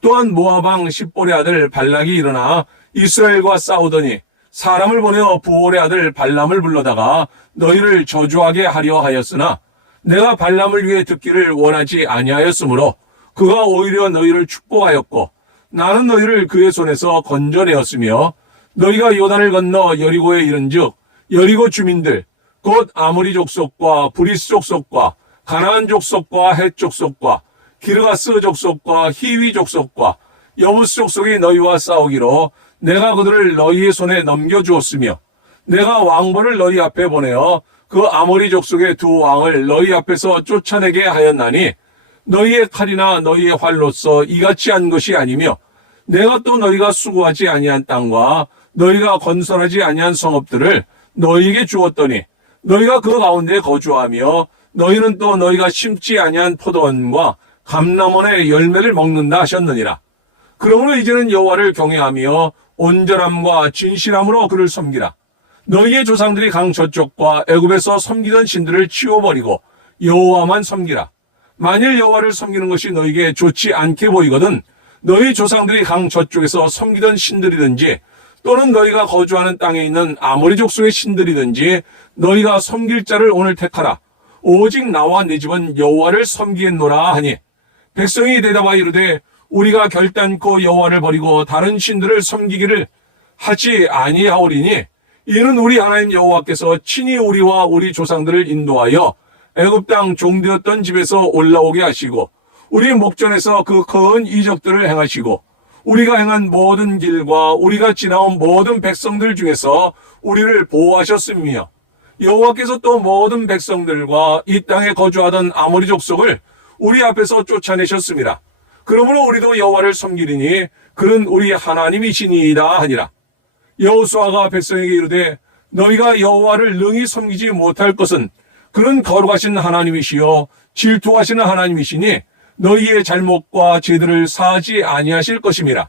또한 모압 왕 십볼의 아들 발락이 일어나 이스라엘과 싸우더니 사람을 보내어 부올의 아들 발람을 불러다가 너희를 저주하게 하려 하였으나 내가 발람을 위해 듣기를 원하지 아니하였으므로 그가 오히려 너희를 축복하였고 나는 너희를 그의 손에서 건져내었으며 너희가 요단을 건너 여리고에 이른즉 여리고 주민들 곧 아모리 족속과 브리스 족속과 가나안 족속과 헷 족속과 기르가스 족속과 히위 족속과 여부스 족속이 너희와 싸우기로 내가 그들을 너희의 손에 넘겨주었으며 내가 왕벌을 너희 앞에 보내어 그 아모리 족속의 두 왕을 너희 앞에서 쫓아내게 하였나니 너희의 칼이나 너희의 활로서 이같이 한 것이 아니며 내가 또 너희가 수고하지 아니한 땅과 너희가 건설하지 아니한 성읍들을 너희에게 주었더니 너희가 그 가운데 거주하며 너희는 또 너희가 심지 아니한 포도원과 감람원의 열매를 먹는다 하셨느니라. 그러므로 이제는 여호와를 경외하며 온전함과 진실함으로 그를 섬기라. 너희의 조상들이 강 저쪽과 애굽에서 섬기던 신들을 치워버리고 여호와만 섬기라. 만일 여호와를 섬기는 것이 너희에게 좋지 않게 보이거든 너희 조상들이 강 저쪽에서 섬기던 신들이든지 또는 너희가 거주하는 땅에 있는 아모리 족속의 신들이든지 너희가 섬길 자를 오늘 택하라. 오직 나와 내 집은 여호와를 섬기겠노라 하니 백성이 대답하여 이르되 우리가 결단코 여호와를 버리고 다른 신들을 섬기기를 하지 아니하오리니 이는 우리 하나님 여호와께서 친히 우리와 우리 조상들을 인도하여 애굽 땅 종되었던 집에서 올라오게 하시고 우리 목전에서 그 큰 이적들을 행하시고 우리가 행한 모든 길과 우리가 지나온 모든 백성들 중에서 우리를 보호하셨으며 여호와께서 또 모든 백성들과 이 땅에 거주하던 아모리 족속을 우리 앞에서 쫓아내셨습니다. 그러므로 우리도 여호와를 섬기리니 그는 우리 하나님이시니이다 하니라. 여호수아가 백성에게 이르되 너희가 여호와를 능히 섬기지 못할 것은 그는 거룩하신 하나님이시요 질투하시는 하나님이시니 너희의 잘못과 죄들을 사하지 아니하실 것임이라.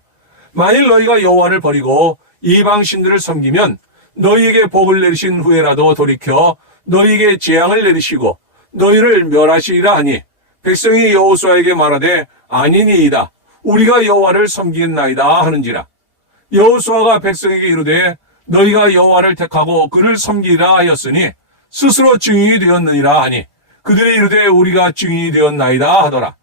만일 너희가 여호와를 버리고 이방 신들을 섬기면 너희에게 복을 내리신 후에라도 돌이켜 너희에게 재앙을 내리시고 너희를 멸하시리라 하니 백성이 여호수아에게 말하되 아니니이다. 우리가 여호와를 섬기겠나이다 하는지라. 여호수아가 백성에게 이르되 너희가 여호와를 택하고 그를 섬기라 하였으니 스스로 증인이 되었느니라 하니 그들이 이르되 우리가 증인이 되었나이다 하더라.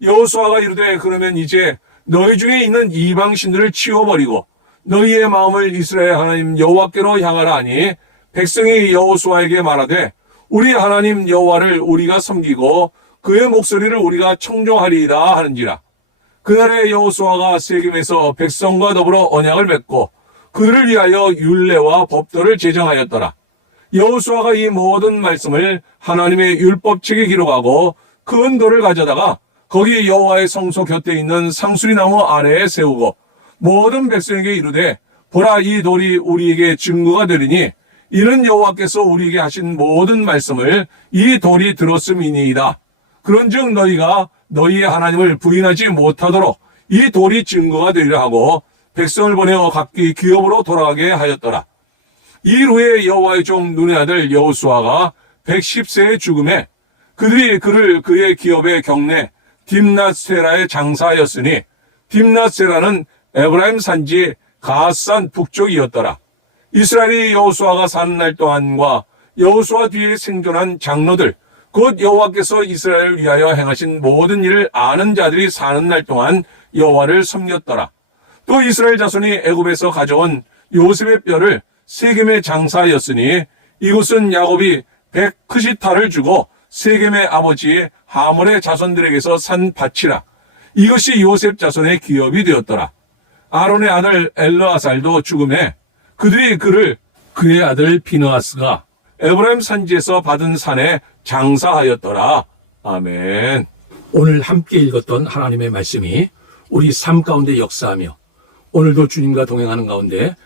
여호수아가 이르되 그러면 이제 너희 중에 있는 이방 신들을 치워버리고 너희의 마음을 이스라엘 하나님 여호와께로 향하라 하니 백성이 여호수아에게 말하되 우리 하나님 여호와를 우리가 섬기고 그의 목소리를 우리가 청종하리이다 하는지라. 그날에 여호수아가 세겜에서 백성과 더불어 언약을 맺고 그들을 위하여 율례와 법도를 제정하였더라. 여호수아가 이 모든 말씀을 하나님의 율법책에 기록하고 큰 돌을 가져다가 거기 여호와의 성소 곁에 있는 상수리나무 아래에 세우고 모든 백성에게 이르되 보라 이 돌이 우리에게 증거가 되리니 이는 여호와께서 우리에게 하신 모든 말씀을 이 돌이 들었음이니이다. 그런즉 너희가 너희의 하나님을 부인하지 못하도록 이 돌이 증거가 되리라 하고 백성을 보내어 각기 기업으로 돌아가게 하였더라. 일 후에 여호와의 종 눈의 아들 여호수아가 110세에 죽음에 그들이 그를 그의 기업의 경내 딥낫세라에 장사하였으니 딥낫세라는 에브라임 산지 가앗산 북쪽이었더라. 이스라엘이 여호수아가 사는 날 동안과 여호수아 뒤에 생존한 장로들 곧 여호와께서 이스라엘을 위하여 행하신 모든 일을 아는 자들이 사는 날 동안 여호와를 섬겼더라. 또 이스라엘 자손이 애굽에서 가져온 요셉의 뼈를 세겜에 장사하였으니 이곳은 야곱이 100크시타를 주고 세겜의 아버지 하몰의 자손들에게서 산 밭이라. 이것이 요셉 자손의 기업이 되었더라. 아론의 아들 엘르아살도 죽음에 그들이 그를 그의 아들 비느하스가 에브라임 산지에서 받은 산에 장사하였더라. 아멘. 오늘 함께 읽었던 하나님의 말씀이 우리 삶 가운데 역사하며 오늘도 주님과 동행하는 가운데